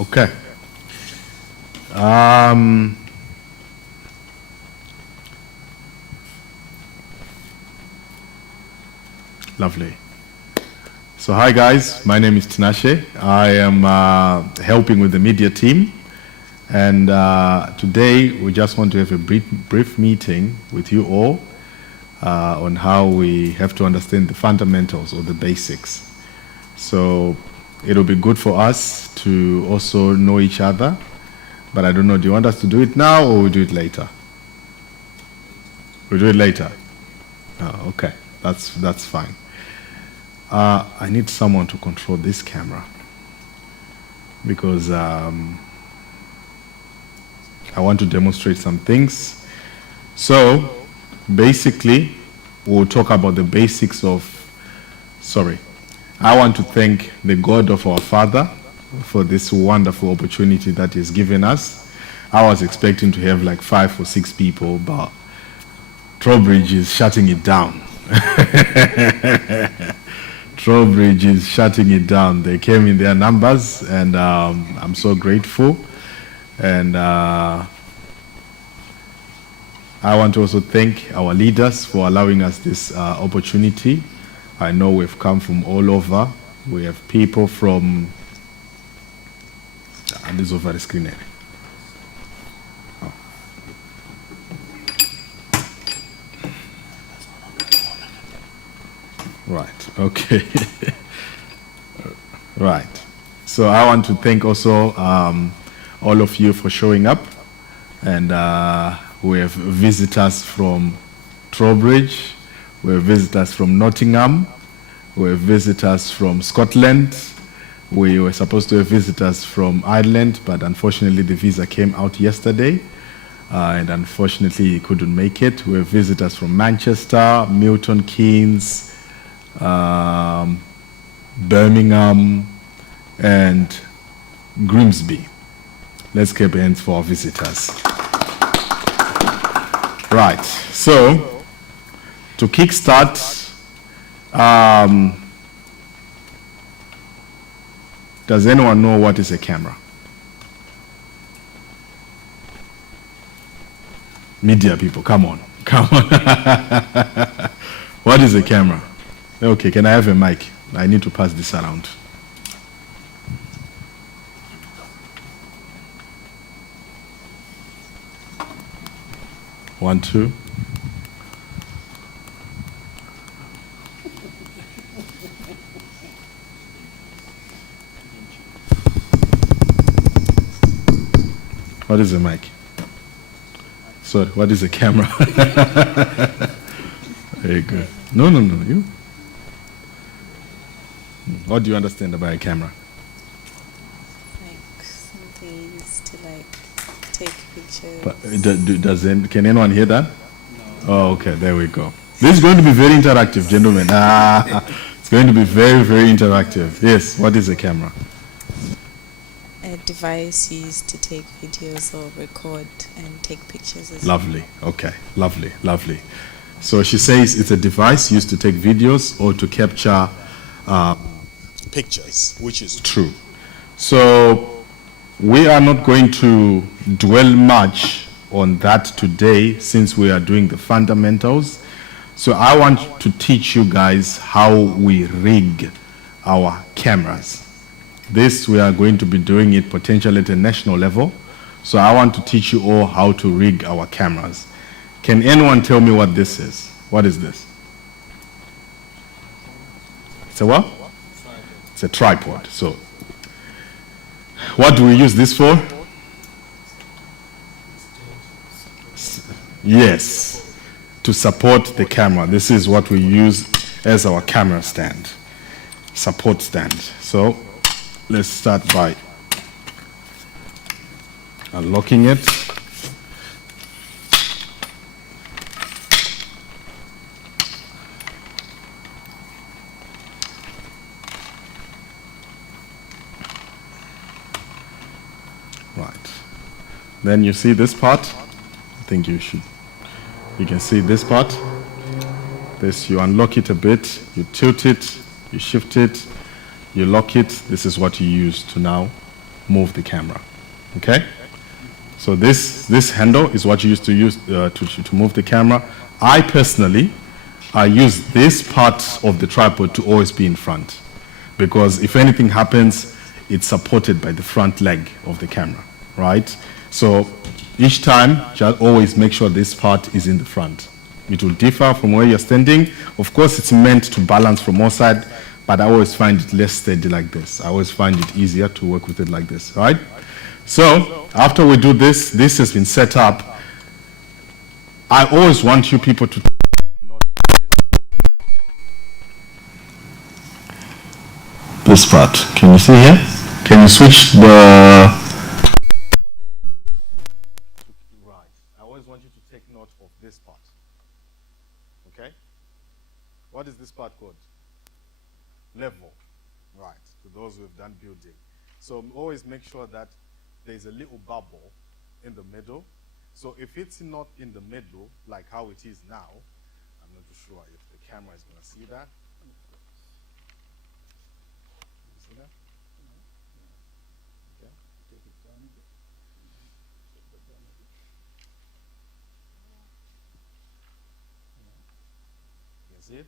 Okay. Lovely. So hi guys, my name is Tinashe. I am helping with the media team, and today we just want to have a brief meeting with you all on how we have to understand the fundamentals or the basics. So it'll be good for us to also know each other, but I don't know, do you want us to do it now or we'll do it later? We'll do it later. Oh, okay, that's fine. I need someone to control this camera because I want to demonstrate some things. So basically, we'll talk about the basics of, I want to thank the God of our Father for this wonderful opportunity that He's given us. I was expecting to have like 5 or 6 people, but Trowbridge is shutting it down. Trowbridge is shutting it down. They came in their numbers, and I'm so grateful. And I want to also thank our leaders for allowing us this opportunity. I know we've come from all over. We have people from, and this is over the screen. Oh. Right, okay. Right. So I want to thank also all of you for showing up. And we have visitors from Trowbridge. We have visitors from Nottingham. We have visitors from Scotland. We were supposed to have visitors from Ireland, but unfortunately the visa came out yesterday. And unfortunately he couldn't make it. We have visitors from Manchester, Milton Keynes, Birmingham, and Grimsby. Let's clap hands for our visitors. Right, so to kickstart, does anyone know what is a camera? Media people, come on. What is a camera? Okay, can I have a mic? I need to pass this around. One, two. What is a mic? Sorry, what is a camera? Very good. No, you. What do you understand about a camera? Like something used to like take pictures. But can anyone hear that? No. Oh, okay, there we go. This is going to be very interactive, gentlemen. It's going to be very, very interactive. Yes, what is a camera? A device used to take videos or record and take pictures as Lovely, okay, lovely. So she says it's a device used to take videos or to capture pictures, which is true. So we are not going to dwell much on that today since we are doing the fundamentals. So I want to teach you guys how we rig our cameras. This we are going to be doing it potentially at a national level. So I want to teach you all how to rig our cameras. Can anyone tell me what this is? What is this? It's a what? It's a tripod. So what do we use this for? Yes, to support the camera. This is what we use as our camera stand, support stand. So let's start by unlocking it. Right. Then you see this part. I think you can see this part. This, you unlock it a bit, you tilt it, you shift it, you lock it. This is what you use to now move the camera. Okay? So this handle is what you used to use to move the camera. I personally, I use this part of the tripod to always be in front, because if anything happens, it's supported by the front leg of the camera, right? So each time, just always make sure this part is in the front. It will differ from where you're standing. Of course, it's meant to balance from all sides, but I always find it less steady like this. I always find it easier to work with it like this, right? So after we do this, this has been set up. I always want you people to this part. Can you see here? Can you switch the right? I always want you to take note of this part. Okay? What is this part called? Level. Right. To those who have done building. So always make sure that there's a little bubble in the middle. So if it's not in the middle, like how it is now, I'm not too sure if the camera is going to see that. You see that? Okay. You can see it?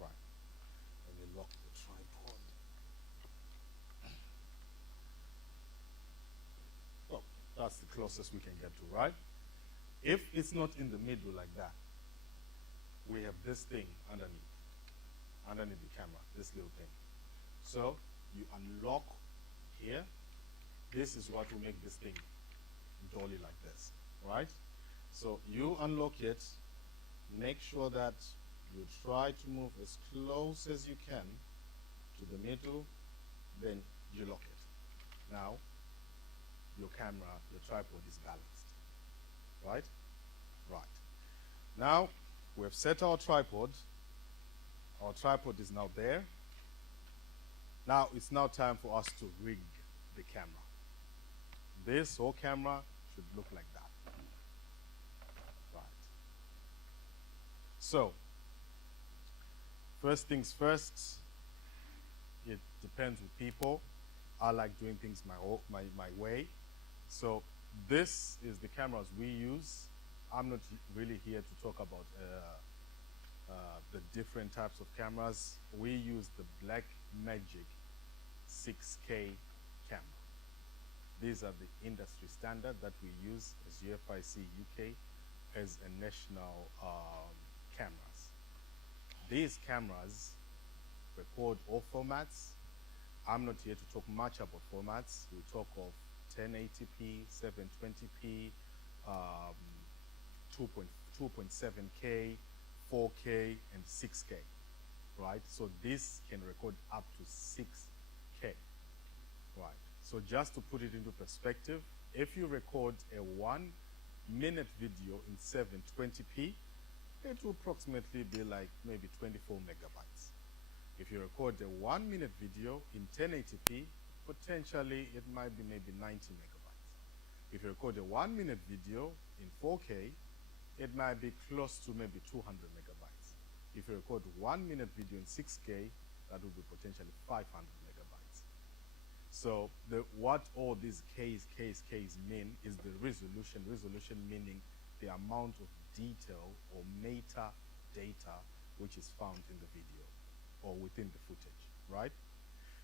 Right. Let me lock the tripod. Oh, that's the closest we can get to, right? If it's not in the middle like that, we have this thing underneath the camera, this little thing. So you unlock here. This is what will make this thing dolly like this, right? So you unlock it, make sure that you try to move as close as you can to the middle, then you lock it. Now, your camera, your tripod is balanced, right? Right. Now, we have set our tripod. Our tripod is now there. Now, it's now time for us to rig the camera. This whole camera should look like that. Right. So, first things first, it depends with people. I like doing things my way. So this is the cameras we use. I'm not really here to talk about the different types of cameras. We use the Blackmagic 6K camera. These are the industry standard that we use as UFIC UK as a national cameras. These cameras record all formats. I'm not here to talk much about formats. We talk of 1080p, 720p, 2.7K, 4K, and 6K, right? So this can record up to 6K, right? So just to put it into perspective, if you record a 1-minute video in 720p, it will approximately be like maybe 24 megabytes. If you record a 1-minute video in 1080p, potentially it might be maybe 90 megabytes. If you record a 1-minute video in 4K, it might be close to maybe 200 megabytes. If you record a 1-minute video in 6K, that would be potentially 500 megabytes. So what all these Ks mean is the resolution. Resolution meaning the amount of detail or metadata which is found in the video or within the footage, right?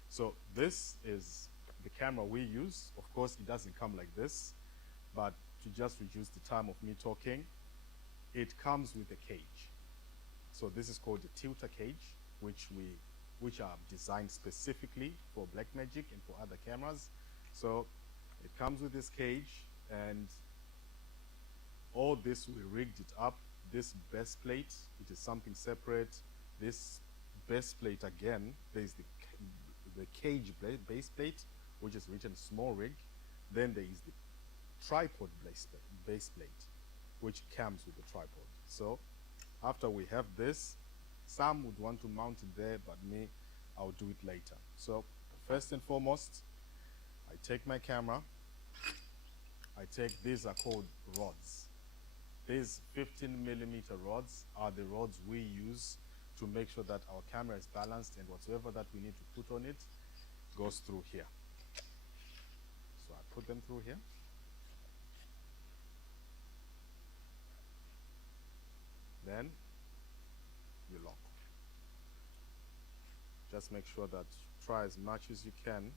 So this is the camera we use. Of course, it doesn't come like this, but to just reduce the time of me talking, it comes with a cage. So this is called a tilter cage, which are designed specifically for Blackmagic and for other cameras. So it comes with this cage, and all this, we rigged it up. This base plate, it is something separate. This base plate, again, there's the cage base plate, which is written small rig. Then there is the tripod base plate, which comes with the tripod. So after we have this, some would want to mount it there, but me, I'll do it later. So first and foremost, I take my camera. These are called rods. These 15mm rods are the rods we use to make sure that our camera is balanced, and whatsoever that we need to put on it goes through here. put them through here. Then you lock. Just make sure that try as much as you can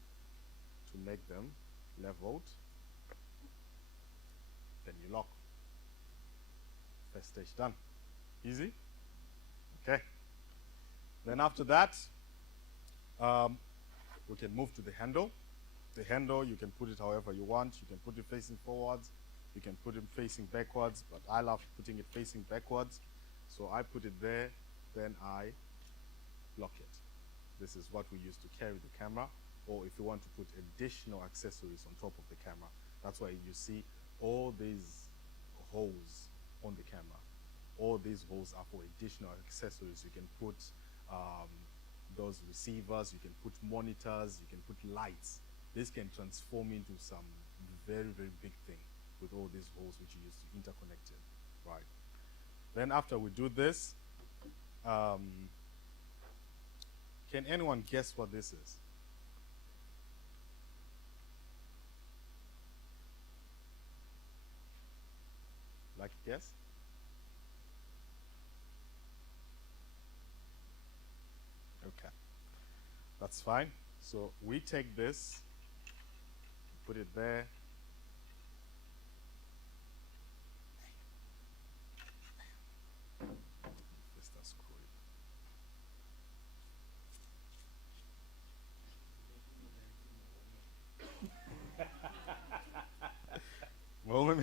to make them leveled. Then you lock. First stage done. Easy? Okay. Then after that, we can move to the handle. The handle, you can put it however you want. You can put it facing forwards. You can put it facing backwards, but I love putting it facing backwards. So I put it there, then I lock it. This is what we use to carry the camera, or if you want to put additional accessories on top of the camera. That's why you see all these holes on the camera. All these holes are for additional accessories. You can put those receivers, you can put monitors, you can put lights. This can transform into some very, very big thing with all these holes which you use to interconnect it, right? Then after we do this, can anyone guess what this is? Like a guess? Okay, that's fine. So we take this, put it there. Let's just screw it. Well, I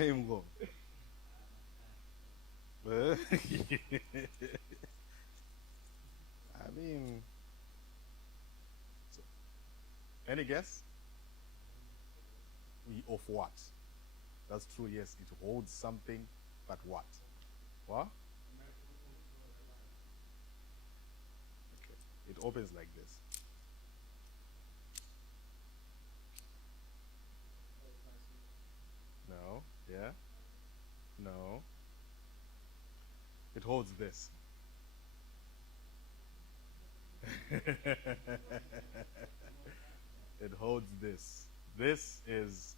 mean, so, any guess? Of what? That's true, yes. It holds something, but what? What? Okay. It opens like this. No. Yeah? No. It holds this. It holds this. This is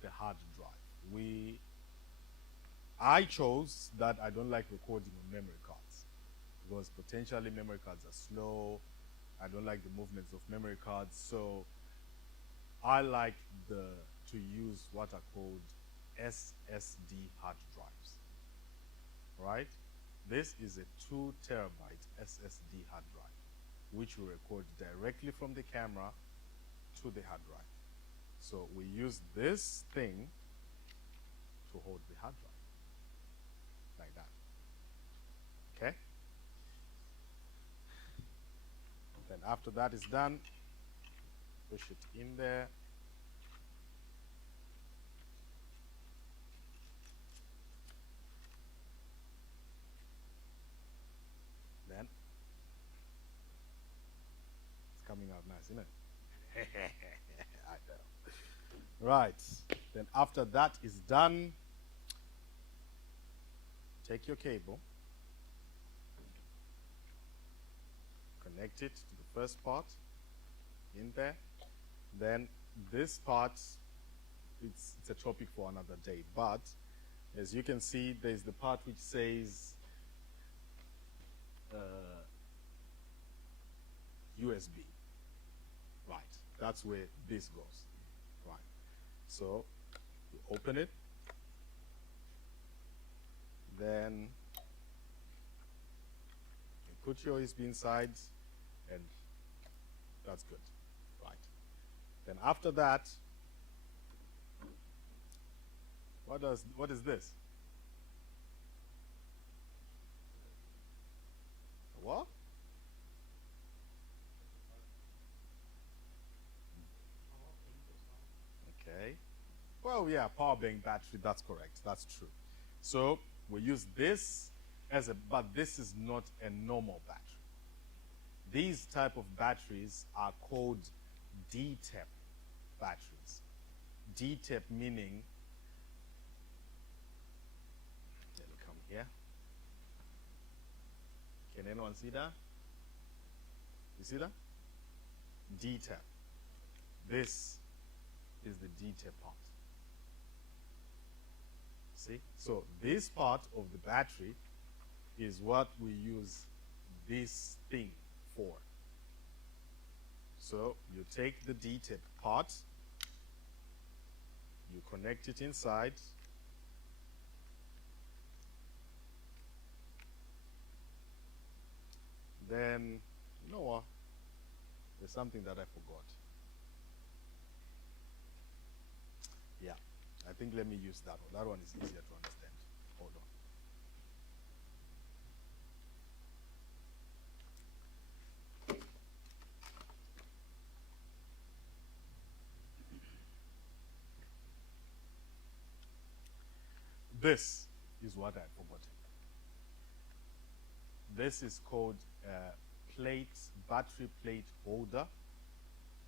the hard drive. I chose that I don't like recording on memory cards because potentially memory cards are slow. I don't like the movements of memory cards. So I like to use what are called SSD hard drives, right? This is a 2 terabyte SSD hard drive, which will record directly from the camera to the hard drive. So we use this thing to hold the hard drive, like that. Okay? Then after that is done, push it in there. Then it's coming out nice, isn't it? I know. Right. Then after that is done, take your cable, connect it to the first part in there. Then this part, it's a topic for another day. But as you can see, there's the part which says USB. Right. That's where this goes. Right. So you open it. Then you put your USB inside, and that's good. Right. Then after that, what is this? What? Okay. Well, yeah, power bank battery, that's correct. That's true. So we use this but this is not a normal battery. These type of batteries are called D-type batteries. D-type meaning, let me come here. Can anyone see that? You see that? D-type. This is the D-type part. See? So this part of the battery is what we use this thing for. So you take the D-tip part, you connect it inside, then, you know what, there's something that I forgot. Yeah, I think let me use that one. That one is easier to understand. Hold on. This is what I forgot. This is called battery plate holder,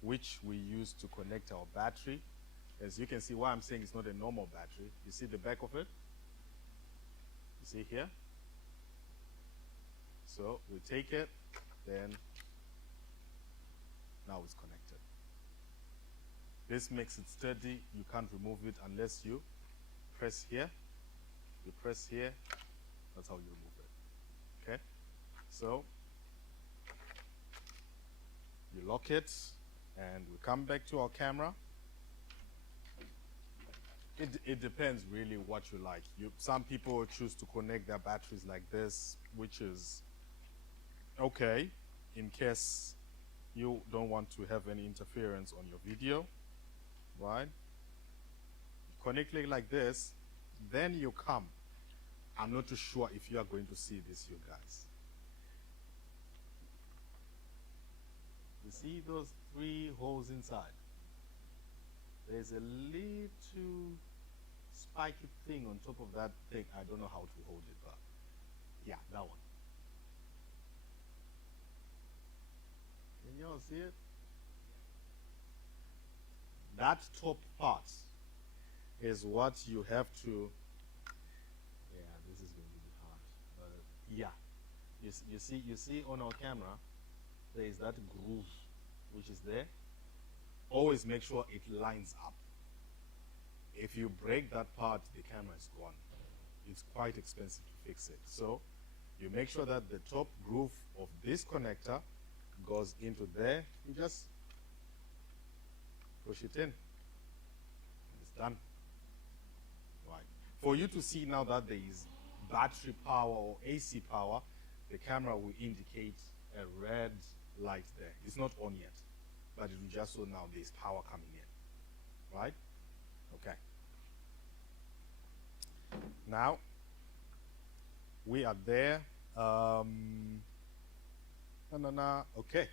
which we use to connect our battery. As you can see, why I'm saying it's not a normal battery. You see the back of it? You see here? So we take it, then now it's connected. This makes it sturdy. You can't remove it unless you press here. You press here, that's how you remove it. Okay? So you lock it, and we come back to our camera. It depends really what you like. Some people choose to connect their batteries like this, which is okay in case you don't want to have any interference on your video, right? Connect it like this, then you come. I'm not too sure if you are going to see this, you guys. You see those 3 holes inside? There's a little spiky thing on top of that thing. I don't know how to hold it, but yeah, that one. Can you all see it? That top part is what you have to, yeah, this is going to be hard, but yeah, you see on our camera, there is that groove which is there. Always make sure it lines up. If you break that part, the camera is gone. It's quite expensive to fix it. So you make sure that the top groove of this connector goes into there. You just push it in. It's done. Right. For you to see now that there is battery power or AC power, the camera will indicate a red light there. It's not on yet, but it will just show now there's power coming in. Right? Okay. Now, we are there. Okay.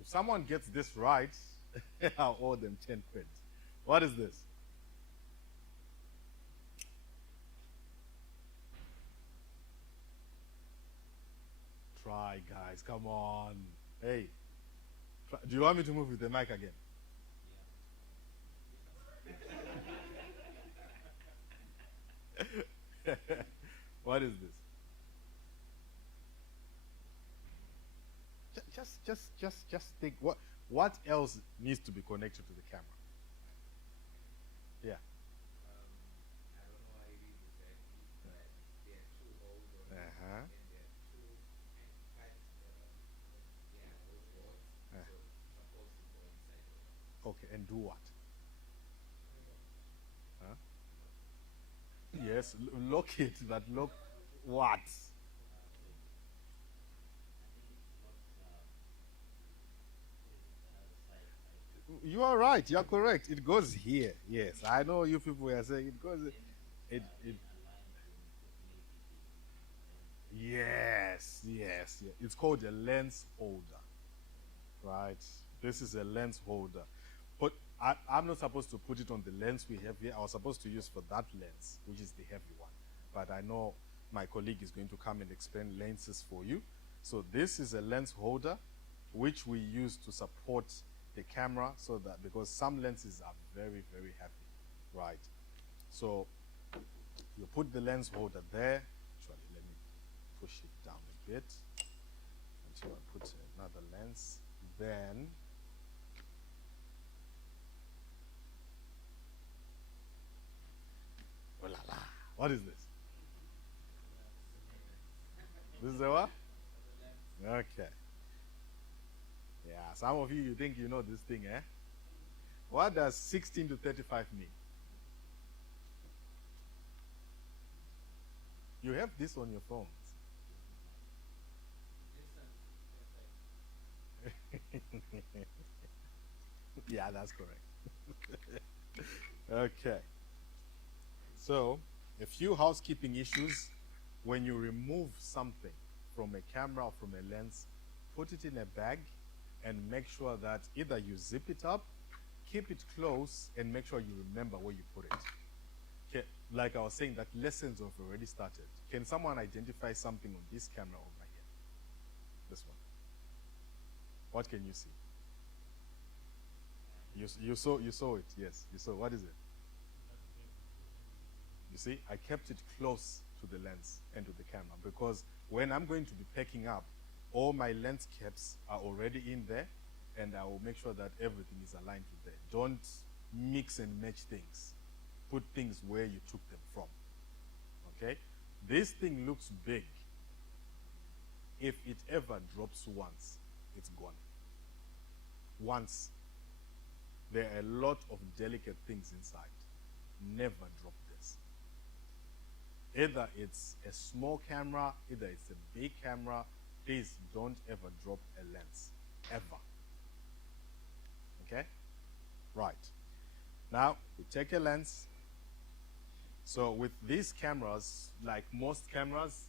If someone gets this right, I'll owe them 10 quid. What is this? Try, guys. Come on. Hey. Do you want me to move with the mic again? Yeah. What is this? Just think. What else needs to be connected to the camera? Yeah. I don't know how it is exactly, but there are 2 holes on it, Uh-huh. and there are 2 cut, those rods, so supposed to go inside of it. Okay, and do what? Huh? Yes, lock it, but look what? You are right. You are correct. It goes here. Yes, I know you people are saying it goes. It. Yes. It's called a lens holder, right? This is a lens holder. But I'm not supposed to put it on the lens we have here. I was supposed to use for that lens, which is the heavy one. But I know my colleague is going to come and explain lenses for you. So this is a lens holder, which we use to support the camera, so that because some lenses are very, very heavy, right? So you put the lens holder there. Actually, let me push it down a bit until I put another lens. Then What is this? This is a what? Okay. Yeah, some of you think you know this thing, eh? What does 16 to 35 mean? You have this on your phones. Yeah, that's correct. Okay. So, a few housekeeping issues. When you remove something from a camera or from a lens, put it in a bag and make sure that either you zip it up, keep it close, and make sure you remember where you put it. Okay. Like I was saying, that lessons have already started. Can someone identify something on this camera over here? This one. What can you see? You saw it, yes. You saw. What is it? You see, I kept it close to the lens and to the camera because when I'm going to be packing up, all my lens caps are already in there, and I will make sure that everything is aligned with there. Don't mix and match things. Put things where you took them from. Okay? This thing looks big. If it ever drops once, it's gone. Once. There are a lot of delicate things inside. Never drop this. Either it's a small camera, either it's a big camera. Please don't ever drop a lens. Ever. Okay? Right. Now, we take a lens. So with these cameras, like most cameras,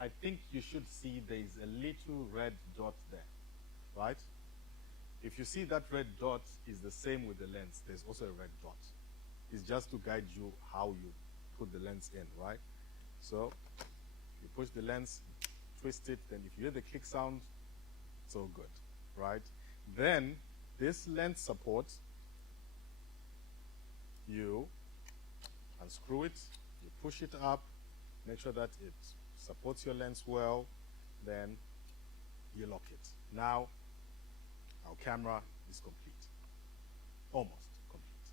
I think you should see there is a little red dot there. Right? If you see that red dot is the same with the lens, there's also a red dot. It's just to guide you how you put the lens in, right? So you push the lens, twist it, then if you hear the click sound, it's all good, right? Then this lens support, you unscrew it, you push it up, make sure that it supports your lens well, then you lock it. Now, our camera is complete. Almost complete.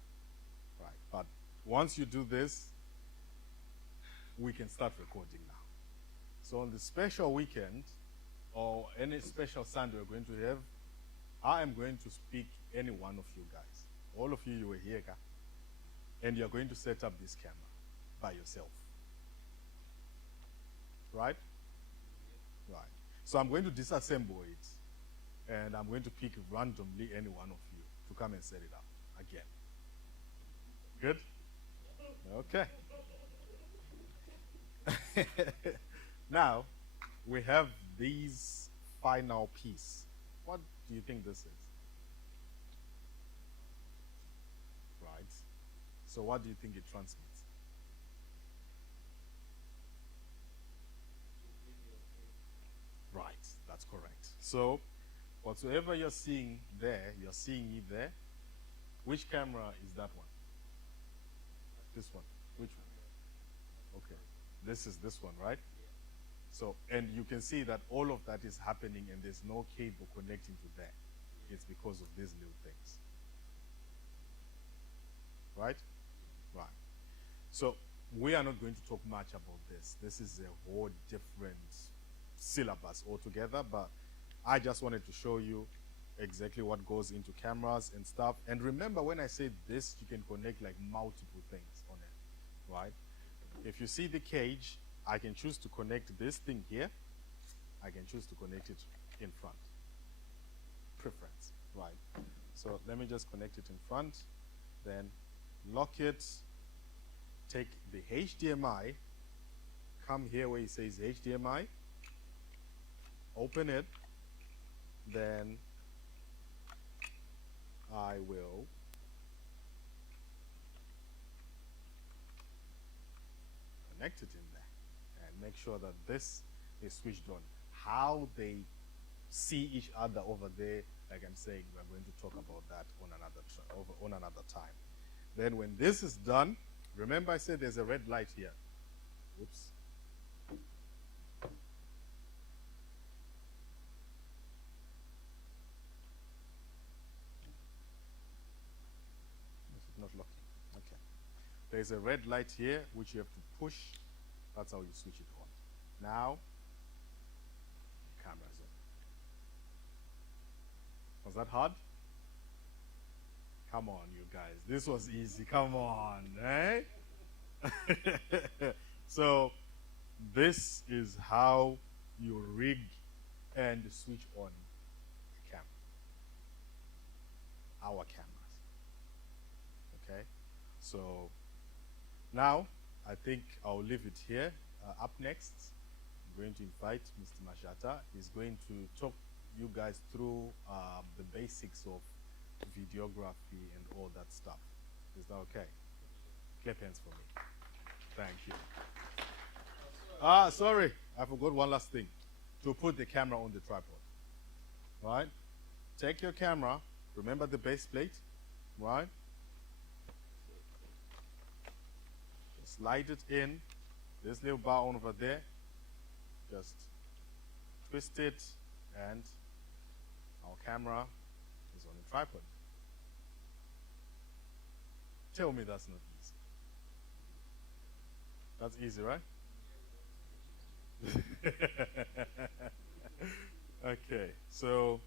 Right. But once you do this, we can start recording now. So on the special weekend, or any special Sunday we're going to have, I am going to speak any one of you guys. All of you were here, and you're going to set up this camera by yourself. Right? Right. So I'm going to disassemble it, and I'm going to pick randomly any one of you to come and set it up again. Good? Okay. Now, we have these final piece. What do you think this is? Right. So what do you think it transmits? Right, that's correct. So, whatsoever you're seeing there, you're seeing it there. Which camera is that one? This one. Which one? Okay. This is this one, right? So, and you can see that all of that is happening and there's no cable connecting to that. It's because of these little things. Right? Right. So, we are not going to talk much about this. This is a whole different syllabus altogether, but I just wanted to show you exactly what goes into cameras and stuff. And remember, when I say this, you can connect like multiple things on it, right? If you see the cage, I can choose to connect this thing here. I can choose to connect it in front. Preference, right? So let me just connect it in front, then lock it, take the HDMI, come here where it says HDMI, open it, then I will connect it in there and make sure that this is switched on. How they see each other over there, like I'm saying, we're going to talk about that on another time. Then when this is done, remember I said there's a red light here. Oops. Is it not locking? Okay. There's a red light here, which you have to push. That's how you switch it on. Now, camera's on. Was that hard? Come on, you guys. This was easy. Come on, eh? So, this is how you rig and switch on the camera. Our cameras. Okay? So, now, I think I'll leave it here. Up next, I'm going to invite Mr. Mashata. He's going to talk you guys through the basics of videography and all that stuff. Is that okay? Clap hands for me. Thank you. Sorry, I forgot one last thing. To put the camera on the tripod. Right? Take your camera, remember the base plate, right? Slide it in, this little bar on over there, just twist it, and our camera is on the tripod. Tell me that's not easy. That's easy, right? Okay, so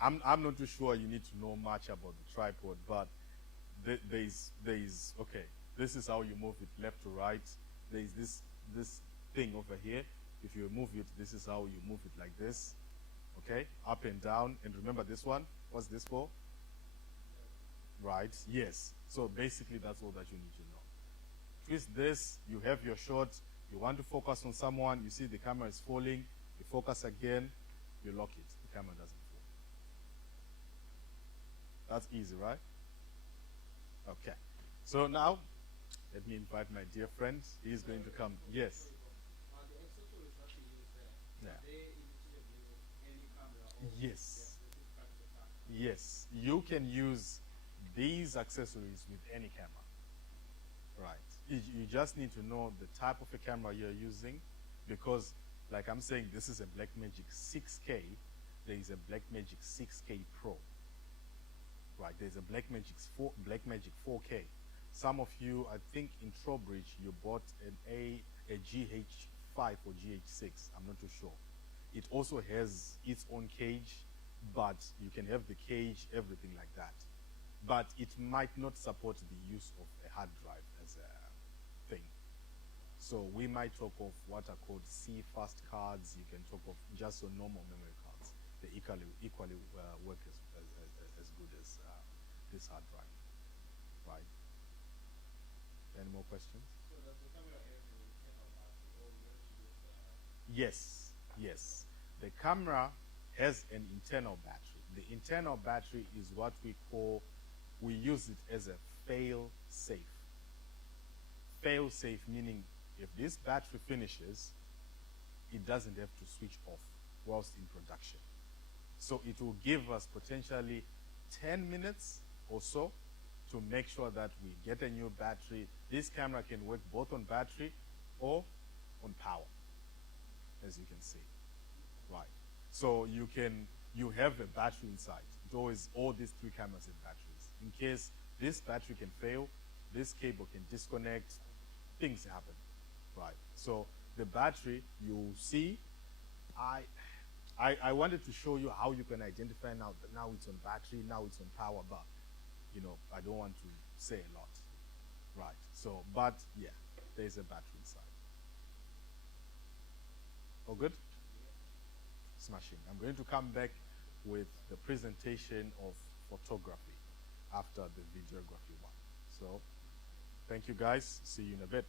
I'm not too sure you need to know much about the tripod, but there's okay, this is how you move it left to right. There's this thing over here. If you move it, this is how you move it, like this. Okay, up and down. And remember this one, what's this for? Right, yes. So basically that's all that you need to know. Twist this, you have your shot, you want to focus on someone, you see the camera is falling, you focus again, you lock it, the camera doesn't fall. That's easy, right? Okay. So now, let me invite my dear friend. He's going to come. Yes. The accessories that you use there, Yeah. they interchangeable with any camera or Yes. specific types of camera? Yes. You can use these accessories with any camera. Right. You just need to know the type of a camera you're using, because, like I'm saying, this is a Blackmagic 6K. There is a Blackmagic 6K Pro. Right. There's a Blackmagic 4K. Some of you, I think in Trowbridge, you bought a GH5 or GH6. I'm not too sure. It also has its own cage, but you can have the cage, everything like that. But it might not support the use of a hard drive as a thing. So we might talk of what are called C-fast cards. You can talk of just your normal memory cards. They equally work as good as this hard drive, right? Any more questions? So does the camera have an internal battery, or you have to use Yes, yes. The camera has an internal battery. The internal battery is what we use it as a fail-safe. Fail-safe meaning if this battery finishes, it doesn't have to switch off whilst in production. So it will give us potentially 10 minutes or so to make sure that we get a new battery. This camera can work both on battery or on power, as you can see. Right. So you have a battery inside. All these three cameras have batteries. In case this battery can fail, this cable can disconnect, things happen. Right. So the battery, you'll see, I wanted to show you how you can identify now it's on battery, now it's on power, but I don't want to say a lot. Right. So, but yeah, there's a battery inside. All good? Smashing. I'm going to come back with the presentation of photography after the videography one. So, thank you guys. See you in a bit.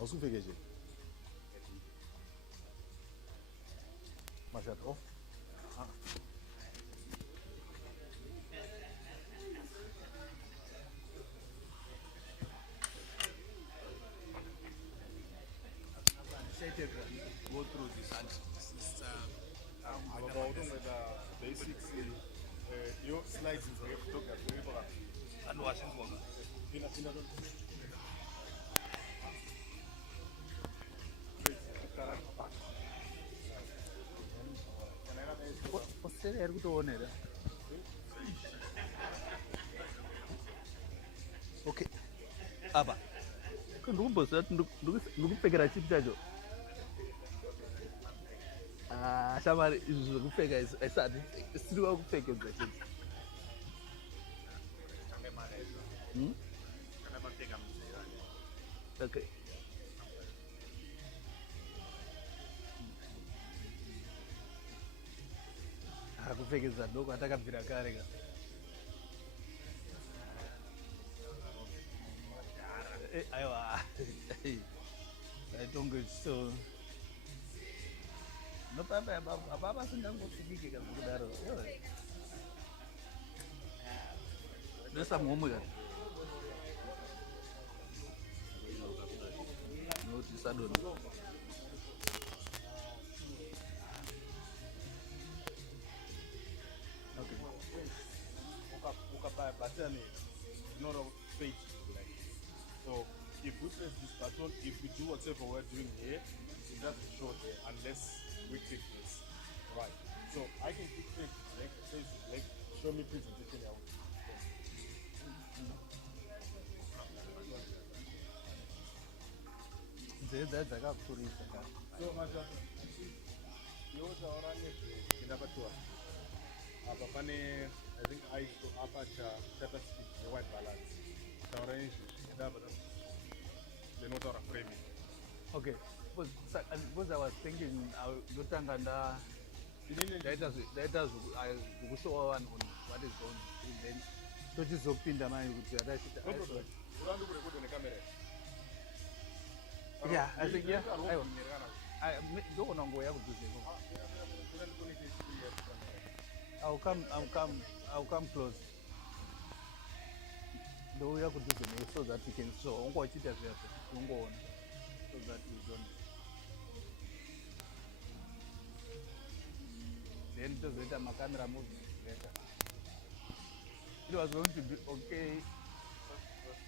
Awusufike nje. Mashata off. Go through this and it's About the basics, your slides is very photography. and washing work. eri kutoonera. Okay. Apa. Ndikumbozwa kuti ndikupfekera chipi chacho. Shamari izvi zvekupfeka isati siriwa kupfekedza chete. Okay. Kupfekedza doko atakabvira kare ka. Aiwa. Aitonge so. Nopapa baba singangopfikike kana kudaro. Nesa muomwe kana. Noti sadono. Okay. Ukabaya button not a fake like. So if we press this button, if we do whatever we're doing here, it doesn't show there unless we click this. Right. So I can click like says like show me presentation out. Dzakapfurisa ka. So maja yotaura nezvendakatwa apa pane I think I go apa chata speed the white balance taura izvi ndaba ndinotaura framing. Okay. Because I was thinking ndotanga ndaita zvekushowa vanhu what is going on then tochizopinda mai kuti Urandi kurekodwa nekamera. Yeah, I think yeah. Ndogona ngoya kudhuzeko. I'll come close. Ndouya kudhuzeko so that we can show ungochita zvese ungoona so that we don't. Then tozoita camera movement later. It was going to be okay.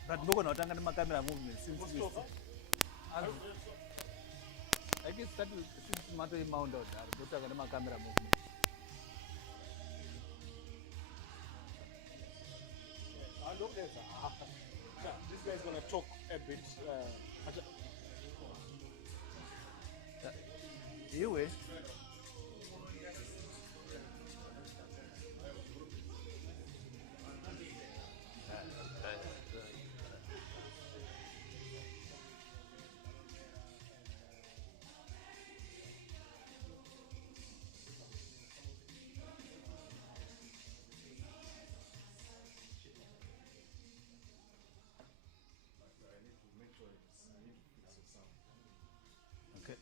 But ndogona kutanga camera movement since I can start with since matter mount out there. Ndotanga camera movement. This guy is going to talk a bit. Anyway. Okay.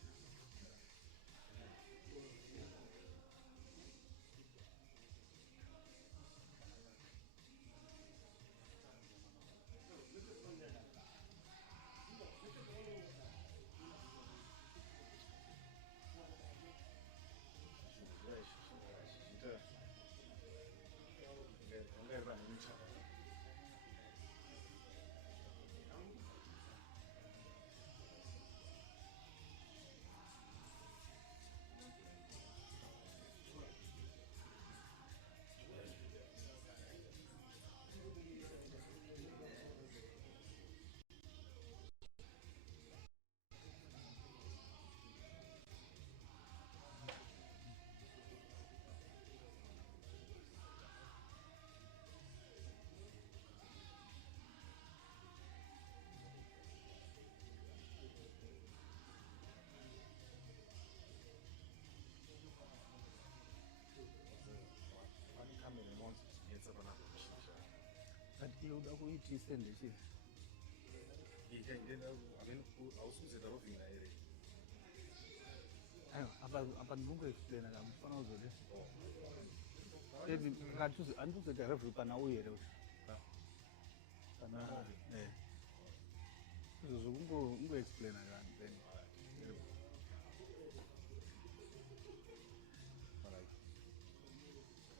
But you don't eat this and this. Apa ndinongo explain ala mfana uzole. Ezi ngatuze anduze gareve kana uyere. Kana Zo explain ala then.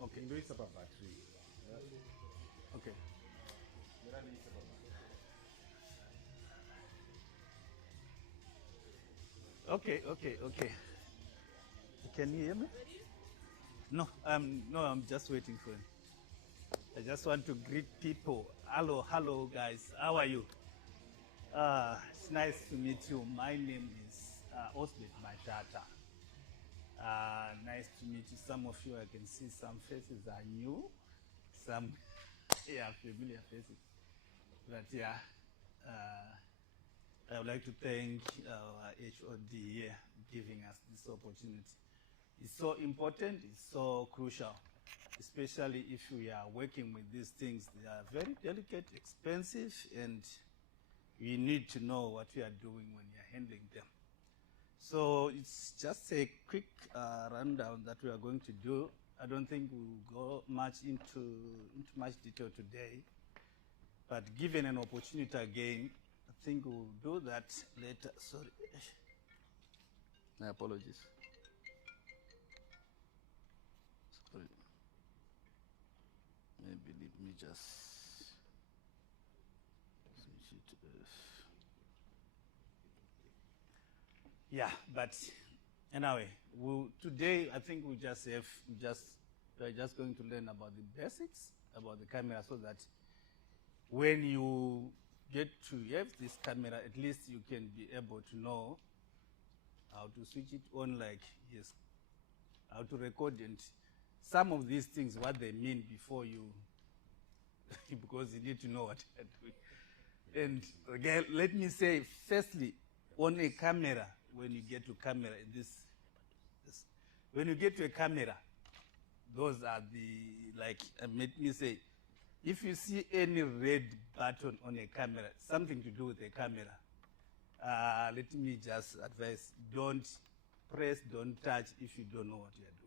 Okay. Ndo isa pa battery. Okay. Okay. Can you hear me? No, I'm just waiting for him. I just want to greet people. Hello, guys. How are you? It's nice to meet you. My name is Osbert Majata. Nice to meet you. Some of you, I can see some faces are new. Some, yeah, familiar faces. But yeah, I would like to thank our HOD here giving us this opportunity. It's so important, it's so crucial, especially if we are working with these things. They are very delicate, expensive, and we need to know what we are doing when we are handling them. So it's just a quick rundown that we are going to do. I don't think we'll go much into much detail today, but given an opportunity again, I think we'll do that later. Sorry, my apologies. Sorry. Maybe let me just switch it to this. Yeah, but anyway, today I think we're just going to learn about the basics about the camera, so that when you get to have this camera, at least you can be able to know how to switch it on, like, yes, how to record, and some of these things, what they mean before you, because you need to know what you're doing. And again, let me say, firstly, on a camera, when you get to camera, when you get to a camera, those are the, like, let me say, if you see any red button on a camera, something to do with a camera, let me just advise, don't press, don't touch if you don't know what you are doing.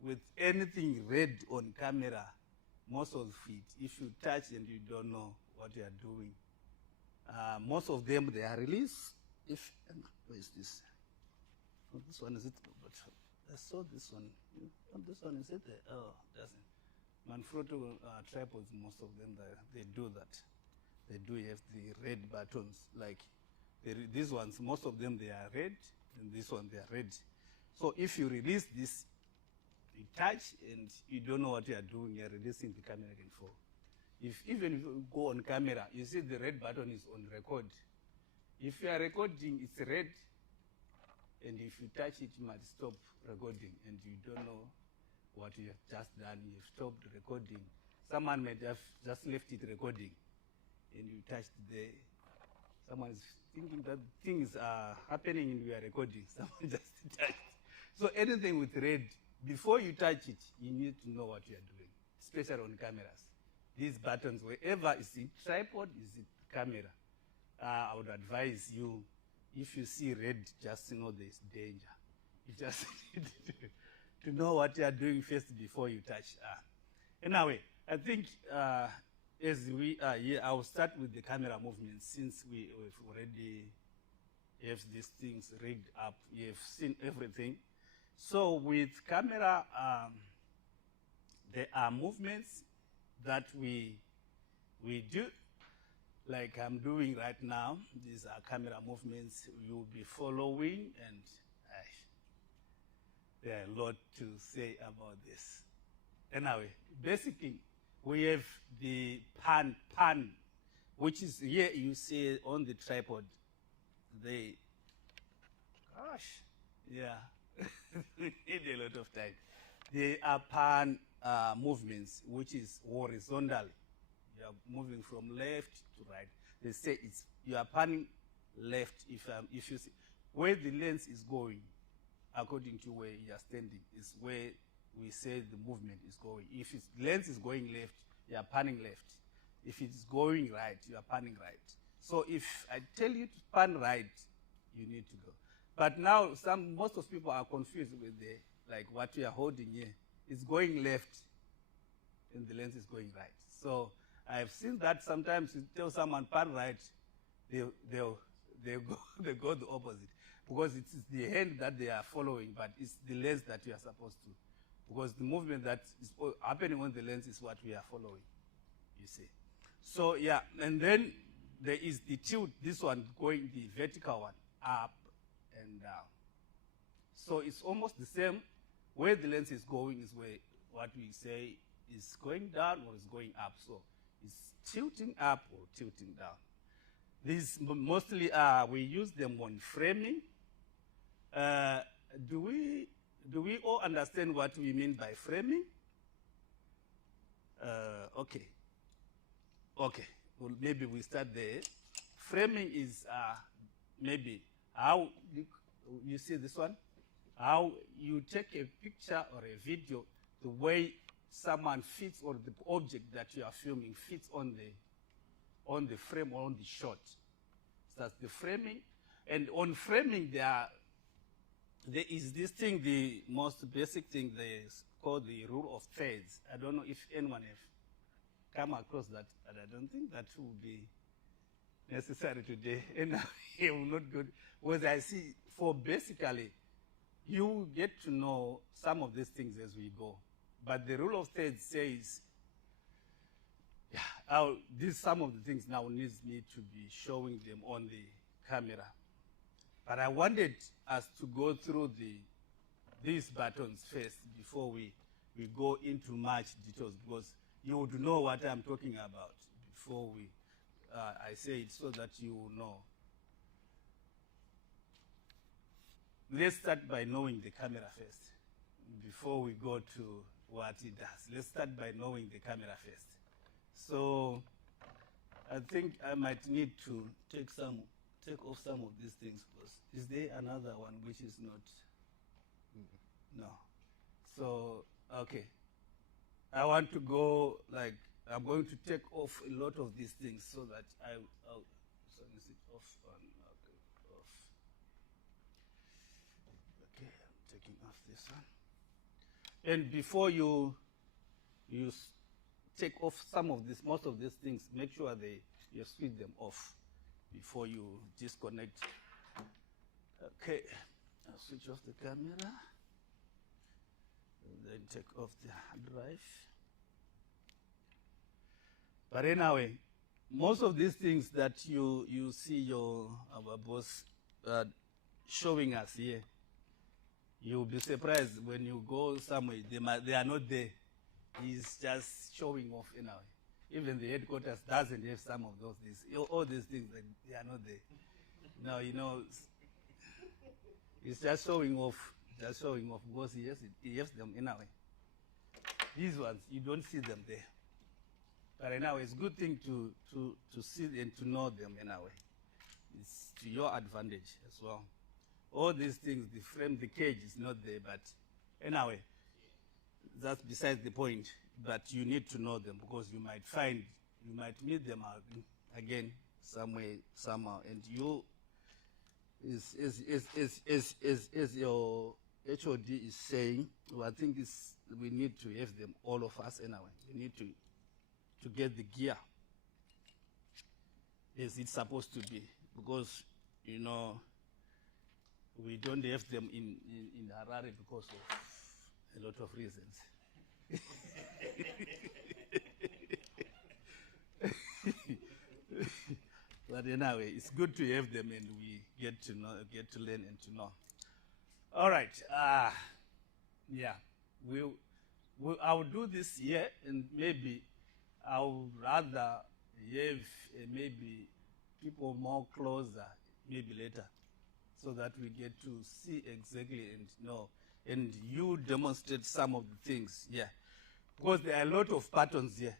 With anything red on camera, most of it, if you touch and you don't know what you are doing, most of them, they are released. Where is this? Oh, this one is it? But I saw this one. This one is it? Oh, doesn't. Manfrotto tripods, most of them, they do that. They do have the red buttons. Like these ones, most of them, they are red, and this one, they are red. So if you release this, you touch and you don't know what you are doing, you're releasing the camera can fall. Even if you go on camera, you see the red button is on record. If you are recording, it's red, and if you touch it, you might stop recording, and you don't know what you have just done. You've stopped recording. Someone might have just left it recording, and you touched someone is thinking that things are happening and we are recording. Someone just touched. So anything with red, before you touch it, you need to know what you are doing, especially on cameras. These buttons, wherever, is it tripod, is it camera? I would advise you, if you see red, just know there's danger. You just need to know what you are doing first before you touch. Anyway, I think as we are here, I will start with the camera movement, since we have already have these things rigged up. You have seen everything. So with camera, there are movements that we do, like I'm doing right now. These are camera movements you'll be following, and there are a lot to say about this. Anyway, basically, we have the pan, which is here you see on the tripod. Yeah, we need a lot of time. They are pan movements, which is horizontal. You are moving from left to right. They say you are panning left if you see where the lens is going, according to where you are standing, is where we say the movement is going. If the lens is going left, you are panning left. If it's going right, you are panning right. So if I tell you to pan right, you need to go. But now most of people are confused with like what we are holding here. It's going left, and the lens is going right. So I've seen that sometimes you tell someone pan right, they go the opposite, because it's the hand that they are following, but it's the lens that you are supposed to, because the movement that is happening on the lens is what we are following, you see. So yeah, and then there is the tilt, this one going the vertical one, up and down. So it's almost the same. where the lens is going is where what we say is going down or is going up. So it's tilting up or tilting down. These mostly we use them on framing. Do we all understand what we mean by framing? Okay. Well, maybe we start there. Framing is maybe how you see this one, how you take a picture or a video, the way someone fits or the object that you are filming fits on the frame or on the shot. So that's the framing. And on framing, there is this thing, the most basic thing, is called the rule of thirds. I don't know if anyone have come across that, but I don't think that will be necessary today. And it will not go, because I see, for basically, you get to know some of these things as we go. But the rule of thirds says, some of the things now needs me to be showing them on the camera. But I wanted us to go through these buttons first before we go into much details, because you would know what I'm talking about before I say it, so that you will know. Let's start by knowing the camera first before we go to what it does. Let's start by knowing the camera first. So I think I might need to take off some of these things first. Is there another one which is not? No. So, okay. I want to go, I'm going to take off a lot of these things so that so is it off? Okay, off. Okay, I'm taking off this one. And before you take off some of this, most of these things, make sure you switch them off before you disconnect. Okay, I'll switch off the camera, and then take off the hard drive. But anyway, most of these things that you see our boss showing us here, you'll be surprised when you go somewhere, they are not there. He's just showing off anyway. Even the headquarters doesn't have some of those things. All these things, they are not there. Now, it's just showing off because he has them anyway. These ones, you don't see them there. But anyway, it's a good thing to see and to know them anyway. It's to your advantage as well. All these things, the frame, the cage is not there, but anyway, that's besides the point. But you need to know them, because you might meet them again somewhere, somehow, and you, as your HOD is saying, well, I think we need to have them, all of us anyway. We need to get the gear as it's supposed to be, because we don't have them in Harare because of a lot of reasons. But anyway, it's good to have them, and we get to learn and to know. All right. Yeah. I'll do this here, and maybe I would rather have maybe people more closer, maybe later, so that we get to see exactly and know. And you demonstrate some of the things, yeah. Because there are a lot of patterns here.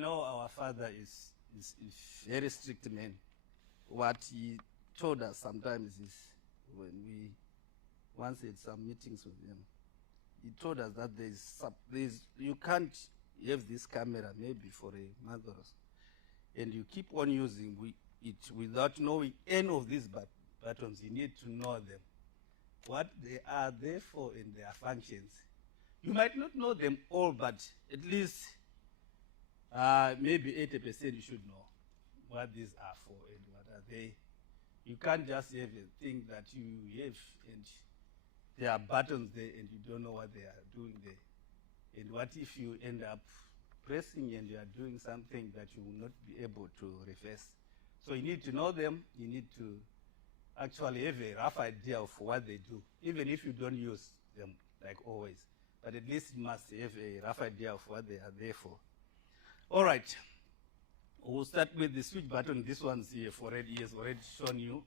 Our father is a very strict man. What he told us sometimes is, when we once had some meetings with him, he told us that you can't have this camera maybe for a month or so, and you keep on using it without knowing any of these buttons. You need to know them, what they are there for and their functions. You might not know them all, but at least maybe 80% you should know what these are for and what are they. You can't just have a thing that you have and there are buttons there and you don't know what they are doing there. And what if you end up pressing and you are doing something that you will not be able to reverse? So you need to know them. You need to actually have a rough idea of what they do, even if you don't use them like always. But at least you must have a rough idea of what they are there for. All right. We'll start with the switch button. This one's here for already, has already shown you.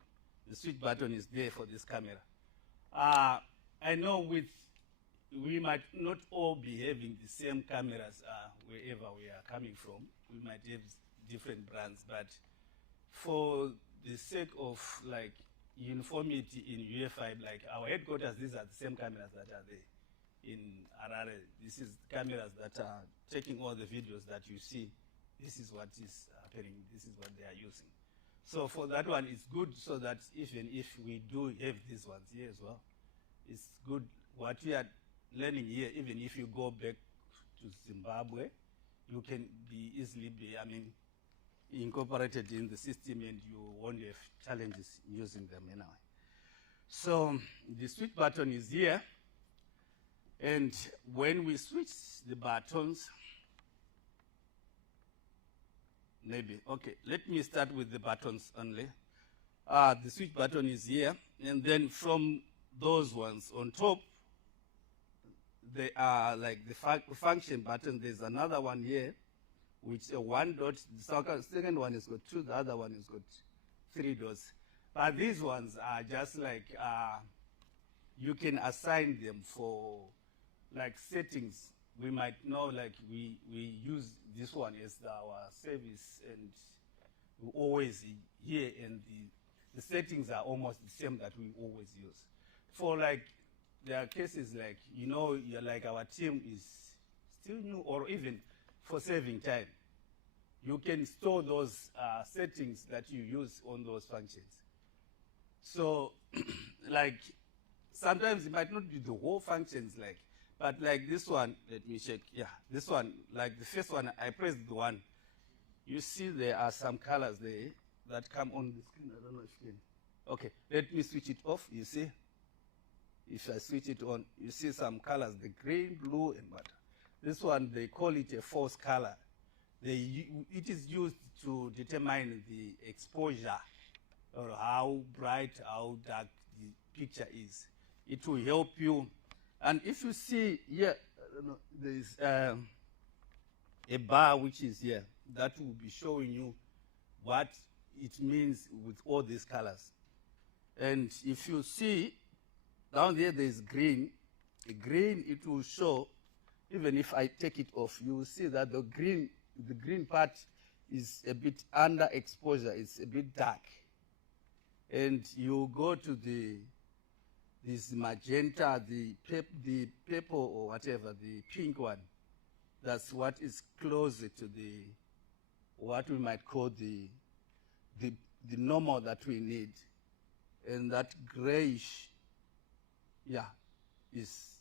The switch button is there for this camera. I know we might not all be having the same cameras wherever we are coming from. We might have different brands, but for the sake of like uniformity in UFI, like our headquarters, these are the same cameras that are there in Harare. This is cameras that are taking all the videos that you see. This is what is happening. This is what they are using. So for that one, it's good so that even if we do have these ones here as well, it's good what we are learning here. Even if you go back to Zimbabwe, you can be easily incorporated in the system, and you won't have challenges using them anyway. So the switch button is here, and when we switch the buttons, okay, let me start with the buttons only. The switch button is here, and then from those ones on top, they are like the function button. There's another one here, which is a 1 dot. The second one has got 2, the other one has got 3 dots. But these ones are just like, you can assign them for like settings. We might know like we use this one as our service, and we always here, and the settings are almost the same that we always use. For like, there are cases like, you're like our team is still new, or even for saving time, you can store those settings that you use on those functions. So like sometimes it might not be the whole functions, like, but like this one, let me check. Yeah, this one, like the first one, I pressed the one. You see there are some colors there that come on the screen. I don't know if you can. Okay, let me switch it off. You see? If I switch it on, you see some colors, the green, blue, and what. This one, they call it a false color. It is used to determine the exposure, or how bright, how dark the picture is. It will help you. And if you see here, there's a bar which is here, that will be showing you what it means with all these colors. And if you see, down there there's green. The green, it will show, even if I take it off, you will see that the green part is a bit under exposure, it's a bit dark. And you go to this magenta, the purple or whatever, the pink one, that's what is closer to what we might call the normal that we need. And that grayish, yeah, is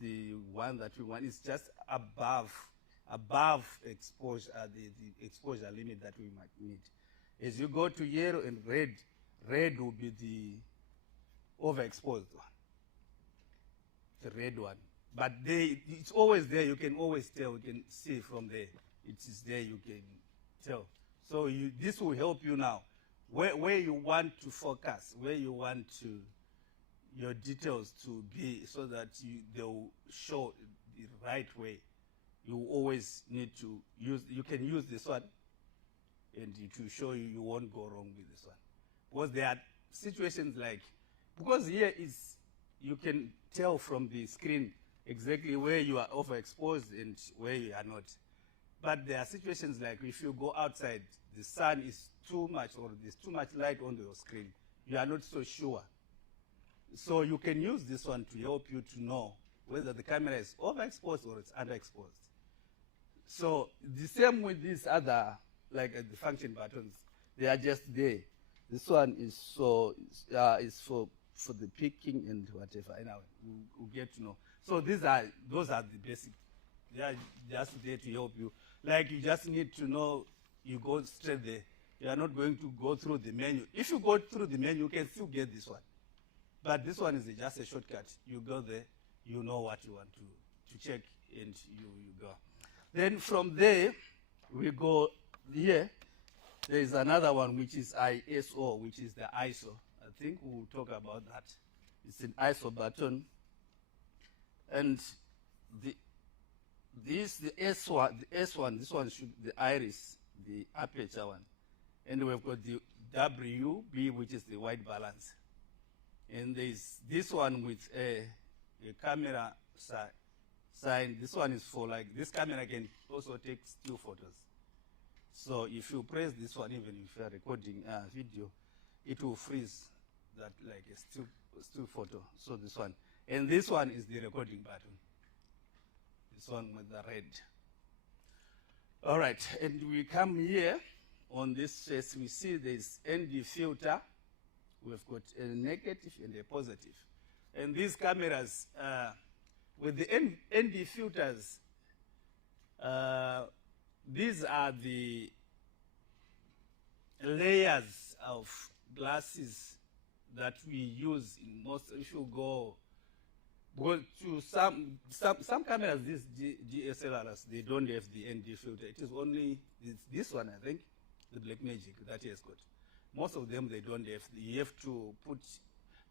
the one that we want. It's just above exposure, the exposure limit that we might need. As you go to yellow and red will be the overexposed one, the red one. But it's always there. You can always tell. You can see from there. It is there. You can tell. So this will help you now. Where you want to focus, where you want your details to be, so that they will show the right way. You always need to use. You can use this one, and it will show you won't go wrong with this one. Because there are situations like, because here you can tell from the screen exactly where you are overexposed and where you are not. But there are situations like if you go outside, the sun is too much, or there's too much light on your screen, you are not so sure. So you can use this one to help you to know whether the camera is overexposed or it's underexposed. So the same with these other, like the function buttons, they are just there. This one is for the picking and whatever. Anyway, we'll get to know. So those are the basic. They are just there to help you. Like you just need to know, you go straight there. You are not going to go through the menu. If you go through the menu, you can still get this one. But this one is just a shortcut. You go there, you know what you want to check, and you go. Then from there, we go here. There is another one which is ISO, which is the ISO. I think we'll talk about that. It's an ISO button. And the S1, this one should, the iris, the aperture one. And we've got the WB, which is the white balance. And there's this one with a camera sign. This one is for like, this camera can also take still photos. So if you press this one, even if you're recording video, it will freeze that like a still photo. So this one. And this one is the recording button. This one with the red. All right, and we come here on this face, we see there's ND filter. We've got a negative and a positive. And these cameras, with the ND filters, these are the layers of glasses that we use in most, if you go to some cameras, these DSLRs, they don't have the ND filter. It is only this one, I think, the Blackmagic that has got. Most of them, they don't have. You have to put,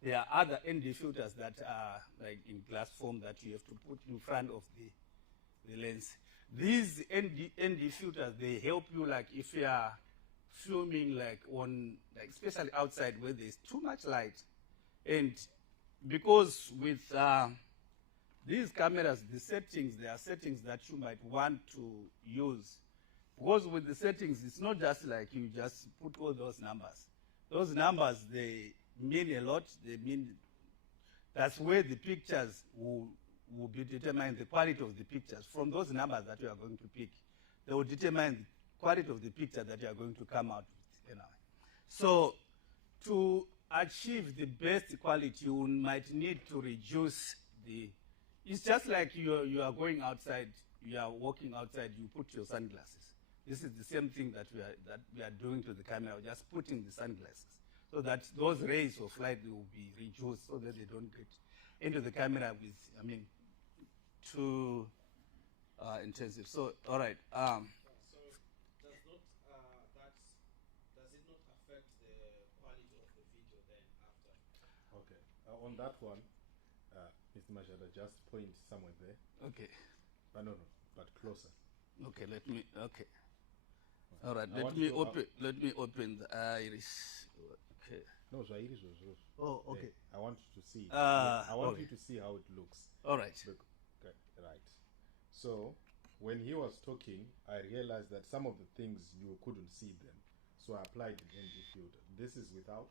there are other ND filters that are like in glass form that you have to put in front of the lens. These ND filters, they help you like if you are filming like on, like especially outside where there's too much light. And because with these cameras, the settings, there are settings that you might want to use. Because with the settings, it's not just like you just put all those numbers. Those numbers, they mean a lot. They mean, that's where the pictures will be determined, the quality of the pictures. From those numbers that you are going to pick, they will determine the quality of the picture that you are going to come out with. You know. So to achieve the best quality, you might need to reduce the, it's just like you are going outside, you are walking outside, you put your sunglasses. This is the same thing that we are doing to the camera, just putting the sunglasses, so that those rays of light will be reduced so that they don't get into the camera with, I mean, too intensive. So, all right. So does it not affect the quality of the video then after? Okay. On that one, Mr. Mashada, just point somewhere there. Okay. No, but closer. Okay, okay. All right, I let me open the iris. Okay. No, so iris was rose. Oh, okay. I want you to see. I want you to see how it looks. All right. Okay, right. So, when he was talking, I realized that some of the things you couldn't see them. So I applied the ND filter. This is without.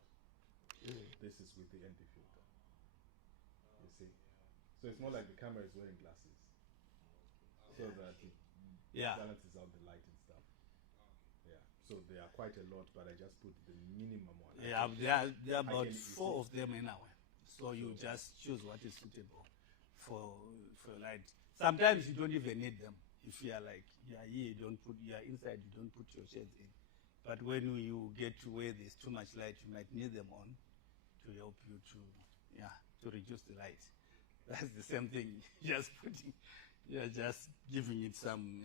This is with the ND filter. You see? So it's more like the camera is wearing glasses. So that it balances out the light and stuff. Yeah. So they are quite a lot, but I just put the minimum one. Yeah, there are about 4 of them in our. So you just choose what is suitable for light. Sometimes you don't even need them. If you are like, here, you are inside, you don't put your shades in. But when you get to where there's too much light, you might need them on to help you to reduce the light. That's the same thing. Just putting, just giving it some,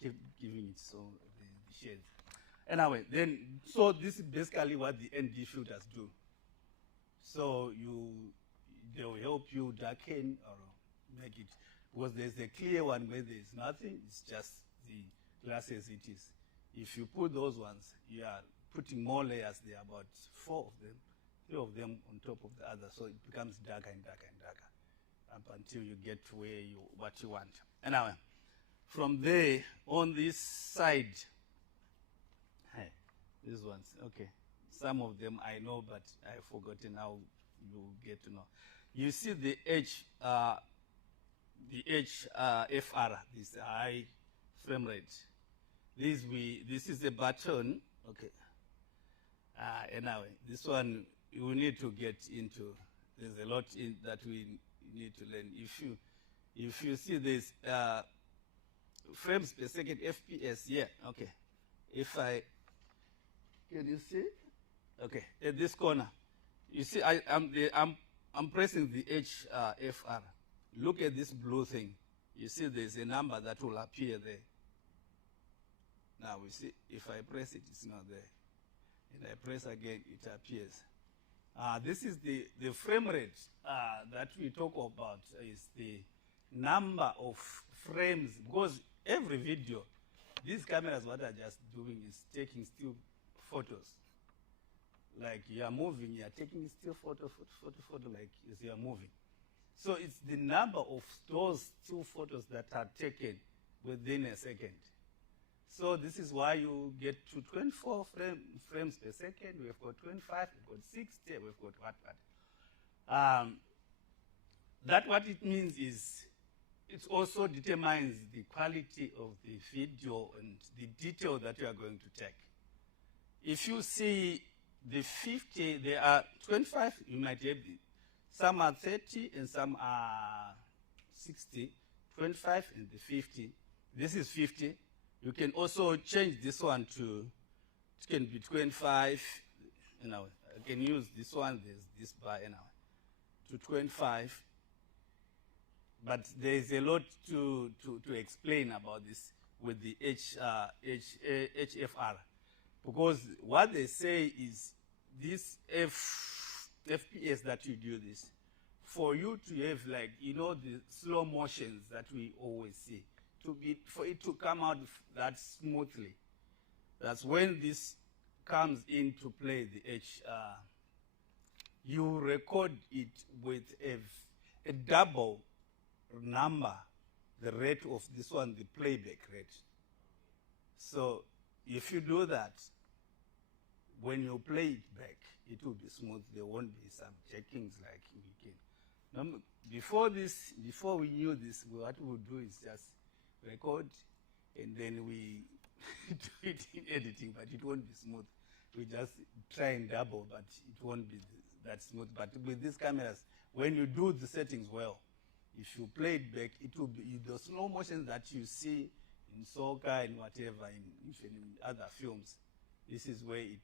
keep giving it so the shades. Anyway, then, so this is basically what the ND filters do. So they will help you darken or make it, because there's a clear one where there's nothing, it's just the glass as it is. If you put those ones, you are putting more layers, there are about 4 of them, 3 of them on top of the other, so it becomes darker and darker and darker up until you get to where what you want. Anyway, from there, on this side, these ones, okay. Some of them I know, but I've forgotten how you get to know. You see the HFR, this high frame rate. This is a button, okay. Anyway, this one you need to get into. There's a lot that we need to learn. If you see this frames per second, FPS, yeah, okay. Can you see? Okay, at this corner, you see I'm pressing the HFR. Look at this blue thing. You see there's a number that will appear there. Now we see, if I press it, it's not there. And I press again, it appears. This is the frame rate that we talk about is the number of frames, because every video, these cameras, what are just doing is taking still photos. Like you are moving, you are taking still photo, like as you are moving. So it's the number of those still photos that are taken within a second. So this is why you get to 24 frames per second. We've got 25, we've got 60, we've got what. That what it means is it also determines the quality of the video and the detail that you are going to take. If you see the 50, there are 25, you might have some are 30 and some are 60, 25 and the 50. This is 50. You can also change this one to, it can be 25, I can use this one, there's this bar, to 25. But there is a lot to explain about this with the HFR. Because what they say is this FPS that you do this, for you to have the slow motions that we always see, for it to come out that smoothly. That's when this comes into play, the HR. You record it with a double number, the rate of this one, the playback rate. So if you do that, when you play it back, it will be smooth. There won't be some checkings like you can. Before we knew this, what we would do is just record, and then we do it in editing, but it won't be smooth. We just try and double, but it won't be that smooth. But with these cameras, when you do the settings well, if you play it back, it will be the slow motion that you see in soccer and whatever, even in other films. This is where it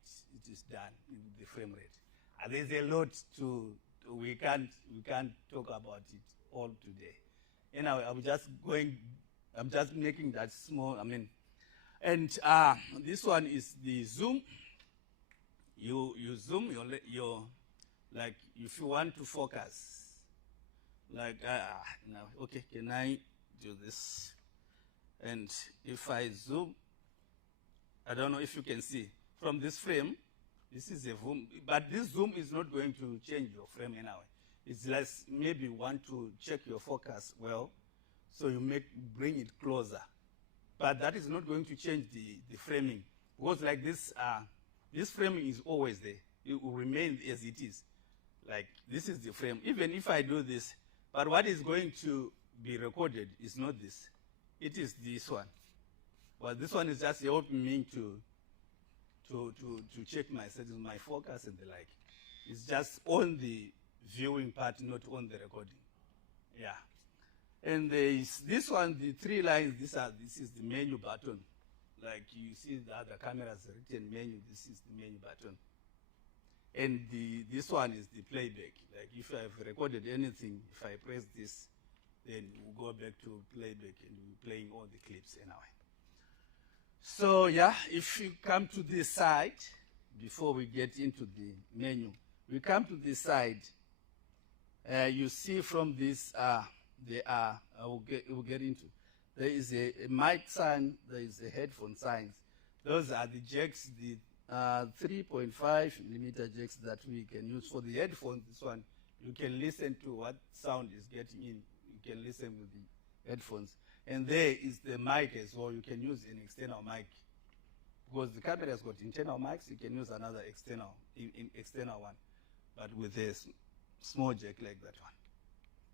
is done in the frame rate. And there's a lot we can't talk about it all today. Anyway, I'm just making that small, and this one is the zoom. You zoom like if you want to focus, okay, can I do this? And if I zoom, I don't know if you can see from this frame, this is a zoom, but this zoom is not going to change your frame anyway. It's less, maybe you want to check your focus well, so you bring it closer. But that is not going to change the framing. Because like this framing is always there. It will remain as it is. Like this is the frame. Even if I do this, but what is going to be recorded is not this. It is this one. But this one is just helping me to check my settings, my focus and the like. It's just on the viewing part, not on the recording. Yeah. And there is this one, the 3 lines, this is the menu button. Like you see the other cameras written menu, this is the menu button. And this one is the playback. Like if I've recorded anything, if I press this, then we'll go back to playback and we're playing all the clips anyway. So yeah, if you come to this side, before we get into the menu, we come to this side, you see from this, we'll get into, there is a mic sign, there is a headphone signs. Those are the jacks, the 3.5 millimeter jacks that we can use. For the headphones, this one, you can listen to what sound is getting in. You can listen with the headphones. And there is the mic as well. You can use an external mic. Because the camera has got internal mics, you can use another external one. But with a small jack like that one.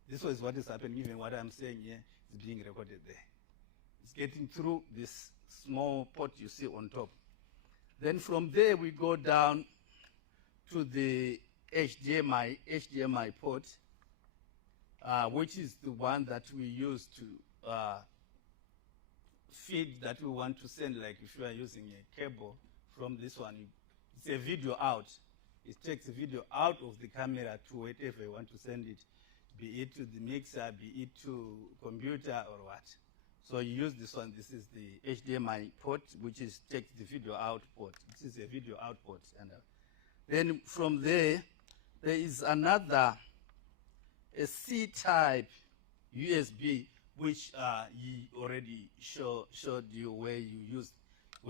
This is what is happening. Even what I'm saying here is being recorded there. It's getting through this small port you see on top. Then from there we go down to the HDMI port, which is the one that we use to feed that we want to send. Like if you are using a cable from this one, it's a video out. It takes a video out of the camera to wherever you want to send it, be it to the mixer, be it to computer or what. So you use this one. This is the HDMI port, which takes the video out port. This is a video out port. And then from there, there is another, a C-type USB, which he already showed you where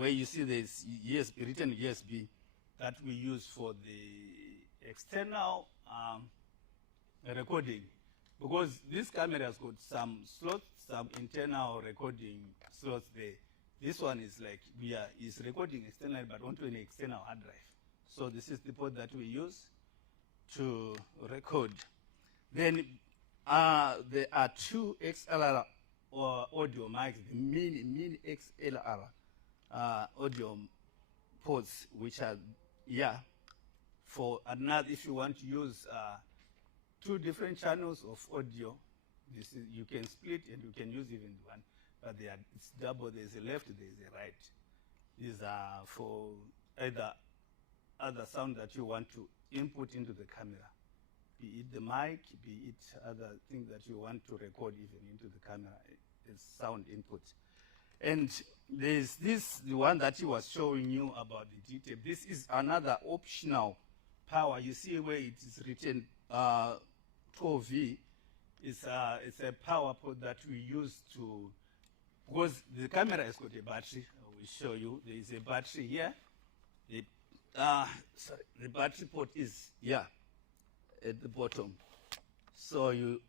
you see this USB, written USB that we use for the external recording. Because this camera has got some slots, some internal recording slots there. This one is like, is recording externally, but onto an external hard drive. So this is the port that we use to record. Then there are two XLR audio mics, the mini XLR audio ports, which are, for another, if you want to use two different channels of audio, you can split and you can use even one, but it's double. There's a left, there's a right. These are for either other sound that you want to input into the camera, be it the mic, be it other things that you want to record even into the camera, is sound input. And there's the one that he was showing you about the detail. This is another optional power. You see where it is written 12V. It's a power port that we use to, because the camera has got a battery. I will show you. There is a battery here. The battery port is here at the bottom. So you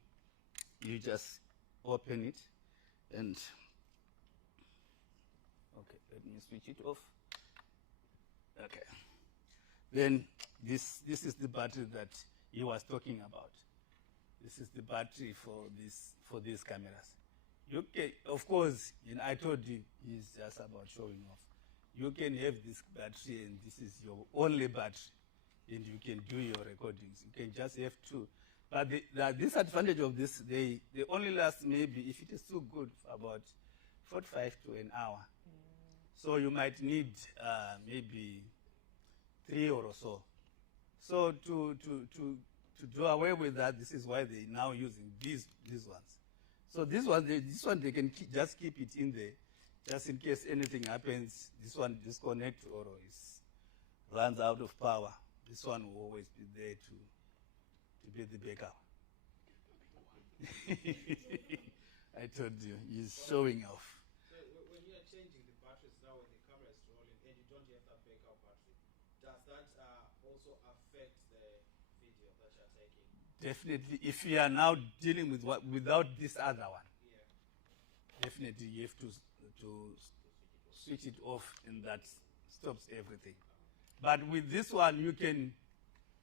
just open it and, okay, let me switch it off. Okay. Then this is the battery that he was talking about. This is the battery for these cameras. You can, of course, I told you, he's just about showing off. You can have this battery and this is your only battery, and you can do your recordings. You can just have two. But the disadvantage of this, they only last maybe, if it is too good, for about 45 to an hour. So you might need maybe 3 or so. So to do away with that, this is why they're now using these ones. So this one they can just keep it in there, just in case anything happens. This one disconnect or runs out of power. This one will always be there to be the backup. I told you, he's showing off. So when you are changing the batteries now, when the camera is rolling and you don't have that backup battery, does that also affect the video that you're taking? Definitely, if you are now dealing with without this other one, definitely you have to switch it off, and that stops everything. But with this one, you can,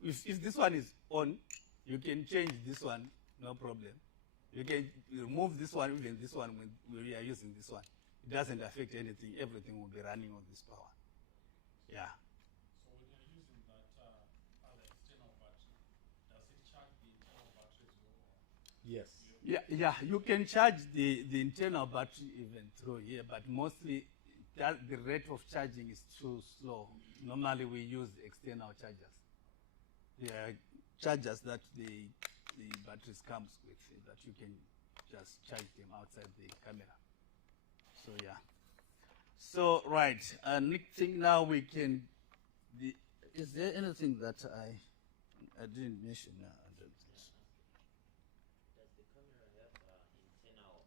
if this one is on, you can change this one, no problem. You can remove this one, even this one, when we are using this one. It doesn't affect anything. Everything will be running on this power. Yeah. So when you're using that other external battery, does it charge the internal battery as well? Yes. Yeah, you can charge the internal battery even through here, but mostly the rate of charging is too slow. Normally we use external chargers. There are chargers that the batteries comes with, that you can just charge them outside the camera. So yeah. So right, next thing now we can. Is there anything that I didn't mention now? I don't think so. Does the camera have internal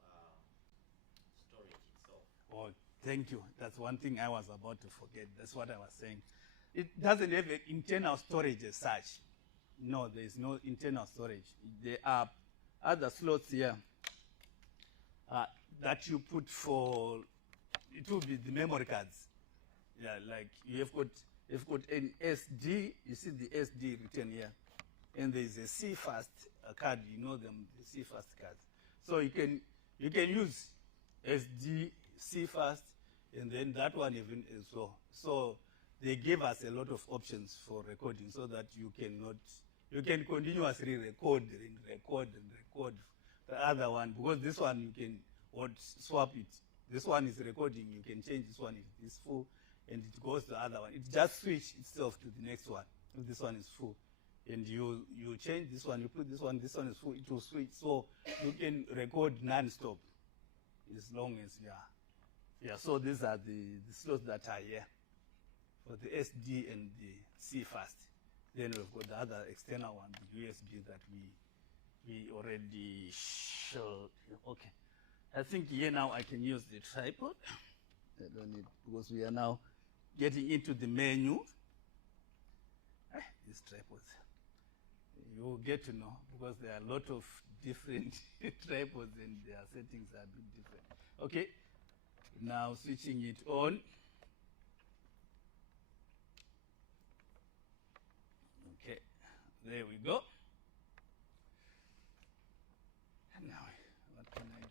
storage itself? Oh, thank you. That's one thing I was about to forget. That's what I was saying. It doesn't have an internal storage as such. No, there is no internal storage. There are other slots here that you put for, it will be the memory cards. Yeah, like you've got an SD, you see the SD written here. And there is a CFast card, you know them, the CFast cards. So you can use SD, CFast, and then that one even as well. So they gave us a lot of options for recording so that you can continuously record and record and record the other one, because this one you can swap it. This one is recording, you can change this one if it is full, and it goes to the other one. It just switch itself to the next one if this one is full. And you change this one, you put this one is full, it will switch. So you can record non-stop as long as, yeah, so these are the slots that are here for the SD and the CFast. Then we've got the other external one, the USB that we already showed. Okay. I think here now I can use the tripod. I don't need, because we are now getting into the menu. These tripods. You'll get to know, because there are a lot of different tripods and their settings are a bit different. Okay. Now switching it on. Okay, there we go. And now, what can I do?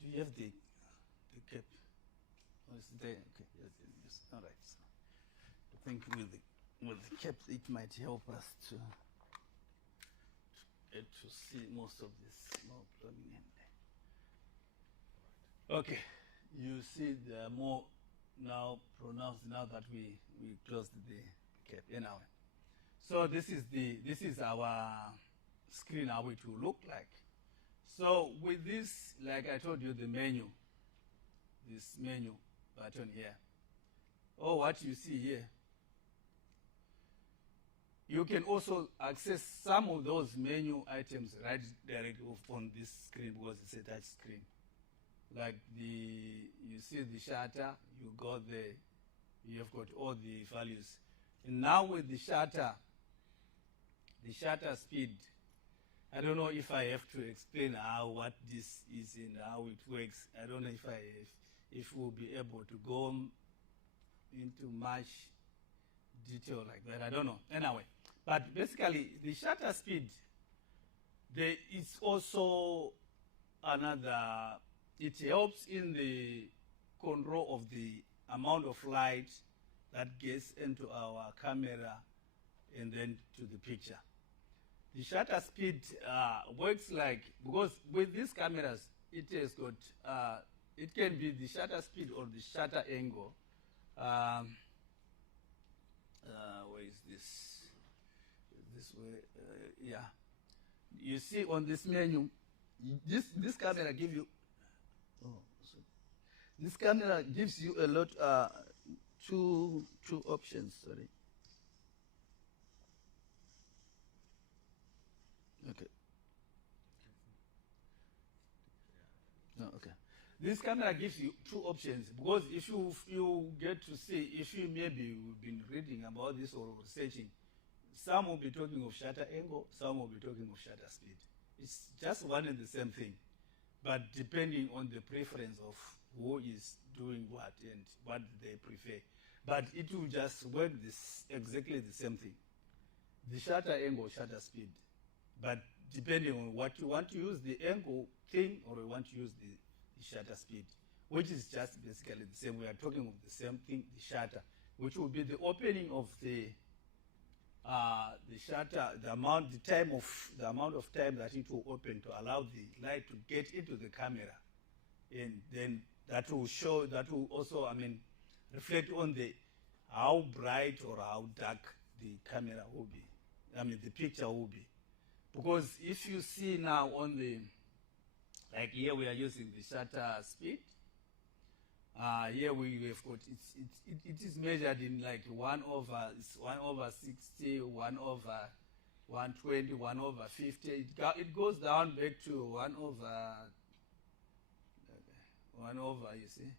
Do you have the cap? Oh, it's there. Okay, yes. All right. So I think with the cap, it might help us to get to see most of this more prominent. Okay, you see they are more now pronounced now that we closed the cap. Anyway. So this is our screen, how it will look like. So with this, like I told you, the menu, this menu button here, what you see here, you can also access some of those menu items right directly on this screen, because it's a touch screen. Like you see the shutter, you go there, you have got all the values. And now with the shutter speed, I don't know if I have to explain what this is and how it works. I don't know if we'll be able to go into much detail like that. I don't know. Anyway, but basically the shutter speed, there is also another, it helps in the control of the amount of light that gets into our camera and then to the picture. The shutter speed works like, because with these cameras, it has got, it can be the shutter speed or the shutter angle. Where is this? This way, yeah. You see on this menu, this camera gives you, this camera gives you a lot, two options, sorry. Okay. No, okay. This camera gives you two options, because if you get to see, if you maybe have been reading about this or researching, some will be talking of shutter angle, some will be talking of shutter speed. It's just one and the same thing, but depending on the preference of who is doing what and what they prefer. But it will just work exactly the same thing. The shutter angle, shutter speed. But depending on what you want to use, the angle thing, or you want to use the shutter speed, which is just basically the same. We are talking of the same thing, the shutter, which will be the opening of the shutter, the amount of time that it will open to allow the light to get into the camera, and then that will show, that will also, reflect on how bright or how dark the camera will be. The picture will be. Because if you see now on like here we are using the shutter speed. Here we have got, it is measured in like 1/60, 1/120, 1/50. It goes down back to 1/, you see,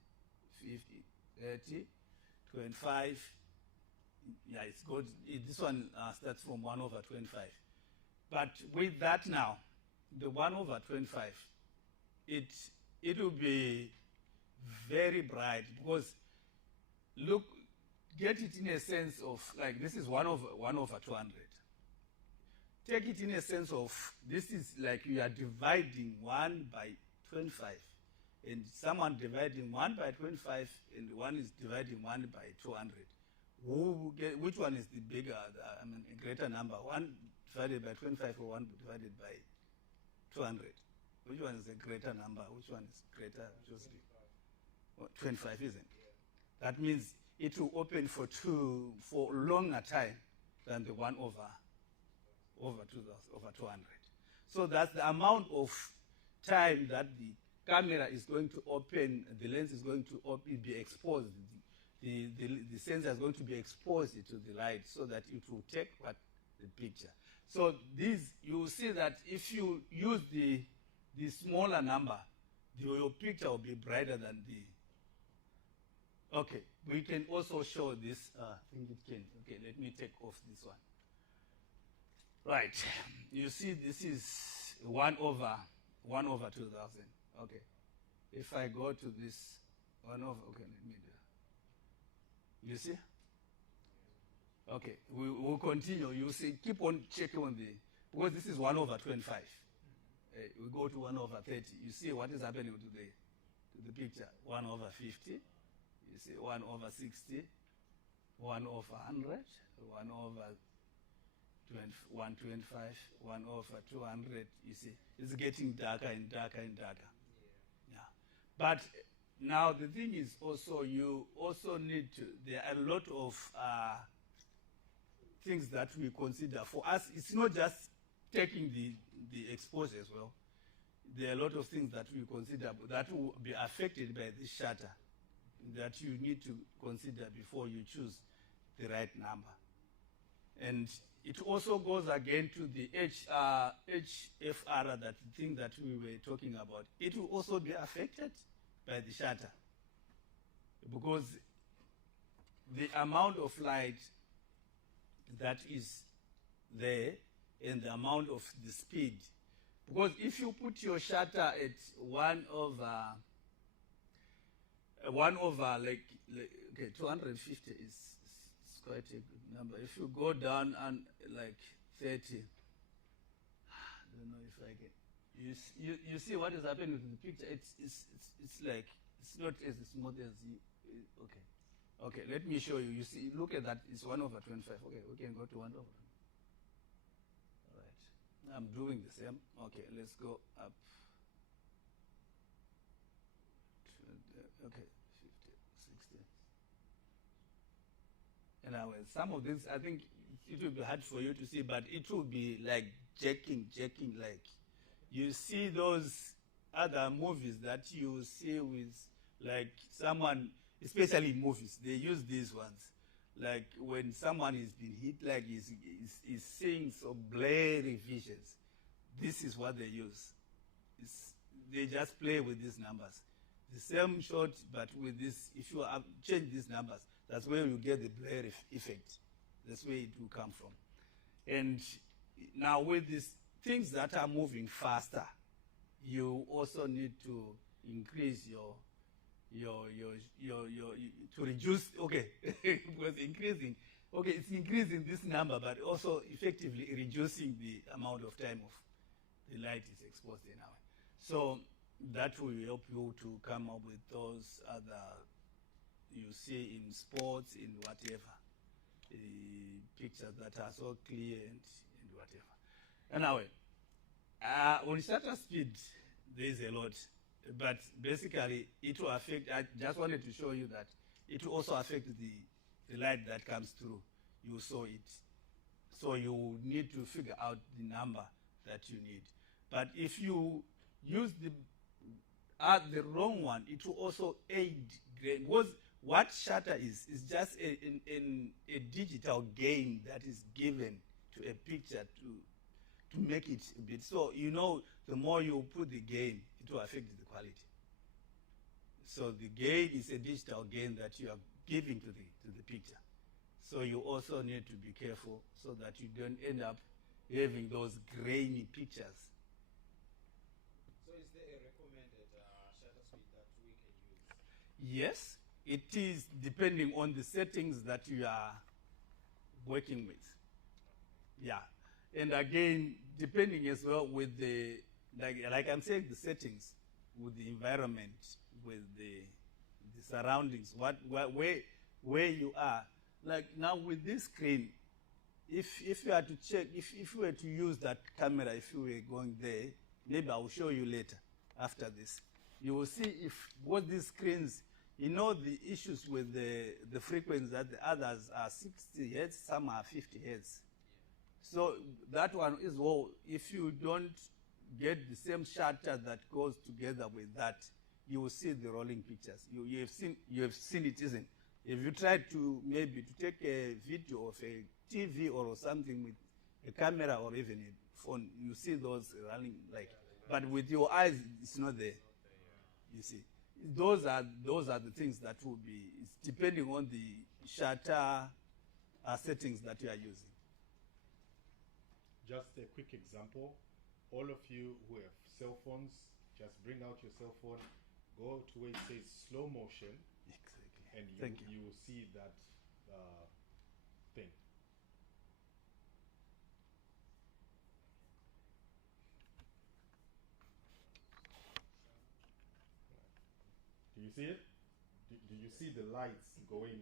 50, 30, 25. Yeah, it's good. This one starts from 1/25. But with that now, the 1/25, it will be very bright, because look, get it in a sense of, like, this is 1/200. Take it in a sense of, this is like you are dividing 1/25, and someone dividing 1/25, and one is dividing 1/200. Which one is the bigger, a greater number? 1 divided by 25 or 1 divided by 200? Which one is the greater number? Which one is greater? 25, isn't it? That means it will open for longer time than the 1/200. So that's the amount of time that the camera is going to open, the lens is going to be exposed, the sensor is going to be exposed to the light, so that it will take the picture. So these, you will see that if you use the smaller number, your picture will be brighter than the. Okay, we can also show this. I think it can. Okay, let me take off this one. Right, you see this is 1 over 2,000. Okay, if I go to this 1 over, okay, let me do. You see? Okay, we'll continue. You see, keep on checking on the, because this is 1 over 25. We go to 1 over 30. You see what is happening to the picture. 1 over 50. You see 1 over 60. 1 over 100. 1 over 125. 1 over 200. You see, it's getting darker and darker and darker. Yeah. But now the thing is also, you also need to, there are a lot of things that we consider. For us, it's not just taking the exposure as well. There are a lot of things that we consider that will be affected by this shutter that you need to consider before you choose the right number. And it also goes again to the HFR, that thing that we were talking about. It will also be affected by the shutter, because the amount of light that is there and the amount of the speed. Because if you put your shutter at 1 over like okay, 250 is quite a good number. If you go down and like 30, I don't know if I can. You see what is happening with the picture. It's like it's not as smooth as you. Okay. Okay, let me show you. You see, look at that. It's 1 over 25. Okay, we can go to 1 over. All right. I'm doing the same. Okay, let's go up. Okay, 50, 60. And now, some of this, I think it will be hard for you to see, but it will be like jacking, like you see those other movies that you see with like someone, especially in movies, they use these ones. Like when someone is being hit, like is seeing some blurry visions. This is what they use. They just play with these numbers. The same shot, but with this, if you change these numbers, that's where you get the blur effect. That's where it will come from. And now with these things that are moving faster, you also need to increase your to reduce, okay, because it's increasing this number, but also effectively reducing the amount of time of the light is exposed in our. So that will help you to come up with those other, you see in sports, in whatever, pictures that are so clear and whatever. Anyway, on shutter speed, there is a lot. But basically, it will affect, I just wanted to show you that it will also affect the light that comes through. You saw it. So you need to figure out the number that you need. But if you use the wrong one, it will also aid grain. Because what shutter is just a digital gain that is given to a picture to make it a bit. So, you know, the more you put the gain, it will affect the quality. So the gain is a digital gain that you are giving to the picture. So you also need to be careful so that you don't end up having those grainy pictures. So is there a recommended shutter speed that we can use? Yes, it is depending on the settings that you are working with. Yeah. And again, depending as well with the, like I'm saying, the settings, with the environment, with the surroundings, where you are. Like now with this screen, if you had to check, if you were to use that camera, if you were going there, maybe I will show you later after this. You will see if what these screens, you know the issues with the frequency that the others are 60 hertz, some are 50 hertz. So that one is, well, if you don't get the same shutter that goes together with that, you will see the rolling pictures. You have seen it, isn't it? If you try to maybe to take a video of a TV or something with a camera or even a phone, you see those running like, but with your eyes, it's not there. You see, those are the things that will be. It's depending on the shutter settings that you are using. Just a quick example. All of you who have cell phones, just bring out your cell phone, go to where it says slow motion, Exactly. and Thank you will see that thing. Do you see it? Do you see the lights going?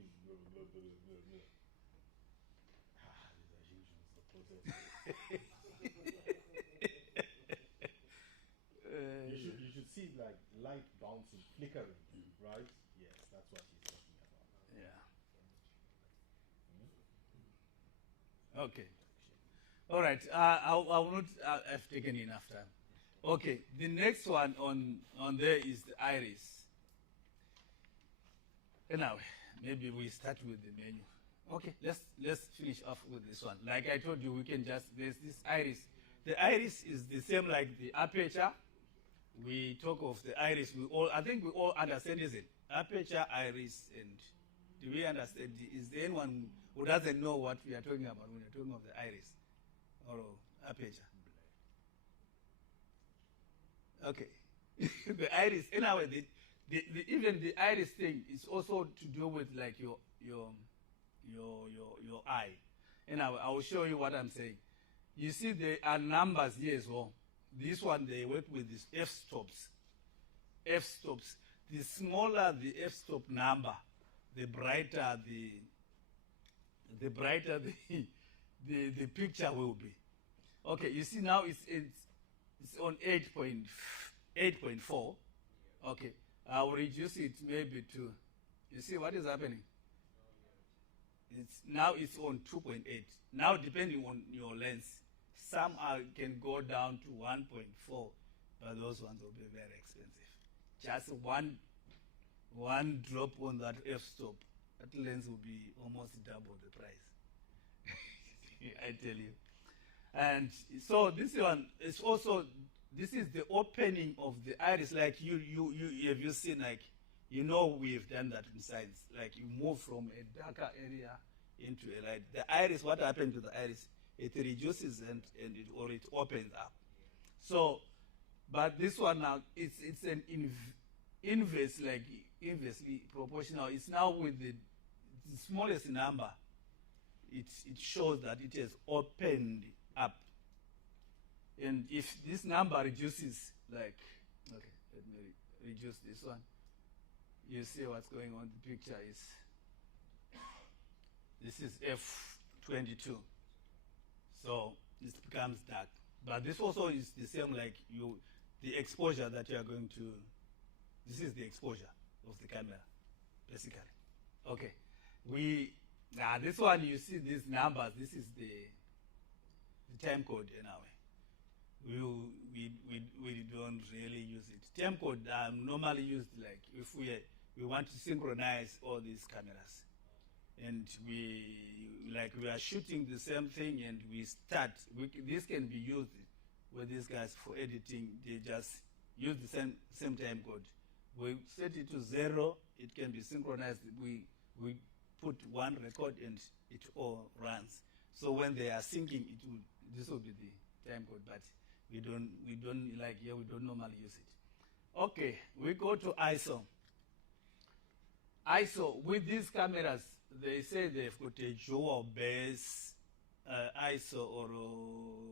Ah, these are usual. You should see like light bouncing, flickering, right? Yes, that's what he's talking about. Yeah. Okay. All right. I will not have taken enough time. Okay. The next one on there is the iris. Now, maybe we start with the menu. Okay. Let's finish off with this one. Like I told you, we can just there's this iris. The iris is the same like the aperture. We talk of the iris. I think we all understand, is it? Aperture, iris, and do we understand? Is there anyone who doesn't know what we are talking about when we're talking of the iris or aperture? Okay. The iris, anyway, even the iris thing is also to do with like your eye. And I will show you what I'm saying. You see, there are numbers here as well. This one, they work with these f-stops. F-stops. The smaller the f-stop number, the brighter the picture will be. Okay, you see now it's on 8.4. Okay, I will reduce it maybe to. You see what is happening? It's on 2.8. Now depending on your lens, some can go down to 1.4, but those ones will be very expensive. Just one drop on that f-stop, that lens will be almost double the price. I tell you. And so this one is also, this is the opening of the iris. Like have you seen, like, we've done that in science. Like you move from a darker area into a light. The iris, what happened to the iris? It reduces and it opens up. So, but this one now, it's an inversely proportional. It's now with the smallest number. It shows that it has opened up. And if this number reduces, like, okay, let me reduce this one. You see what's going on. The picture is, this is F22. So this becomes dark. But this also is the same like the exposure that you are going to, this is the exposure of the camera, basically. Okay. This one, you see these numbers, this is the time code anyway. We don't really use it. Time code normally used like if we want to synchronize all these cameras. And we are shooting the same thing and we start. This can be used with these guys for editing. They just use the same time code. We set it to 0, it can be synchronized. We put one record and it all runs. So when they are syncing, this will be the time code, but we don't normally use it. Okay, we go to ISO. ISO, with these cameras, they say they've got a dual base ISO, or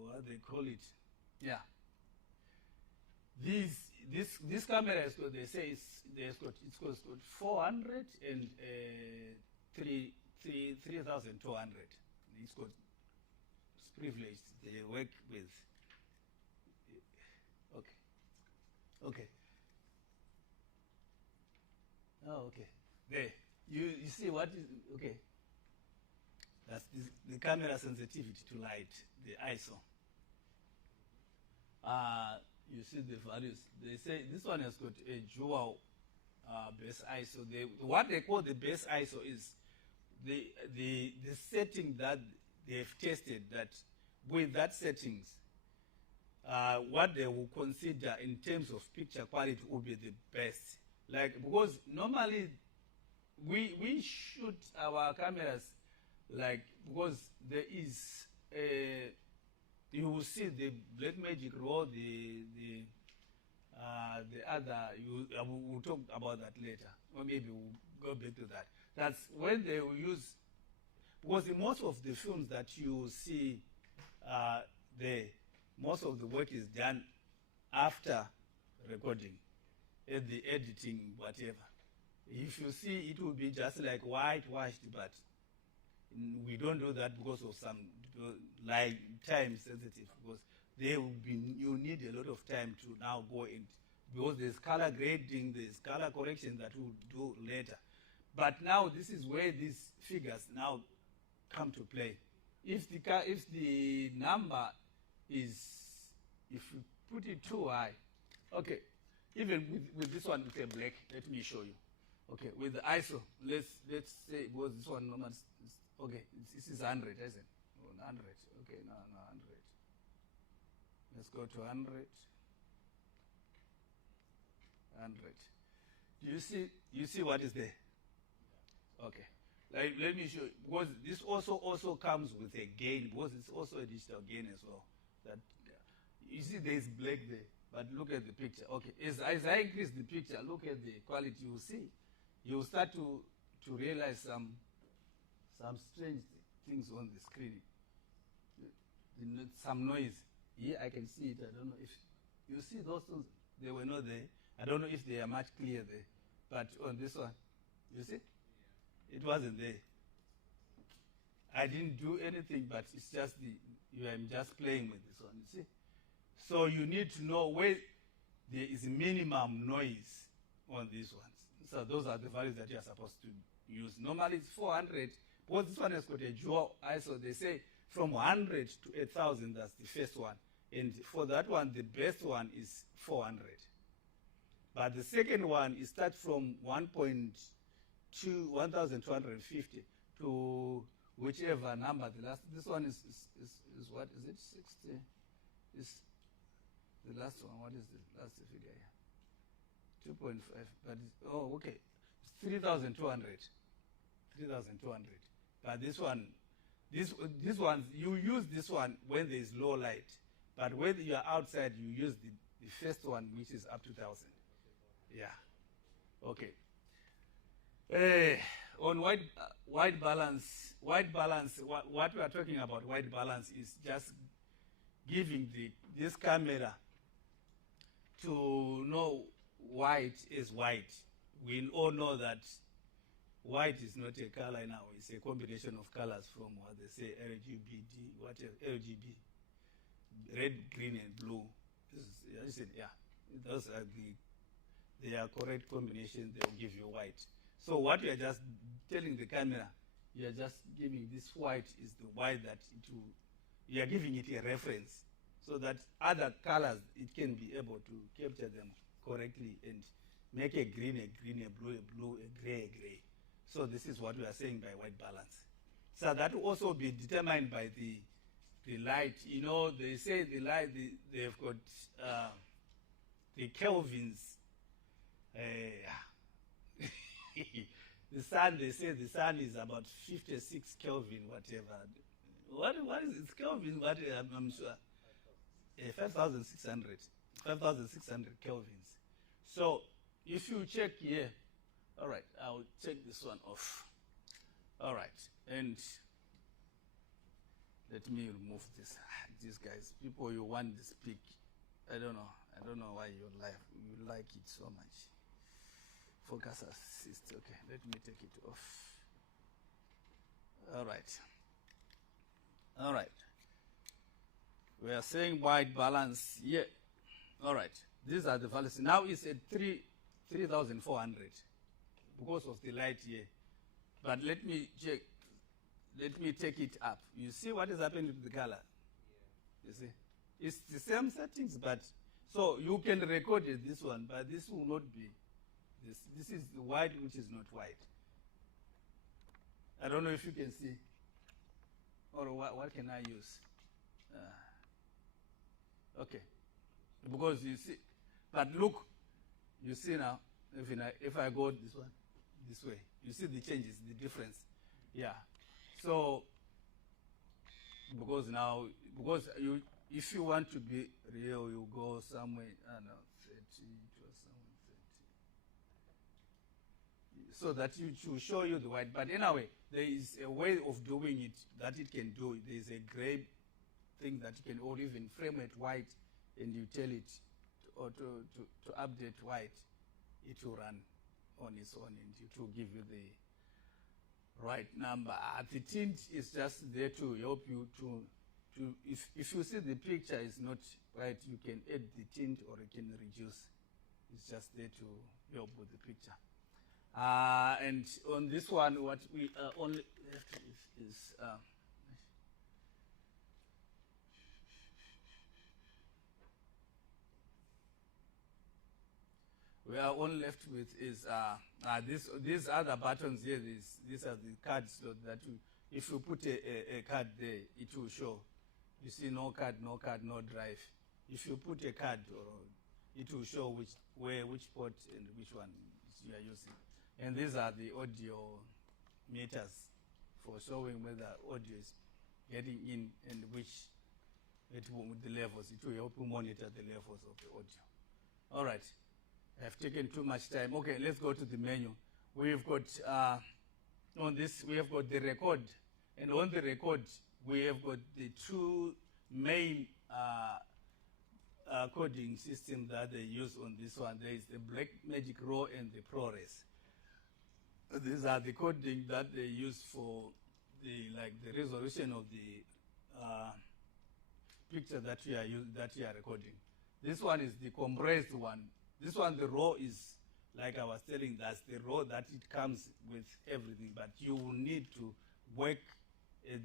what they call it. Yeah. This camera has got, they say it's got 400 and 3,200. It's got, it's privileged. They work with. Okay. Oh, okay. There. You see what is, okay. That's the camera sensitivity to light, the ISO. You see the values. They say this one has got a dual base ISO. What they call the base ISO is the setting that they've tested, that with that settings, what they will consider in terms of picture quality will be the best. Like, because normally we shoot our cameras like, because there is a, you will see the Blackmagic Raw, the other, we'll talk about that later, or maybe we'll go back to that. That's when they will use, because in most of the films that you see most of the work is done after recording, at the editing, whatever. If you see, it will be just like whitewashed, but we don't do that because of some, like, time sensitive, because there will be, you need a lot of time to now go in, because there's color grading, there's color correction that we'll do later. But now this is where these figures now come to play. If the number is, if you put it too high, okay, even with this one with a black, let me show you. Okay, with the ISO, let's say, because this one normal, okay, this is 100, isn't it? 100, okay, no, 100. Let's go to 100. 100. Do you see what is there? Okay. Like, let me show you, because this also comes with a gain, because it's also a digital gain as well. That you see there's black there, but look at the picture. Okay, as I increase the picture, look at the quality, you see. You'll start to realize some strange things on the screen. Some noise. Here I can see it. I don't know if you see those things. They were not there. I don't know if they are much clearer there. But on this one, you see? It wasn't there. I didn't do anything, but it's just I'm just playing with this one, you see? So you need to know where there is minimum noise on these ones. So those are the values that you are supposed to use. Normally it's 400, because this one has got a dual ISO. They say from 100 to 8,000, that's the first one. And for that one, the best one is 400. But the second one, it starts from 1,250 to whichever number. This one is what is it? 60 is the last one. What is the last figure here? 2.5. But okay, it's 3,200. 3,200. But this one, this one, you use this one when there is low light. But when you are outside, you use the first one, which is up to 1,000. Yeah. Okay. On white balance, what we are talking about, white balance, is just giving this camera to know white is white. We all know that white is not a color now. It's a combination of colors from what they say, RGBD, whatever, RGB, red, green, and blue. Yeah, those are they are correct combinations. They will give you white. So what you are just telling the camera, you are just giving this white is the white that you are giving it a reference, so that other colors, it can be able to capture them correctly and make a green, a blue, a blue, a gray. So this is what we are saying by white balance. So that will also be determined by the light. You know, they say the light, they've got the kelvins. The sun, they say the sun is about 56 Kelvin, whatever. What is it? Kelvin, what, I'm sure. 5,600 Kelvins. So if you check here, all right, I'll take this one off. All right, and let me remove this. These guys, people, you want this pic. I don't know why you like it so much. Focus assist. Okay, let me take it off. All right. We are saying white balance here. All right, these are the values. Now it's at 3,400 because of the light here. But let me check. Let me take it up. You see what is happening to the color? Yeah. You see? It's the same settings, but so you can record it, this one, but this will not be. This is the white, which is not white. I don't know if you can see. Or what can I use? Okay, because you see, but look, you see now, if I go this one, this way, you see the changes, the difference. Yeah. So, because now, because you, if you want to be real, you go somewhere, I don't know, 30 to somewhere 30. So that it will show you the white. But anyway, there is a way of doing it that it can do. There is a gray thing that you can, or even frame it white, and you tell it to update white. It will run on its own, and it will give you the right number. The tint is just there to help you to if you see the picture is not right, you can add the tint or you can reduce. It's just there to help with the picture. And on this one, what we are only left with is we are only left with is these other buttons here. These are the cards so that if you put a card there, it will show. You see no card, no drive. If you put a card, it will show which port and which one you are using. And these are the audio meters for showing whether audio is getting in and which with the levels. It will help you monitor the levels of the audio. All right. I've taken too much time. Okay, let's go to the menu. We've got on this, we have got the record, and on the record we have got the two main coding systems that they use on this one. There is the Blackmagic Raw and the ProRes. These are the coding that they use for the resolution of the picture that you are recording. This one is the compressed one. This one, the raw is, like I was telling, that's the raw that it comes with everything, but you will need to work at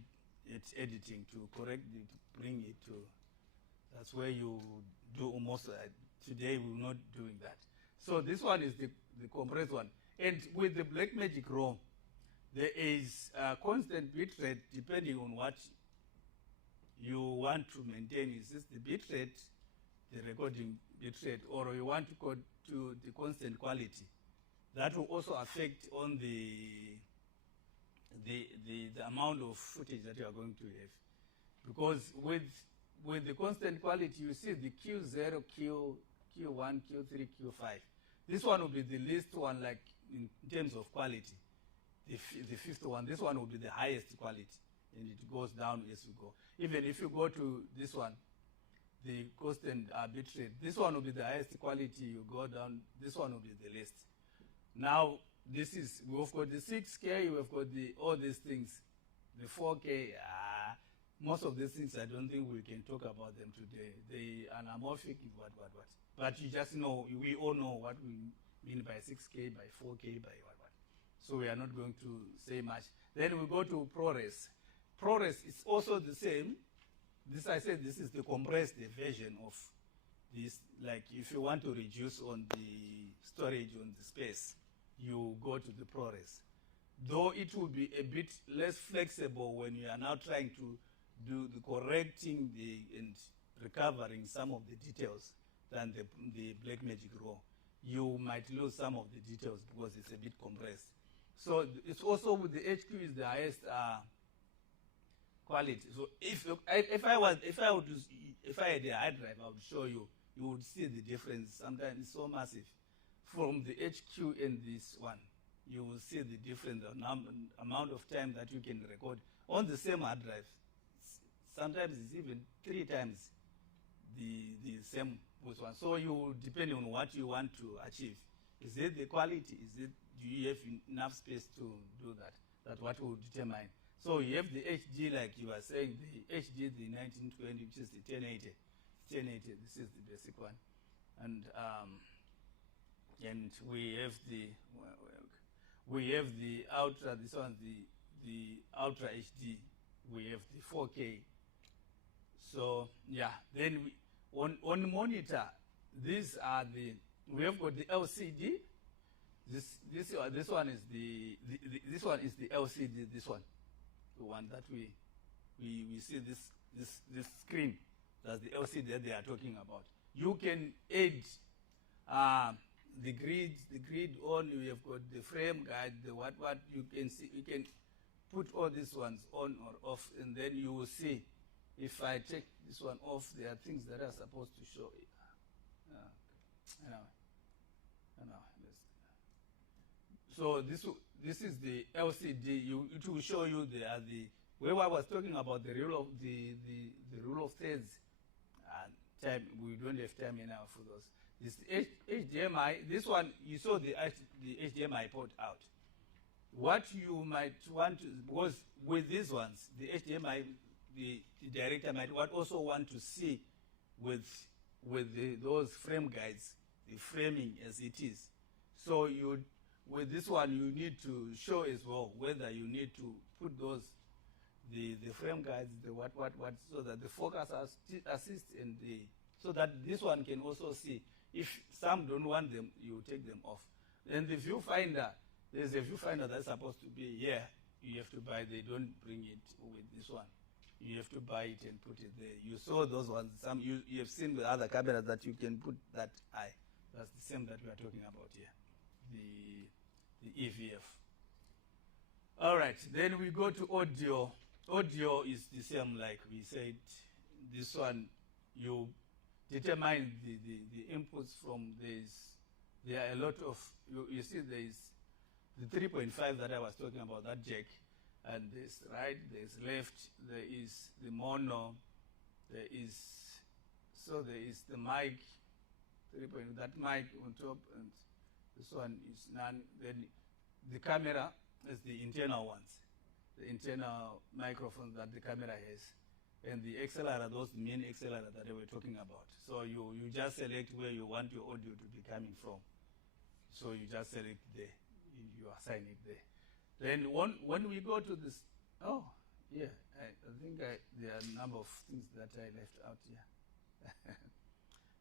editing to correct it, to bring it to, that's where you do almost, today we're not doing that. So this one is the compressed one. And with the Blackmagic Raw, there is a constant bit rate depending on what you want to maintain. Is this the bit rate, the recording bit rate, or you want to go to the constant quality? That will also affect on the amount of footage that you are going to have. Because with the constant quality, you see the Q0, Q1, Q3, Q5. This one will be the least one, like in terms of quality. The fifth one, this one will be the highest quality, and it goes down as you go. Even if you go to this one, the constant bit rate, this one will be the highest quality, you go down, this one will be the least. Now, this is, we've got the 6K, we've got all these things, the 4K, most of these things I don't think we can talk about them today. The anamorphic, what. But you just know, we all know what we mean by 6K, by 4K, by what. So we are not going to say much. Then we go to ProRes. ProRes is also the same. This, I said, this is the compressed version of this. Like if you want to reduce on the storage on the space, you go to the ProRes. Though it will be a bit less flexible when you are now trying to do the correcting and recovering some of the details than the Blackmagic Raw. You might lose some of the details because it's a bit compressed. So it's also with the HQ is the highest quality. So if I had a hard drive, I would show you. You would see the difference. Sometimes it's so massive. From the HQ and this one, you will see the difference, the amount of time that you can record on the same hard drive. Sometimes it's even 3 times the same with one. So you depend on what you want to achieve. Is it the quality? Do you have enough space to do that? That's what will determine. So you have the HD, like you were saying, the HD, the 1920, which is the 1080. 1080, this is the basic one. And we have the Ultra, this one, the Ultra HD. We have the 4K. So yeah, then on monitor, these are we have got the LCD. This one is the LCD. This one, the one that we we see this screen. That's the LCD that they are talking about. You can add the grid on. You have got the frame guide, the what you can see. You can put all these ones on or off, and then you will see. If I take this one off, there are things that are supposed to show. So this is the LCD. It will show you the where I was talking about the rule of the rule of thirds. Time we don't have time now for those. This HDMI. This one you saw the HDMI port out. What you might want to, because with these ones, the HDMI, the director might also want to see with those frame guides, the framing as it is. So with this one, you need to show as well whether you need to put those, the frame guides, the what, so that the focus assist and so that this one can also see. If some don't want them, you take them off. And the viewfinder, there's a viewfinder that's supposed to be here. You have to buy. They don't bring it with this one. You have to buy it and put it there. You saw those ones. Some you have seen with other cameras that you can put that eye. That's the same that we are talking about here, the EVF. All right, then we go to audio. Audio is the same, like we said. This one, you determine the inputs from this. There are a lot of, you see there is the 3.5 that I was talking about, that jack, and there's right, there's left, there is the mono, there is the mic, that mic on top, and this one is none. Then the camera is the internal ones, the internal microphones that the camera has. And the XLR, those main XLR that they were talking about. So you just select where you want your audio to be coming from. So you just select there, you assign it there. Then when we go to this, I think there are a number of things that I left out here.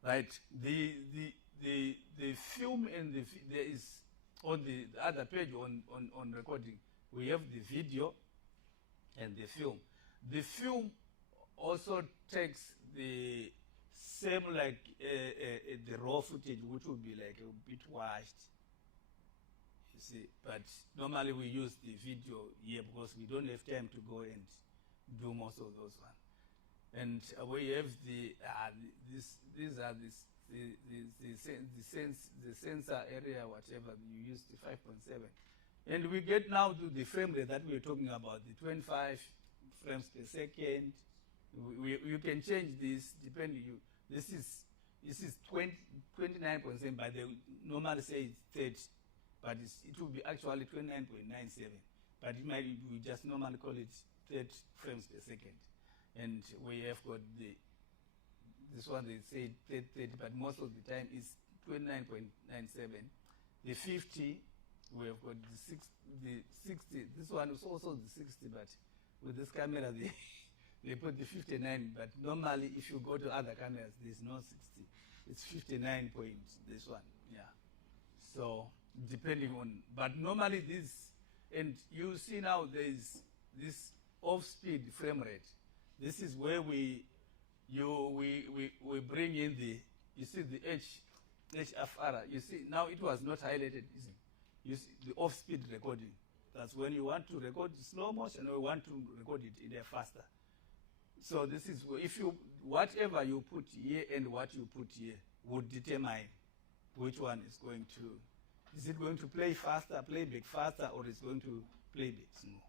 Right, the film and there is on the other page on recording, we have the video and the film. The film also takes the same like the raw footage, which will be like a bit washed. You see, but normally we use the video here because we don't have time to go and do most of those ones. And we have the sensor area, whatever you use, the 5.7, and we get now to the frame rate that we were talking about, the 25 frames per second. You can change this depending. This is 29.7, but they normally say it's 30, but it will be actually 29.97. But we just normally call it 30 frames per second. And we have got this one they say 30, but most of the time it's 29.97. The 50, we have got the 60. This one is also the 60, but with this camera they put the 59, but normally if you go to other cameras, there's no 60. It's 59 point, this one, yeah. So depending on, but normally this, and you see now there's this off-speed frame rate. This is where we bring in the, you see the HFR. You see now it was not highlighted, isn't it? You see the off-speed recording. That's when you want to record slow motion or you want to record it in a faster. So this is if you whatever you put here and what you put here would determine which one is going to. Is it going to play faster, play back faster, or is going to play back slow?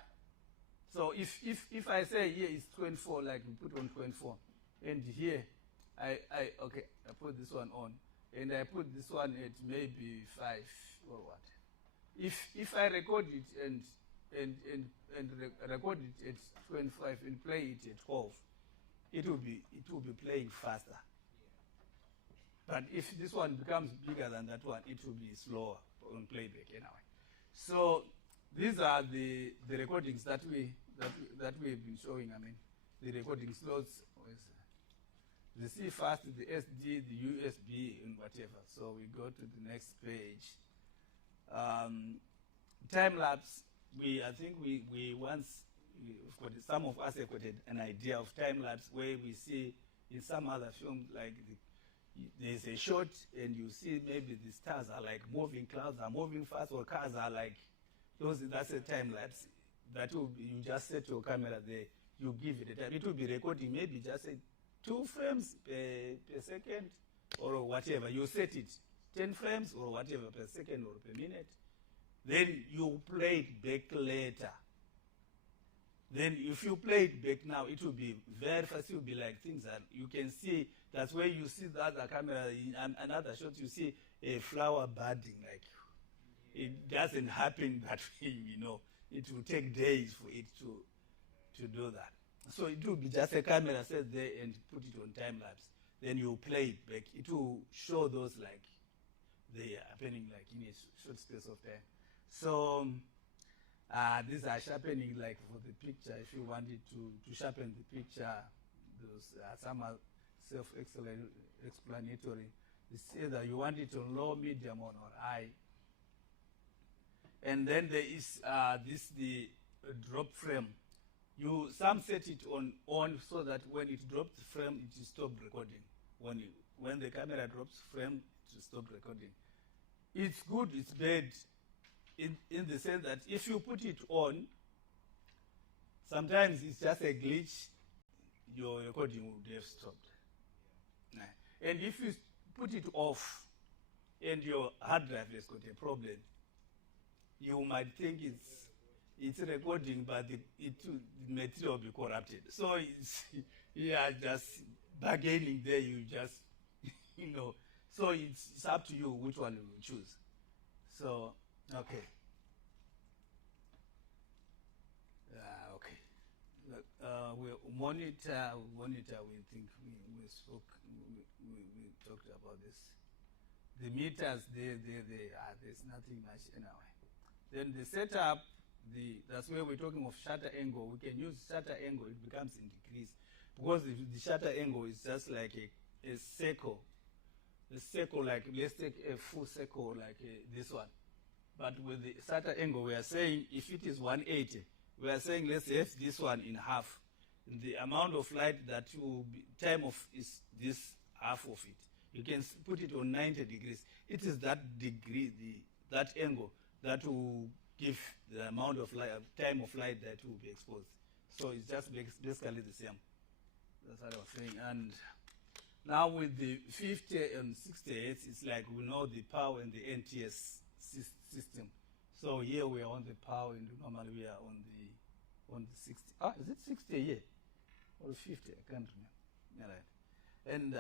So if I say here is 24, like we put on 24, and here I put this one on, and I put this one at maybe 5 or what. If I record it and record it at 25 and play it at 12, it will be playing faster. But if this one becomes bigger than that one, it will be slower on playback anyway. So these are the recordings that we've been showing. I mean, the recording slots, the C fast, the SD, the USB, and whatever. So we go to the next page. Time lapse. I think we once we've got, some of us have got an idea of time lapse where we see in some other films like there's a shot and you see maybe the stars are like moving, clouds are moving fast, or cars are like those. That's a time lapse. That will be, you just set your camera there, you give it a time. It will be recording maybe just 2 frames per second or whatever. You set it 10 frames or whatever per second or per minute. Then you play it back later. Then if you play it back now, it will be very fast. It will be like things that you can see. That's where you see the other camera. In another shot, you see a flower budding. Like, it doesn't happen that way, you know. It will take days for it to do that. So it will be just a camera set there and put it on time lapse. Then you play it back. It will show those like they are happening like in a short space of time. So these are sharpening like for the picture. If you wanted to sharpen the picture, those some are self-explanatory. It's either you want it on low, medium, or high. And then there is the drop frame. Some set it on so that when it drops the frame, it will stop recording. When the camera drops frame, it will stop recording. It's good, it's bad, in the sense that if you put it on, sometimes it's just a glitch, your recording would have stopped. And if you put it off and your hard drive has got a problem, you might think it's recording, but the material will be corrupted. So it's just bargaining there. You just you know. So it's up to you which one you will choose. So okay. Okay. Look, we monitor. We think we spoke. We talked about this. The meters, there's nothing much anyway. Then the setup, that's where we're talking of shutter angle. We can use shutter angle, it becomes in degrees. Because the shutter angle is just like a circle. A circle, like, let's take a full circle like this one. But with the shutter angle, we are saying if it is 180, we are saying let's have this one in half. The amount of light that will be, time of is this half of it. You can put it on 90 degrees. It is that degree, that angle, that will give the amount of light, time of light that will be exposed. So it's just basically the same. That's what I was saying. And now with the 50 and 60 Hertz, it's like we know the power and the NTS system. So here we are on the power, and normally we are on the 60. Is it 60 here or 50? I can't remember. All right. And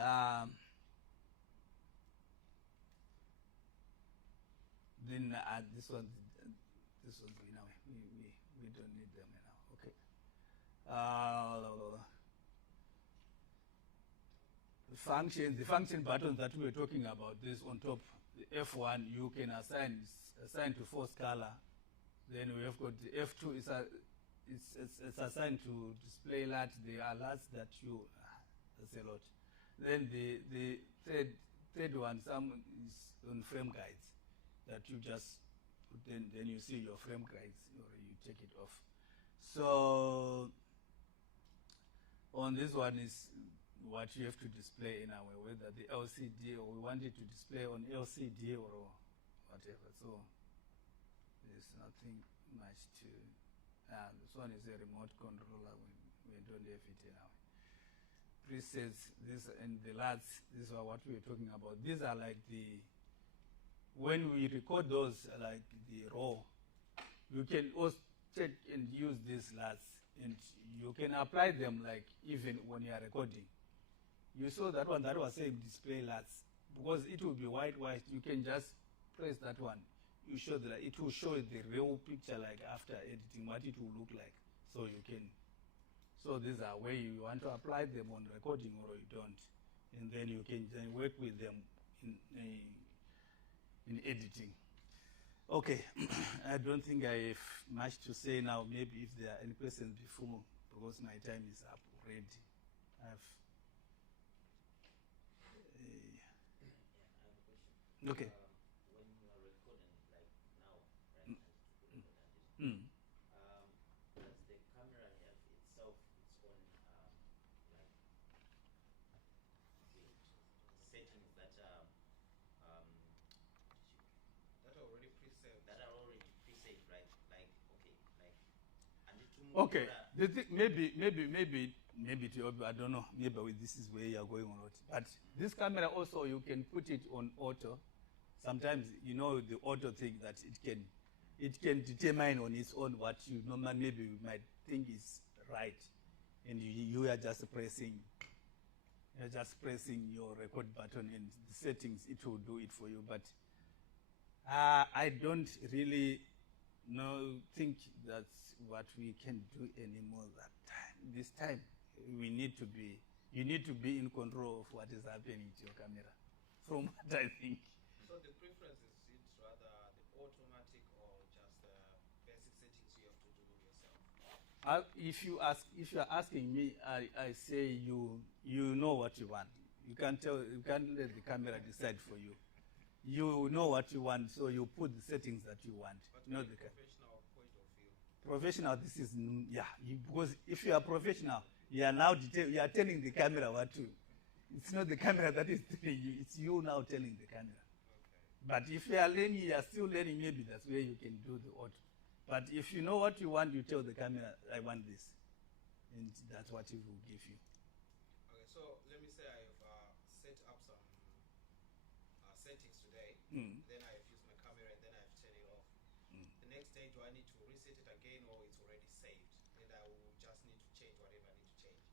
then this one, you know, we don't need them now. Okay. The function buttons that we were talking about, this on top, the F1, you can assign to force color. Then we have got the F2, it's assigned to display light. There are lights that you, that's a lot. Then the third one, some is on frame guides that you just, then you see your frame guides or you take it off. So on this one is what you have to display in our way, whether the LCD, or we want it to display on LCD or whatever. So there's nothing much to, this one is a remote controller. We don't have it in our presets. This and the LUTs, these are what we were talking about. These are like when we record those, like the raw, you can also take and use these LUTs, and you can apply them like even when you are recording. You saw that one that was saying display LUTs, because it will be white. You can just press that one. You show that it will show the real picture, like after editing, what it will look like. So you can. So these are where you want to apply them on recording or you don't, and then you can then work with them in editing. Okay, I don't think I have much to say now. Maybe if there are any questions before, because my time is up already. I have a question. Okay. When you are recording, like now, right? Mm. Does the camera Okay, maybe I don't know. Maybe this is where you are going or not. But this camera also, you can put it on auto. Sometimes you know the auto thing that it can determine on its own what you normally maybe you might think is right, and you are just pressing. You're just pressing your record button, and the settings it will do it for you. But I don't really think that's what we can do anymore. That time, this time, you need to be in control of what is happening to your camera. From what I think. So the preference is it rather the automatic or just the basic settings you have to do yourself? If you are asking me, I say you know what you want. You can't let the camera decide for you. You know what you want, so you put the settings that you want. But Not from the a professional point of view. professional. This is because if you are professional, you are now you are telling the camera what to. It's not the camera that is telling you. It's you now telling the camera. Okay. But if you are learning, you are still learning. Maybe that's where you can do the auto. But if you know what you want, you tell the camera, I want this. And that's what it will give you. Okay, so let me say I've set up some settings today. Then I've used my camera and then I've turned it off. The next day, do I need to reset it again or it's already saved? And I will just need to change whatever I need to change.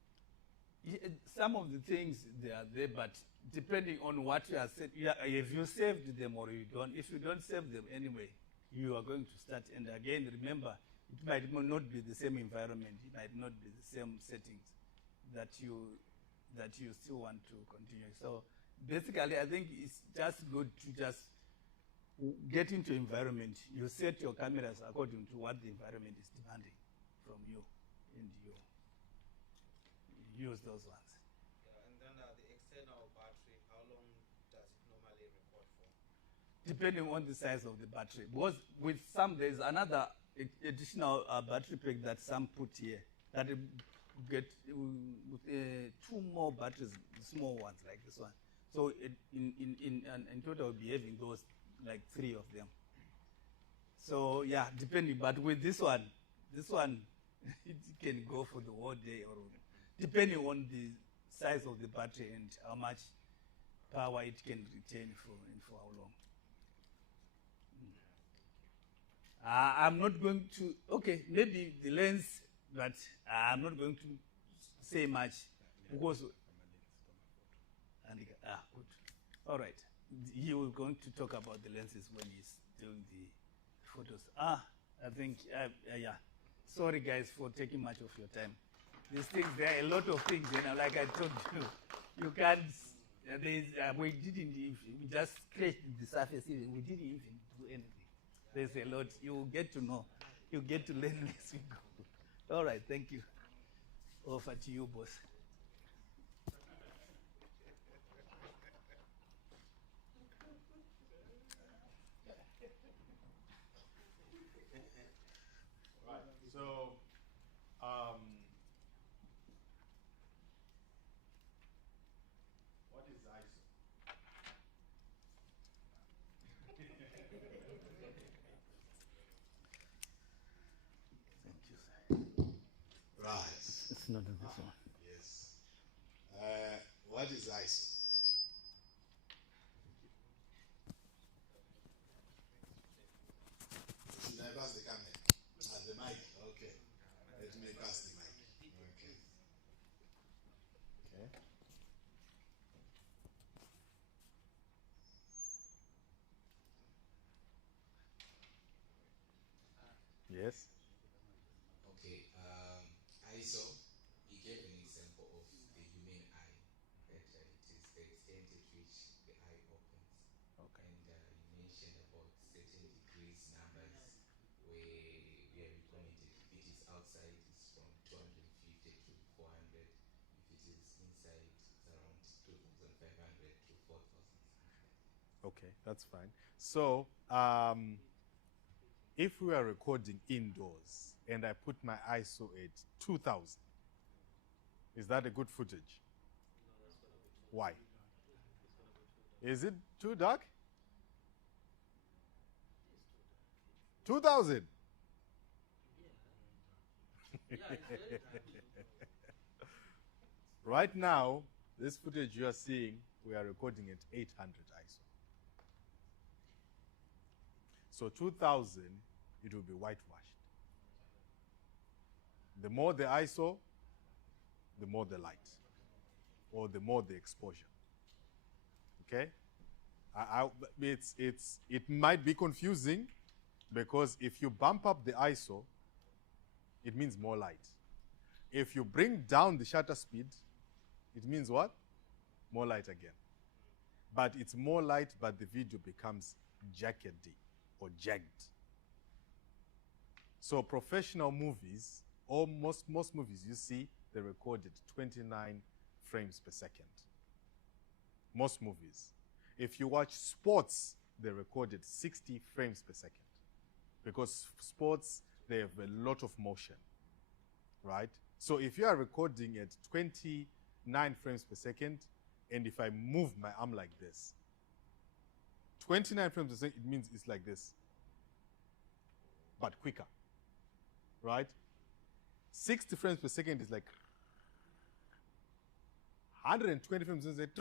Some of the things they are there, but depending on what you are set, if you saved them or you don't. If you don't save them anyway, you are going to start. And again, remember, it might not be the same environment. It might not be the same settings that you still want to continue. So basically, I think it's just good to just get into environment. You set your cameras according to what the environment is demanding from you, and you use those ones. Yeah, and then the external battery, how long does it normally record for? Depending on the size of the battery. Because with some, there's another additional battery pack that some put here that get with 2 more batteries, small ones like this one. So in total, we'll be having those like 3 of them. So yeah, depending. But with this one, it can go for the whole day, or depending on the size of the battery and how much power it can retain for how long. I'm not going to, okay, maybe the lens, but I'm not going to say much because, good. All right. You were going to talk about the lenses when he's doing the photos. I think, yeah. Sorry, guys, for taking much of your time. These things, there are a lot of things, like I told you can't, we just scratched the surface even. We didn't even do anything. There's a lot. You get to know. You get to learn as we go. All right, thank you. Over to you, boss. Right. So, what is ISO? Thank you, sir. Right. It's not this one. Yes. What is ISO? Should I pass the camera? The mic? Okay. Let me pass the mic. Okay. Okay. Yes. Okay. ISO, he gave an example of the human eye. That it is the extent at which the eye opens. Okay. And you mentioned about certain degrees numbers where we commented if it is outside it's from 250 to 400. If it is inside it's around 2,500 to 4,000. Okay, that's fine. So, if we are recording indoors and I put my ISO at 2000, is that a good footage? Why? Is it too dark? 2000? Right now, this footage you are seeing, we are recording at 800 ISO. So 2000, it will be whitewashed. The more the ISO, the more the light, or the more the exposure. Okay? It might be confusing because if you bump up the ISO, it means more light. If you bring down the shutter speed, it means what? More light again. But it's more light, but the video becomes jaggedy or jagged. So professional movies, or most movies you see, they recorded 29 frames per second. Most movies. If you watch sports, they recorded 60 frames per second. Because sports, they have a lot of motion, right? So if you are recording at 29 frames per second, and if I move my arm like this, 29 frames per second, it means it's like this, but quicker, right? 60 frames per second is like 120 frames per second,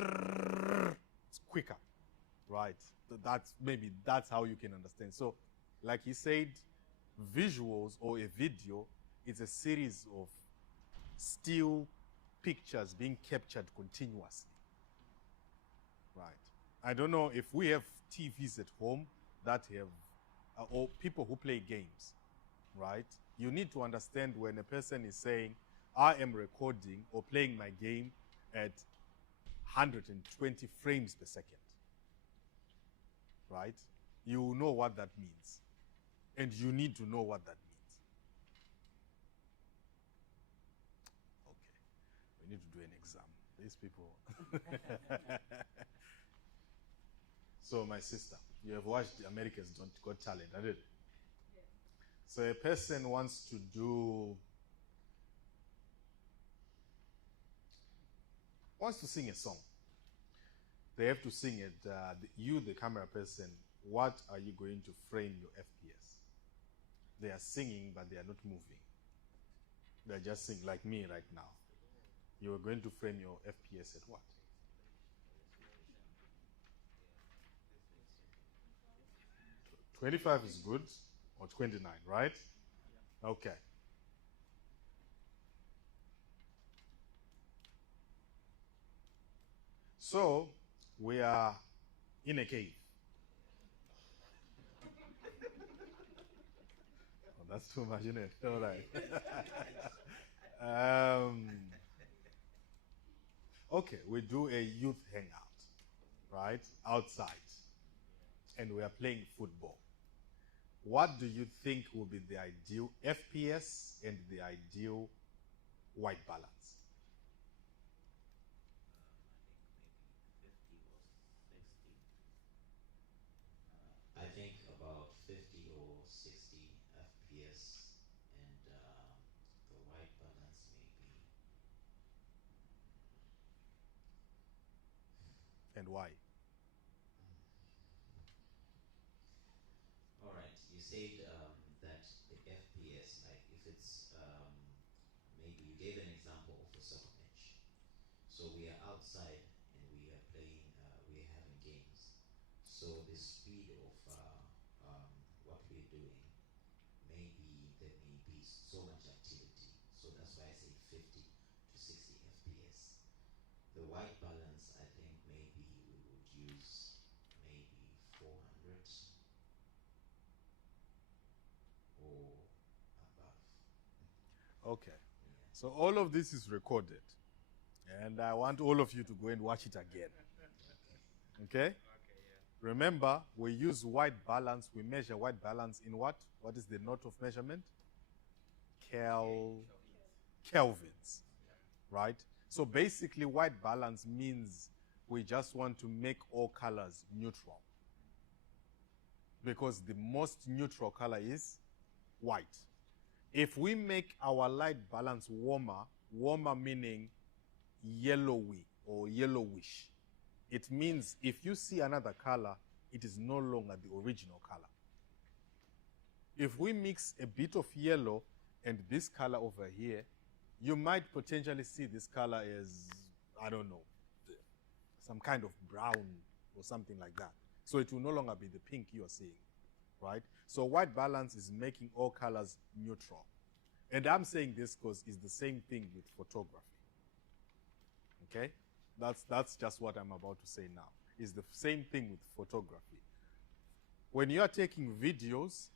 it's quicker, right? So that's how you can understand. So, like he said, visuals or a video is a series of still pictures being captured continuously, right? I don't know if we have TVs at home that have, or people who play games, right? You need to understand when a person is saying, I am recording or playing my game at 120 frames per second, right? You know what that means. And you need to know what that means. Okay, we need to do an exam. These people. So, my sister, you have watched the Americans Got Talent, haven't you? Yes. So, a person wants to sing a song. They have to sing it. You, the camera person, what are you going to frame your FPS? They are singing, but they are not moving. They are just singing, like me right now. You are going to frame your FPS at what? 25 is good, or 29, right? Okay. So, we are in a cave. Oh, that's too much, isn't it? All right. Okay, we do a youth hangout, right? Outside. And we are playing football. What do you think will be the ideal FPS and the ideal white balance? I think about 50 or 60 FPS, and the white balance maybe. And why? All right, you said that the FPS, like if it's maybe you gave an example of a soccer match. So we are outside and we are playing, we are having games. So the speed of what we're doing, maybe there may be so much activity. So that's why I say 50 to 60 FPS. The white balance, I think maybe we would use maybe 400 or above. Okay. Yeah. So all of this is recorded. And I want all of you to go and watch it again. Okay? Remember, we use white balance. We measure white balance in what? What is the note of measurement? Kelvins. Right? So basically, white balance means we just want to make all colors neutral. Because the most neutral color is white. If we make our light balance warmer meaning yellowy or yellowish, it means if you see another color, it is no longer the original color. If we mix a bit of yellow and this color over here, you might potentially see this color as, I don't know, some kind of brown or something like that. So it will no longer be the pink you are seeing, right? So white balance is making all colors neutral. And I'm saying this because it's the same thing with photography. Okay? That's just what I'm about to say now. It's the same thing with photography. When you are taking videos,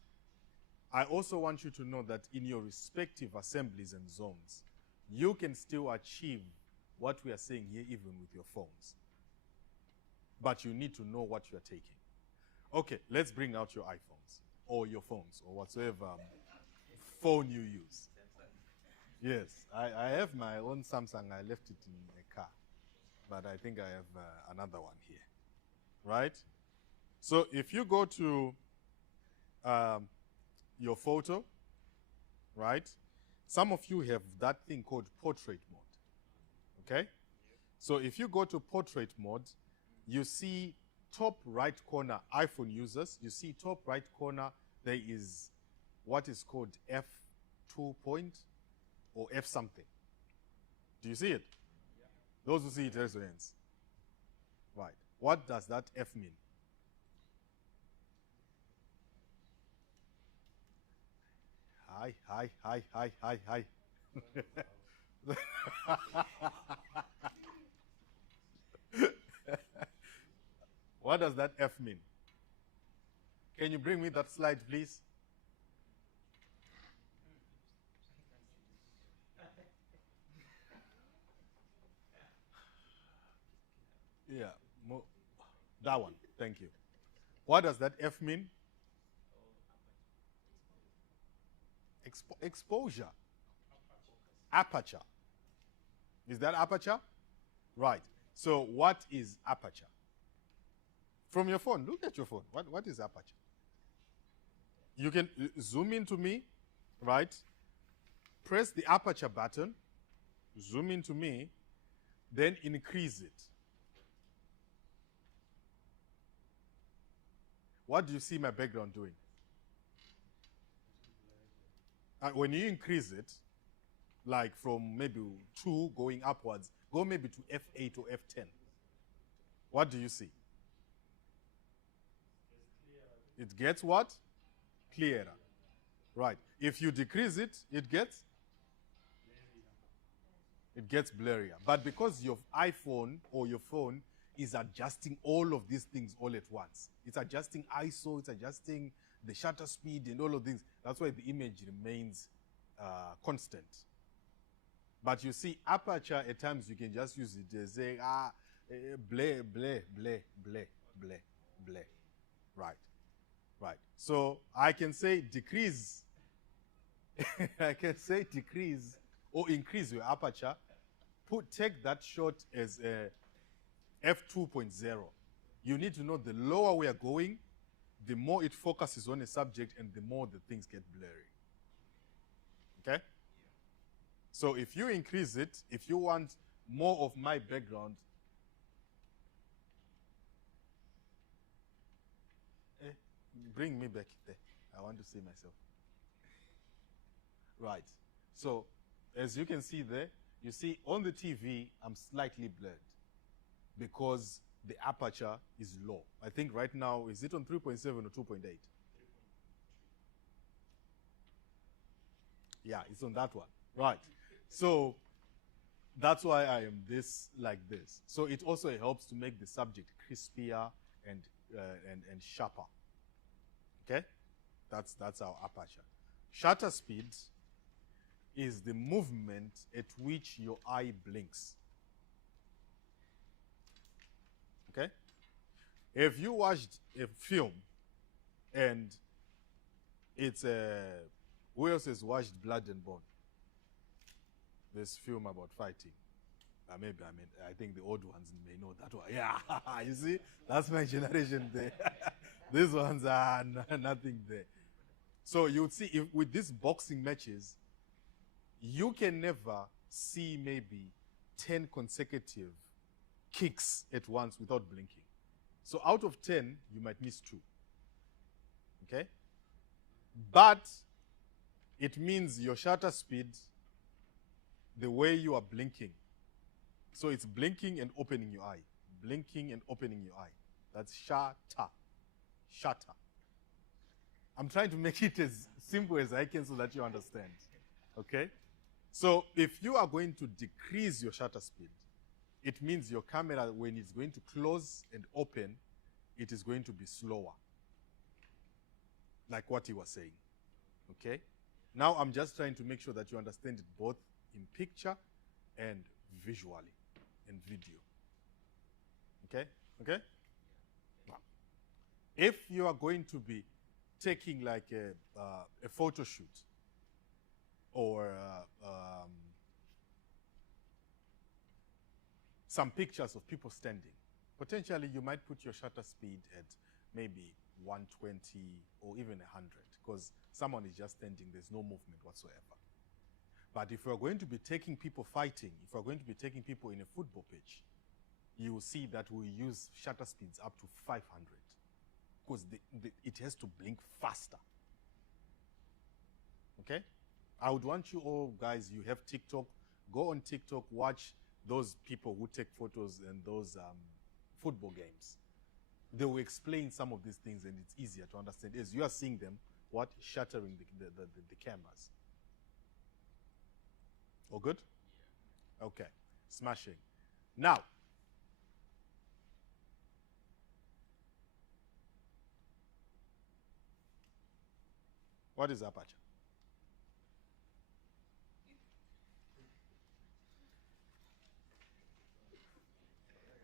I also want you to know that in your respective assemblies and zones, you can still achieve what we are saying here even with your phones. But you need to know what you're taking. Okay, let's bring out your iPhones or your phones or whatsoever phone you use. Yes, I have my own Samsung. I left it in a car, but I think I have another one here, right? So if you go to your photo, right? Some of you have that thing called portrait mode, okay? So if you go to portrait mode, you see top right corner, iPhone users, you see top right corner, there is what is called F2 point or F something. Do you see it? Those who see it, raise your hands. Right. What does that F mean? Hi. What does that F mean? Can you bring me that slide, please? Yeah, that one. Thank you. What does that F mean? Exposure. Aperture. Is that aperture? Right. So what is aperture? From your phone, look at your phone. What is aperture? You can zoom into me, right? Press the aperture button, zoom into me, then increase it. What do you see my background doing? When you increase it, like from maybe 2 going upwards, go maybe to F8 or F10. What do you see? It gets what? Clearer. Right. If you decrease it, it gets blurrier. But because your iPhone or your phone is adjusting all of these things all at once, it's adjusting ISO, it's adjusting the shutter speed and all of things. That's why the image remains constant. But you see, aperture, at times you can just use it as say, bleh, bleh, bleh, bleh, bleh, bleh. Right. Right. So I can say decrease. I can say decrease or increase your aperture. Take that shot as a f2.0. You need to know the lower we are going, the more it focuses on a subject and the more the things get blurry. Okay? So if you increase it, if you want more of my background, bring me back there. I want to see myself. Right. So as you can see there, you see on the TV, I'm slightly blurred because the aperture is low. I think right now, is it on 3.7 or 2.8? Yeah, it's on that one. Right. So that's why I am like this. So it also helps to make the subject crispier and sharper. Okay? That's our aperture. Shutter speed is the movement at which your eye blinks. Okay? If you watched a film and it's who else has watched Blood and Bone? This film about fighting. I think the old ones may know that one. Yeah, you see, that's my generation there. These ones are nothing there. So you would see, with these boxing matches, you can never see maybe 10 consecutive kicks at once without blinking. So out of 10, you might miss 2. Okay? But It means your shutter speed, the way you are blinking. So it's blinking and opening your eye. Blinking and opening your eye. That's shutter. Shutter. I'm trying to make it as simple as I can so that you understand. Okay? So if you are going to decrease your shutter speed, it means your camera, when it's going to close and open, it is going to be slower. Like what he was saying. Okay? Now I'm just trying to make sure that you understand it both in picture and visually, in video. Okay? Okay? Now, if you are going to be taking like a photo shoot or some pictures of people standing, potentially you might put your shutter speed at maybe 120 or even 100 because someone is just standing, there's no movement whatsoever. But if we're going to be taking people fighting, if we're going to be taking people in a football pitch, you will see that we use shutter speeds up to 500 because it has to blink faster. Okay? I would want you all guys, you have TikTok, go on TikTok, watch those people who take photos in those football games. They will explain some of these things and it's easier to understand as you are seeing them, what? Shattering the cameras. All good? Yeah. Okay. Smashing. Now, what is aperture?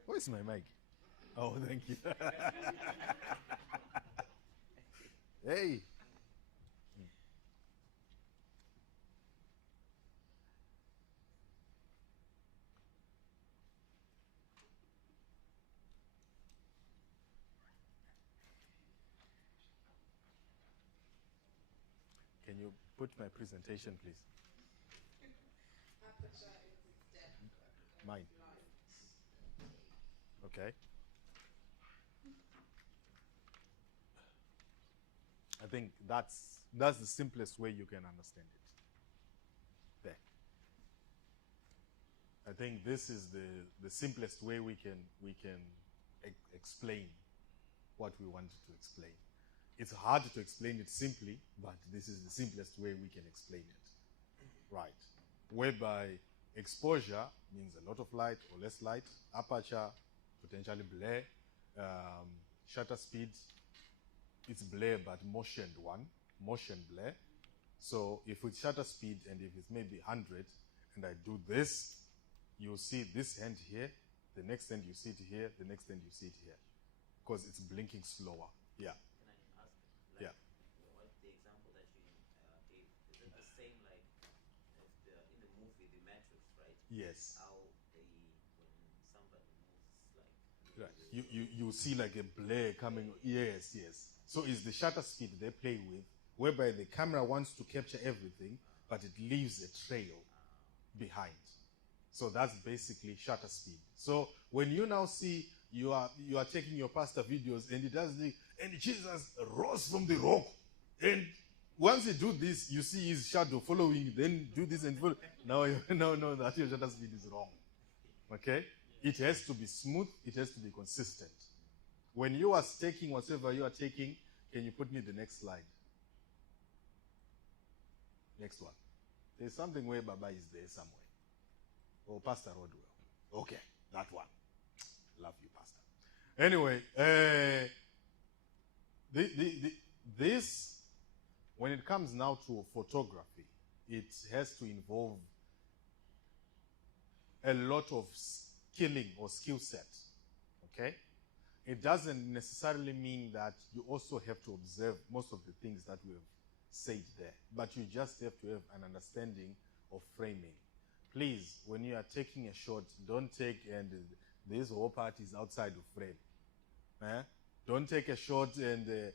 Where's my mic? Oh, thank you. Hey. Can you put my presentation, please? Aperture is the depth of Mine. light. Okay. I think that's the simplest way you can understand it. There. I think this is the simplest way we can explain what we wanted to explain. It's hard to explain it simply, but this is the simplest way we can explain it. Right. Whereby exposure means a lot of light or less light, aperture, potentially blur, shutter speed, it's blur but motioned one, motion blur. So if it's shutter speed and if it's maybe 100 and I do this, you'll see this hand here, the next hand you see it here, the next hand you see it here, because it's blinking slower. Yeah. Can I ask, like, Yeah. what the example that you gave, is it the same like in the movie The Matrix, right? Yes. How when somebody moves like Right. You see like a blur coming. Yes, yes. So it's the shutter speed they play with, whereby the camera wants to capture everything, but it leaves a trail behind. So that's basically shutter speed. So when you now see you are taking your pastor videos and it does the, and Jesus rose from the rock, and once you do this, you see his shadow following, then do this and follow. No, that your shutter speed is wrong. Okay? It has to be smooth, it has to be consistent. When you are taking whatever you are taking, can you put me the next slide? Next one. There's something where Baba is there somewhere. Or Pastor Rodwell. Okay, that one. Love you, Pastor. Anyway, this, when it comes now to photography, it has to involve a lot of skilling or skill set. Okay? It doesn't necessarily mean that you also have to observe most of the things that we have said there, but you just have to have an understanding of framing. Please, when you are taking a shot, don't take and this whole part is outside of frame. Don't take a shot and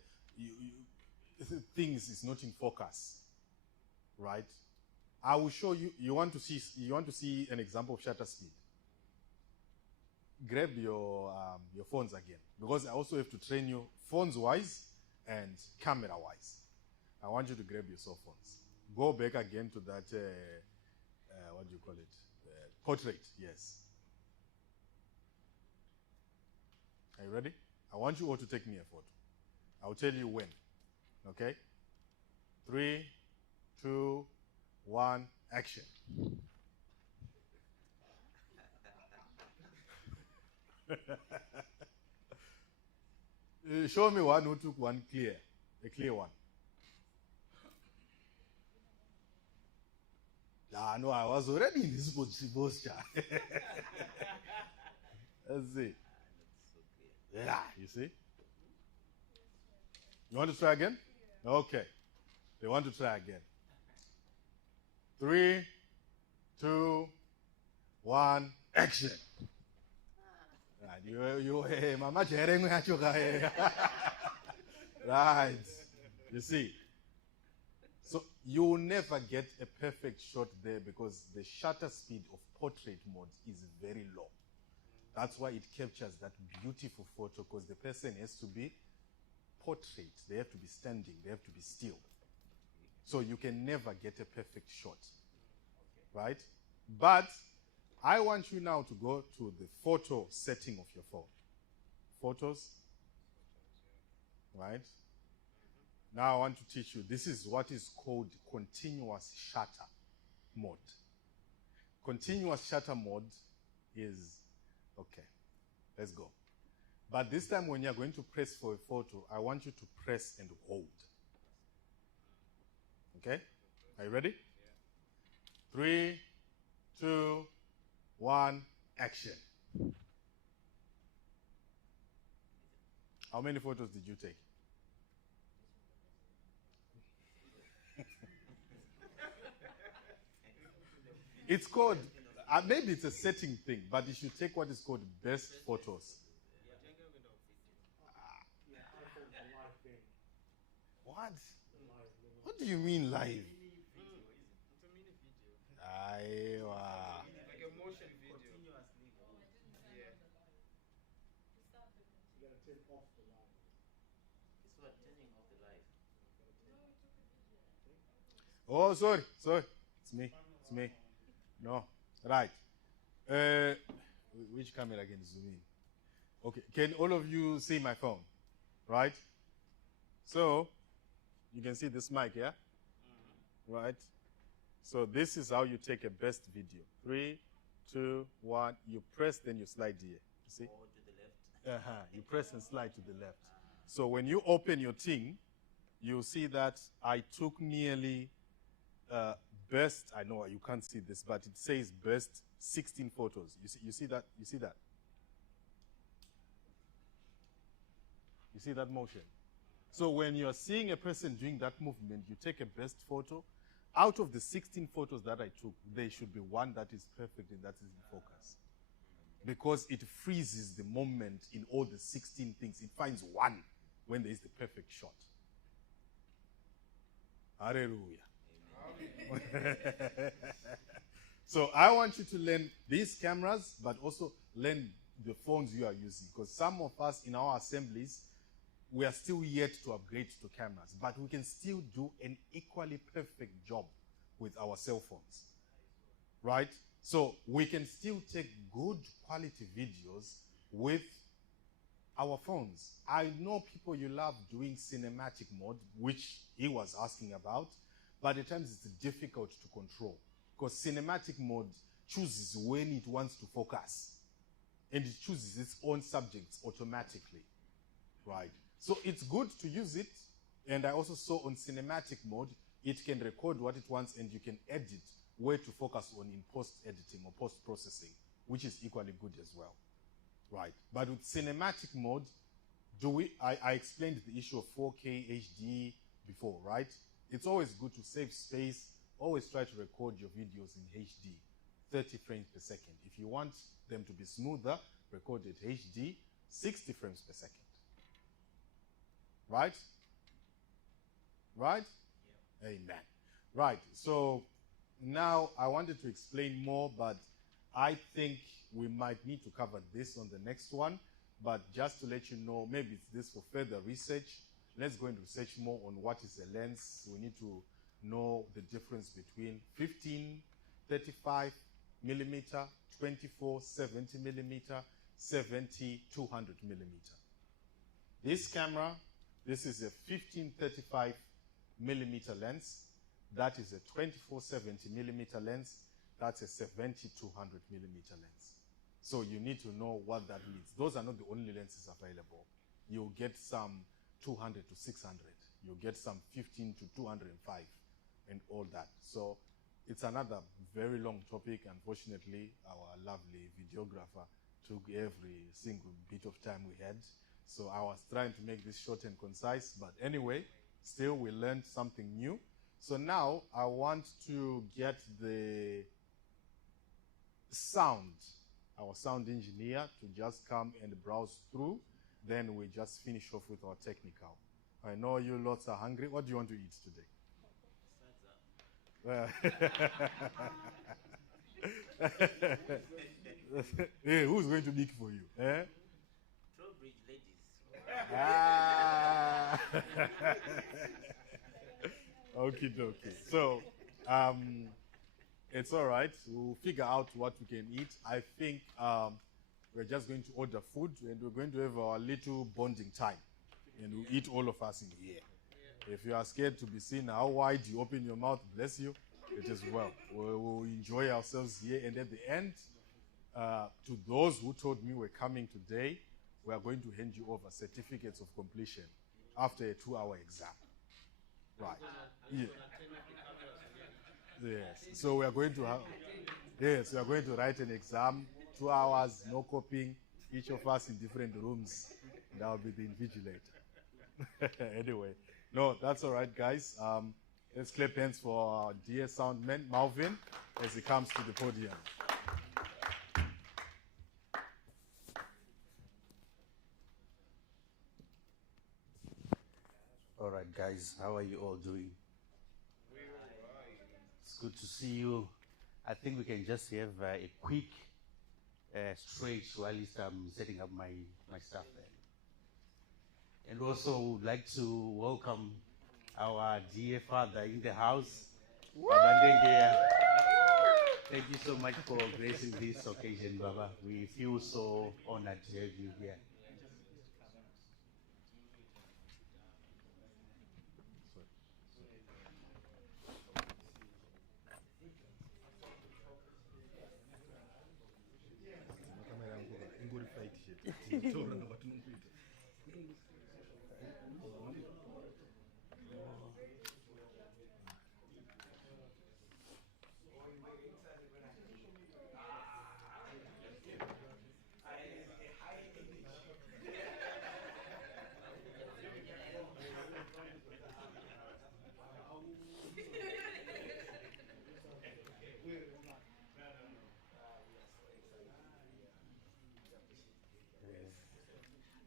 things is not in focus, right? I will show you. You want to see an example of shutter speed? Grab your phones again, because I also have to train you phones wise and camera wise. I want you to grab your cell phones. Go back again to that, what do you call it? Portrait, yes. Are you ready? I want you all to take me a photo. I'll tell you when. Okay? 3, 2, 1, action. Show me one who took one clear, a clear one. No, I was already in this posture. Let's see. Yeah, you see? You want to try again? Okay. They want to try again. 3, 2, 1, action. Right, Mama Jereng. Right. You see? So you will never get a perfect shot there because the shutter speed of portrait mode is very low. That's why it captures that beautiful photo, because the person has to be portrait. They have to be standing. They have to be still. So you can never get a perfect shot. Right? But I want you now to go to the photo setting of your phone. Photos. Right? Now I want to teach you. This is what is called continuous shutter mode. Continuous shutter mode is, okay, let's go. But this time when you're going to press for a photo, I want you to press and hold. Okay? Are you ready? 3, 2, 1, action. How many photos did you take? It's called, maybe it's a setting thing, but you should take what is called best photos. What? What do you mean live? Aiwa. Like a motion video. Yeah. You gotta turn off the light. It's what turning off the light. Oh, sorry. It's me. No. Right. Which camera can zoom in? Okay. Can all of you see my phone? Right? So, you can see this mic, yeah? Right? So this is how you take a best video. 3, 2, 1. You press, then you slide here. You see? Or to the left. You press and slide to the left. So when you open your thing, you'll see that I took nearly best, I know you can't see this, but it says best 16 photos. You see that? You see that? You see that motion? So when you're seeing a person doing that movement, you take a best photo. Out of the 16 photos that I took, there should be one that is perfect and that is in focus. Because it freezes the moment in all the 16 things. It finds one when there is the perfect shot. Hallelujah. So I want you to learn these cameras, but also learn the phones you are using. Because some of us in our assemblies, we are still yet to upgrade to cameras, but we can still do an equally perfect job with our cell phones, right? So we can still take good quality videos with our phones. I know people, you love doing cinematic mode, which he was asking about, but at times it's difficult to control because cinematic mode chooses when it wants to focus and it chooses its own subjects automatically, right? So it's good to use it, and I also saw on cinematic mode, it can record what it wants and you can edit where to focus on in post-editing or post-processing, which is equally good as well, right? But with cinematic mode, I explained the issue of 4K HD before, right? It's always good to save space, always try to record your videos in HD, 30 frames per second. If you want them to be smoother, record at HD, 60 frames per second. Right? Right? Yep. Amen. Right. So now I wanted to explain more, but I think we might need to cover this on the next one. But just to let you know, maybe it's this for further research. Let's go and research more on what is a lens. We need to know the difference between 15, 35 millimeter, 24, 70 millimeter, 70, 200 millimeter. This camera, this is a 1535 millimeter lens. That is a 2470 millimeter lens. That's a 70-200 millimeter lens. So you need to know what that means. Those are not the only lenses available. You'll get some 200 to 600. You'll get some 15 to 205 and all that. So it's another very long topic. Unfortunately, our lovely videographer took every single bit of time we had. So I was trying to make this short and concise, but anyway, still we learned something new. So now I want to get the sound, our sound engineer, to just come and browse through. Then we just finish off with our technical. I know you lots are hungry. What do you want to eat today? Hey, who's going to make for you? Eh? Trowbridge ladies. Ah. Okie dokie. So, it's all right. We'll figure out what we can eat. I think we're just going to order food and we're going to have our little bonding time. And we'll eat all of us in here. If you are scared to be seen how wide you open your mouth, bless you, it is well. We'll enjoy ourselves here. And at the end, to those who told me we're coming today, we are going to hand you over certificates of completion after a 2-hour exam. Right. Yeah. Yes. So we are going to have, yes, we are going to write an exam, 2 hours, no copying, each of us in different rooms. That will be the invigilator. Anyway, no, that's all right, guys. Let's clap hands for our dear soundman, Malvin, as he comes to the podium. All right, guys, how are you all doing? It's good to see you. I think we can just have a quick stretch while I'm setting up my stuff there. And also would like to welcome our dear father in the house. Baba Ndenge. Thank you so much for gracing this occasion, Baba. We feel so honored to have you here.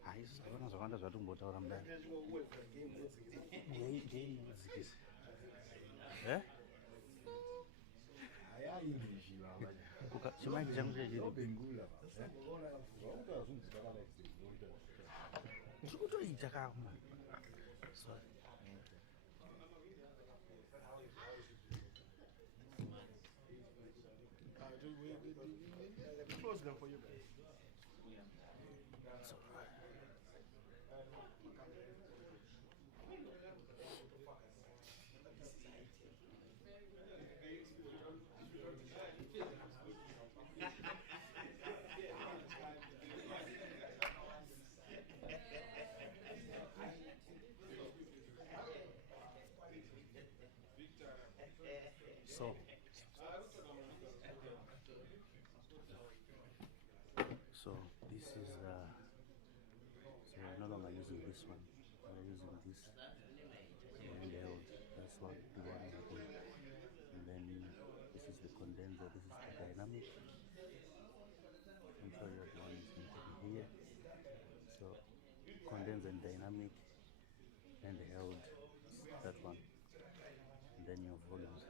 Hayi sizabona zvakawanda zvatombotaura mudai. Ngeinodzikisa. Chimaiki changu chechiri kutoita kama. Sorry. Close them for you guys. It's all right. So this is so we're no longer using this one. We're using this handheld. That's what the one is doing. And then this is the condenser. This is the dynamic. I'm sure you're the one is going to be here. So condenser and dynamic, handheld, that one. And then your volumes.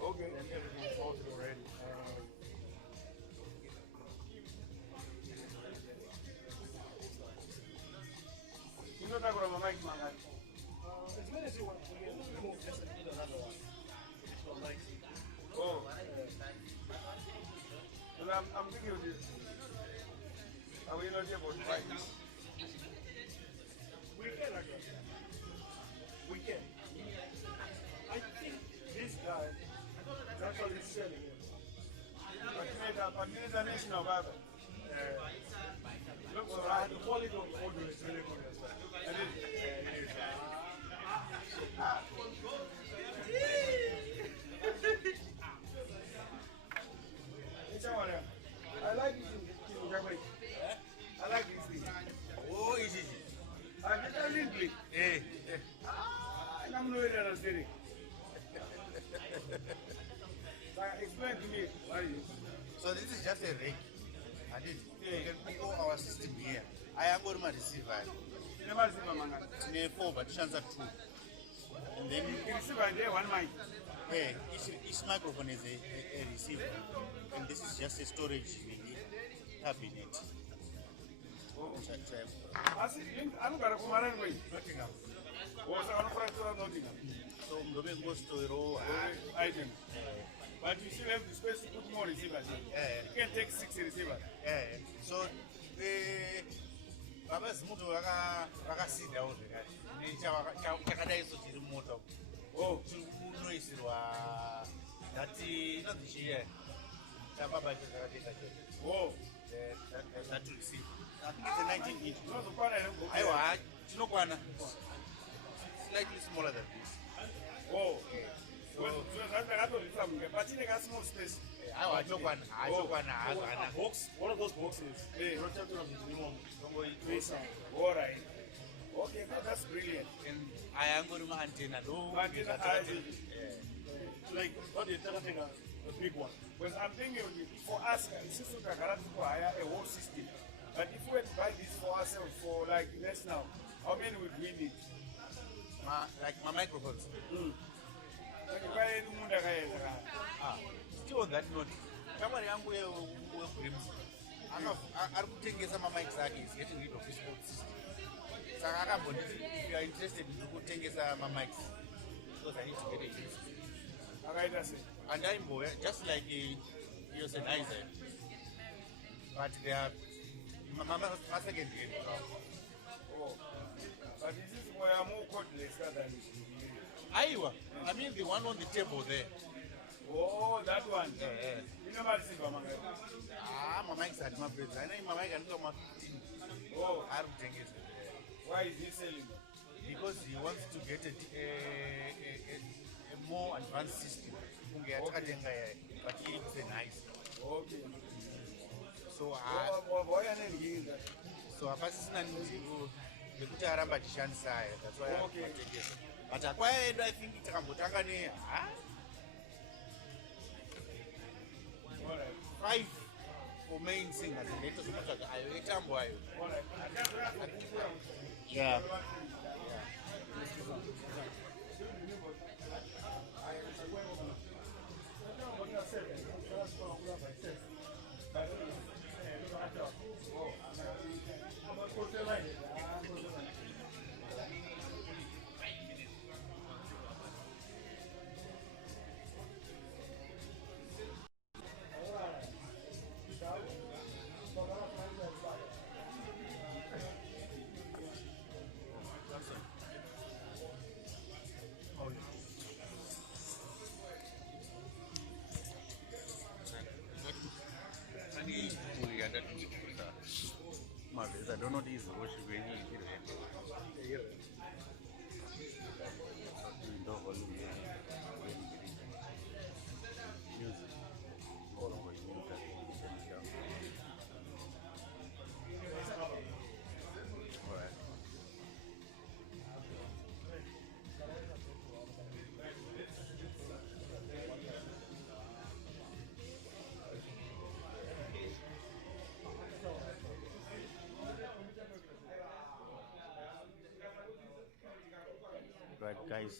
Okay. And everything's sorted already. You know that what my mic, man. As many as you want, we can remove just another one. It's for mic. Oh. Well, I'm thinking of this. Are we not here about fight? We can, actually. We can. I think this guy is actually selling it. But international barber. Looks alright. The quality of the audio is really good as well. It is. I like this thing. I like this thing. Oh, it is. I get a little bit. I'm not understanding. Explain to me what it is. So this is just a rig. And you can put all our system here. I am going to receiver. Never see my man. It's 4, but chance are 2. And then You receive and there one mic. each microphone is a receiver. And this is just a storage cabinet. I see, I'm going to come around with Nottingham. What's our friend to Nottingham? So I'm going to go store Item. But you still have the space to put more receivers in. You can take 6 receivers. So abazi muntu vakasida chakadaiso chiri mumoto unoisirwa dhati inonzi chiye chababa chakadika that to receive. I think it's a 19 inch. Aiwa, chinokwana. Slightly smaller than this. Oh. So that's but in a small space. Aiwa, chinokwana. Box, one of those boxes. Alright. Okay, that's brilliant. And I am going to antenna. Like, what you're talking about, the big one. Because I'm thinking for us, since we can hire a whole system. But if we were to buy this for ourselves for like less now, how many would we need? Like my microphones. Like if I still on that note, somebody I'm with Brims. I'm taking some of my mics, getting rid of his old system. So if you are interested, you could take some of my mics. Because I need to get it. And I'm just like you said, Isaac. But they are my second game. Oh. But this is where I'm more cordless than Iowa. I mean the one on the table there. Oh, that one. You never see Mama. My mic's at my place. I know my mic and come up. Oh, I don't think it. Why is he selling? Because he wants to get a more advanced system kunge yatakatenga but iri kusenhaisi so hapasisina nziro yekuti aramba achishandisa aya that's why atengesa but akwaya edu I think takambotanga ne 5 for main singers leto somotsvaga ayo etambo ayo yeah. I don't know these worship right, guys.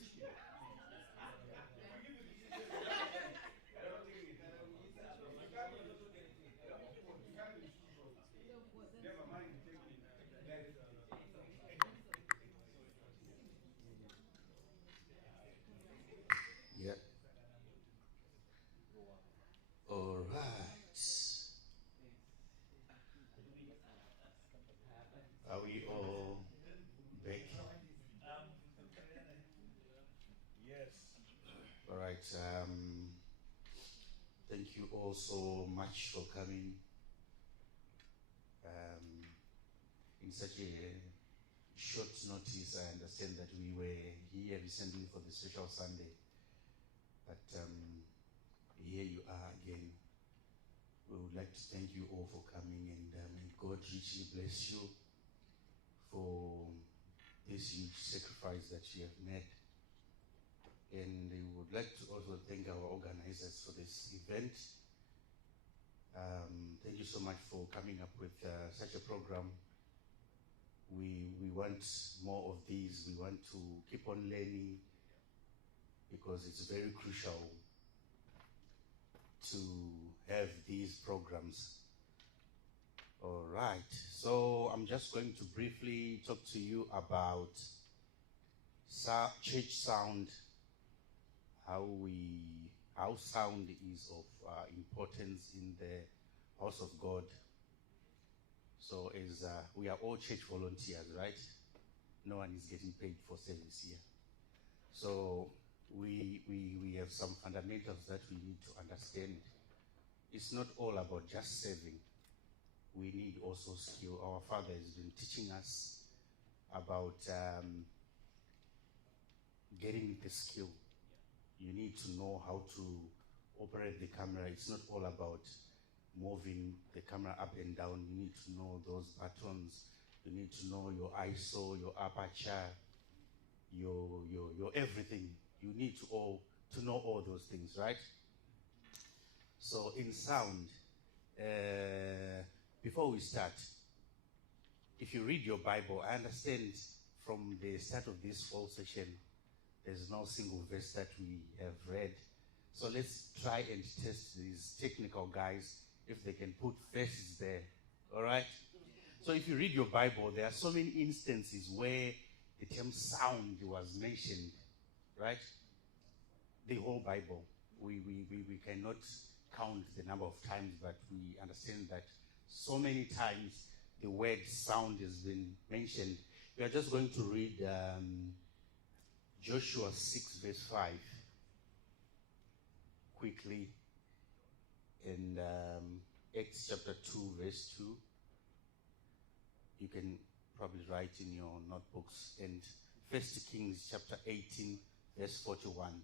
Yeah. All right. Are we all back? Yes. All right. Thank you all so much for coming in such a short notice. I understand that we were here recently for the special Sunday, but here you are again. We would like to thank you all for coming, and may God richly bless you for this huge sacrifice that you have made. And we would like to also thank our organizers for this event. Thank you so much for coming up with such a program. We want more of these. We want to keep on learning because it's very crucial to have these programs. All right, so I'm just going to briefly talk to you about church sound, how sound is of importance in the house of God. So as we are all church volunteers, right? No one is getting paid for service here. So we have some fundamentals that we need to understand. It's not all about just serving. We need also skill. Our Father has been teaching us about getting the skill. You need to know how to operate the camera. It's not all about moving the camera up and down. You need to know those buttons. You need to know your ISO, your aperture, your everything. You need to know all those things, right? So in sound, before we start, if you read your Bible, I understand from the start of this whole session, there's no single verse that we have read. So let's try and test these technical guys if they can put verses there. All right? So if you read your Bible, there are so many instances where the term sound was mentioned, right? The whole Bible. We cannot count the number of times, but we understand that so many times the word sound has been mentioned. We are just going to read Joshua 6 verse 5 quickly, and Acts chapter 2 verse 2. You can probably write in your notebooks, and 1 Kings chapter 18 verse 41.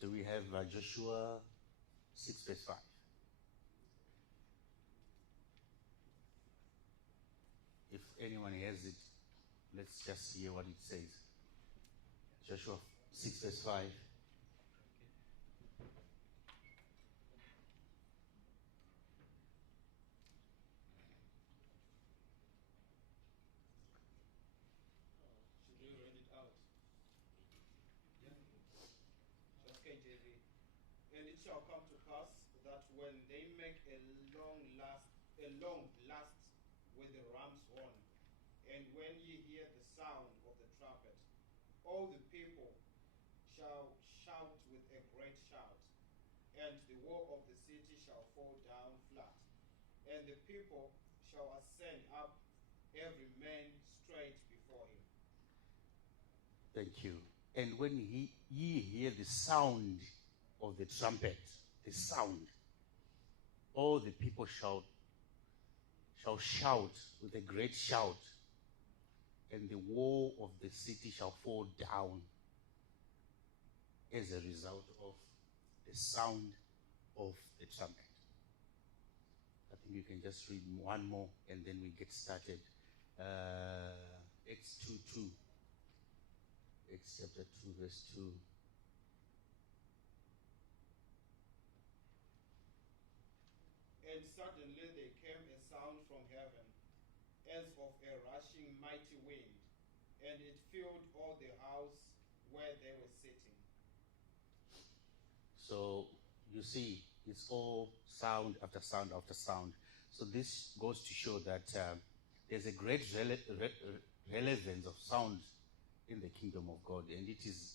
Do we have Joshua 6 verse 5? If anyone has it, let's just hear what it says. Joshua 6 verse 5. Should we read it out? Yeah. Just KJV. And it shall come to pass that when they make a long blast with the ram's horn, and when ye hear the sound of the trumpet, all the people shall shout with a great shout, and the wall of the city shall fall down flat, and the people shall ascend up, every man straight before him. Thank you. And when ye hear the sound of the trumpet, the sound, all the people shall shout with a great shout, and the wall of the city shall fall down as a result of the sound of the trumpet. I think you can just read one more and then we get started. Acts 2:2. Acts chapter 2 verse 2. And suddenly there came a sound from heaven, as of a rushing mighty wind, and it filled all the house where they were sitting. So you see, it's all sound after sound after sound. So this goes to show that there's a great relevance of sound in the kingdom of God, and it is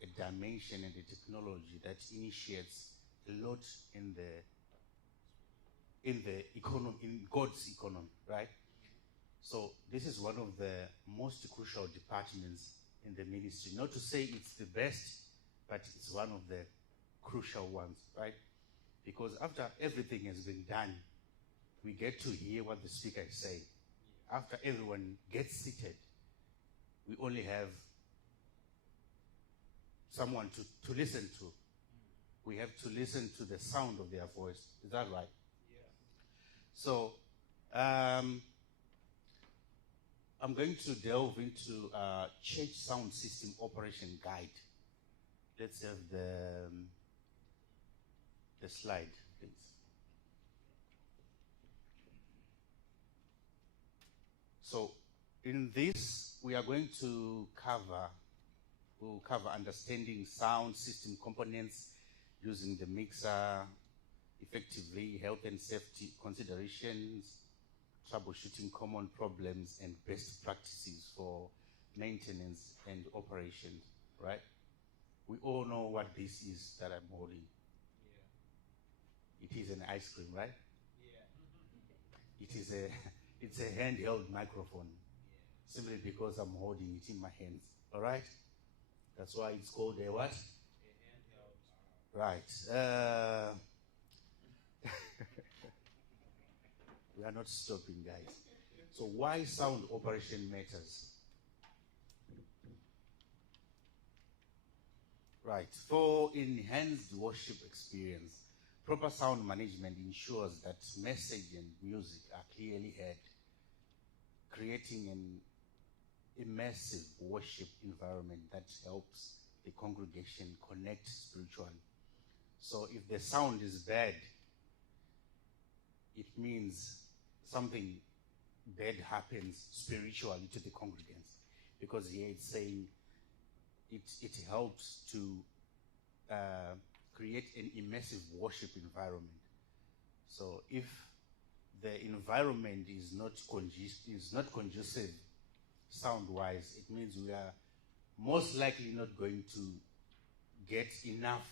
a dimension and a technology that initiates a lot in the economy, in God's economy, right? So this is one of the most crucial departments in the ministry. Not to say it's the best, but it's one of the crucial ones, right? Because after everything has been done, we get to hear what the speaker is saying. After everyone gets seated, we only have someone to listen to. We have to listen to the sound of their voice. Is that right? Yeah. So, I'm going to delve into church sound system operation guide. Let's have the slide, please. So, in this, we are going to we'll cover understanding sound system components using the mixer effectively, health and safety considerations, troubleshooting common problems, and best practices for maintenance and operations, right? We all know what this is that I'm holding. Yeah. It is an ice cream, right? Yeah. It's a handheld microphone, Yeah. simply because I'm holding it in my hands, all right? That's why it's called a what? A handheld. Right. We are not stopping, guys. So why sound operation matters? Right. For enhanced worship experience, proper sound management ensures that message and music are clearly heard, creating an immersive worship environment that helps the congregation connect spiritually. So if the sound is bad, it means something bad happens spiritually to the congregants. Because here it's saying it helps to create an immersive worship environment. So if the environment is not conducive sound-wise, it means we are most likely not going to get enough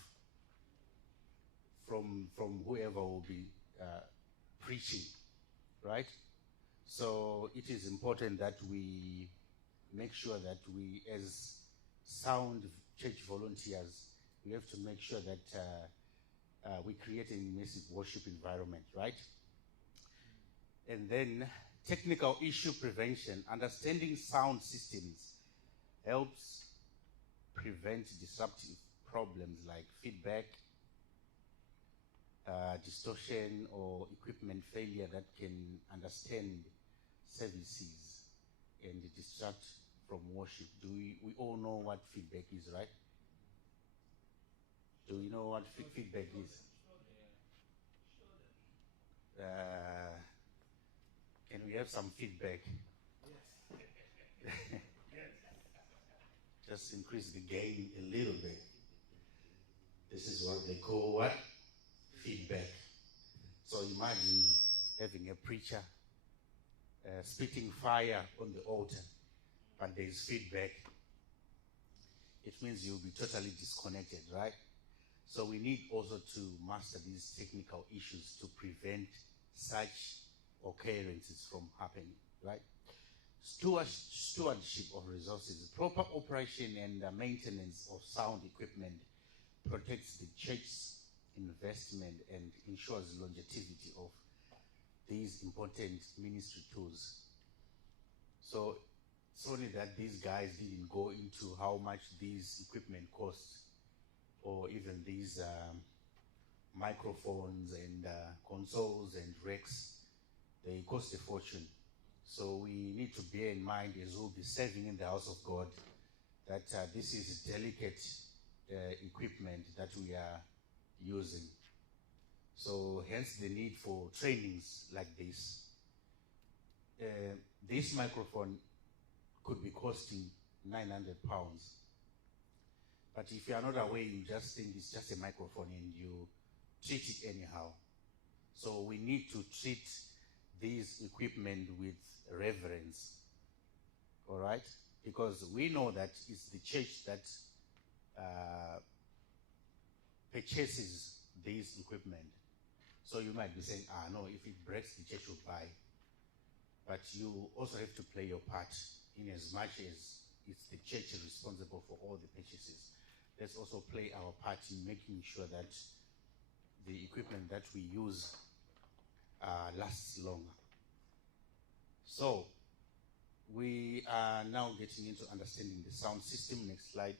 from whoever will be preaching, right? So it is important that we make sure that we, as sound church volunteers, we have to make sure that we create an immersive worship environment, right? And then technical issue prevention. Understanding sound systems helps prevent disruptive problems like feedback, distortion, or equipment failure that can understand services and distract from worship. We all know what feedback is, right? Do you know what feedback is? Can we have some feedback? Yes. Just increase the gain a little bit. This is what they call what? Feedback. So imagine having a preacher spitting fire on the altar, but there's feedback. It means you'll be totally disconnected, right? So we need also to master these technical issues to prevent such occurrences from happening, right? Stewardship of resources, proper operation and maintenance of sound equipment protects the church's investment and ensures longevity of these important ministry tools. So it's only that these guys didn't go into how much these equipment costs, or even these microphones and consoles and racks. They cost a fortune. So we need to bear in mind, as we'll be serving in the house of God, that this is delicate equipment that we are using. So hence the need for trainings like this. This microphone could be costing £900. But if you are not aware, you just think it's just a microphone and you treat it anyhow. So we need to treat these equipment with reverence, all right? Because we know that it's the church that purchases these equipment. So you might be saying, no, if it breaks, the church will buy. But you also have to play your part in as much as it's the church responsible for all the purchases. Let's also play our part in making sure that the equipment that we use lasts longer. So we are now getting into understanding the sound system. Next slide.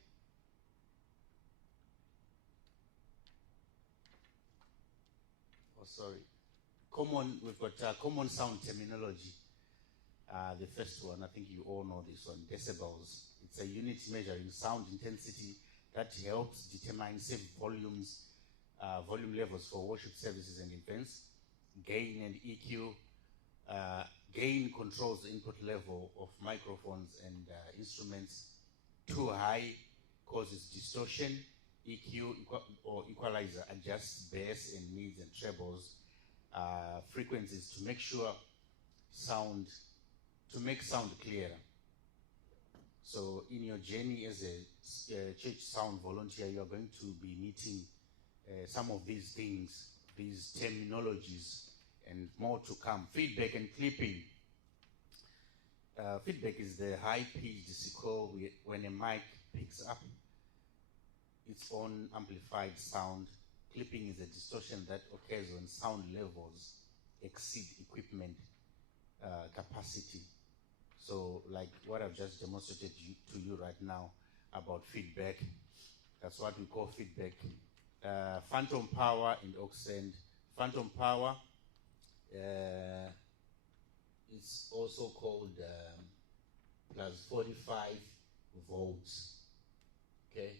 Oh, sorry. We've got common sound terminology. The first one, I think you all know this one, decibels. It's a unit measuring sound intensity that helps determine safe volumes, volume levels for worship services and events. Gain and EQ. Gain controls the input level of microphones and instruments. Too high causes distortion. EQ or equalizer adjusts bass and mids and trebles frequencies to make sound clearer. So in your journey as a church sound volunteer, you are going to be meeting some of these things, these terminologies, and more to come. Feedback and clipping. Feedback is the high-pitched signal when a mic picks up its own amplified sound. Clipping is a distortion that occurs when sound levels exceed equipment capacity. So like what I've just demonstrated to you right now about feedback, that's what we call feedback. Phantom power and aux send. Phantom power is also called plus 45 volts. Okay.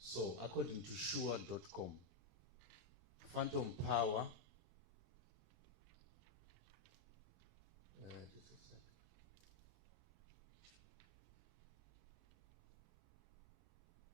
So according to sure.com, phantom power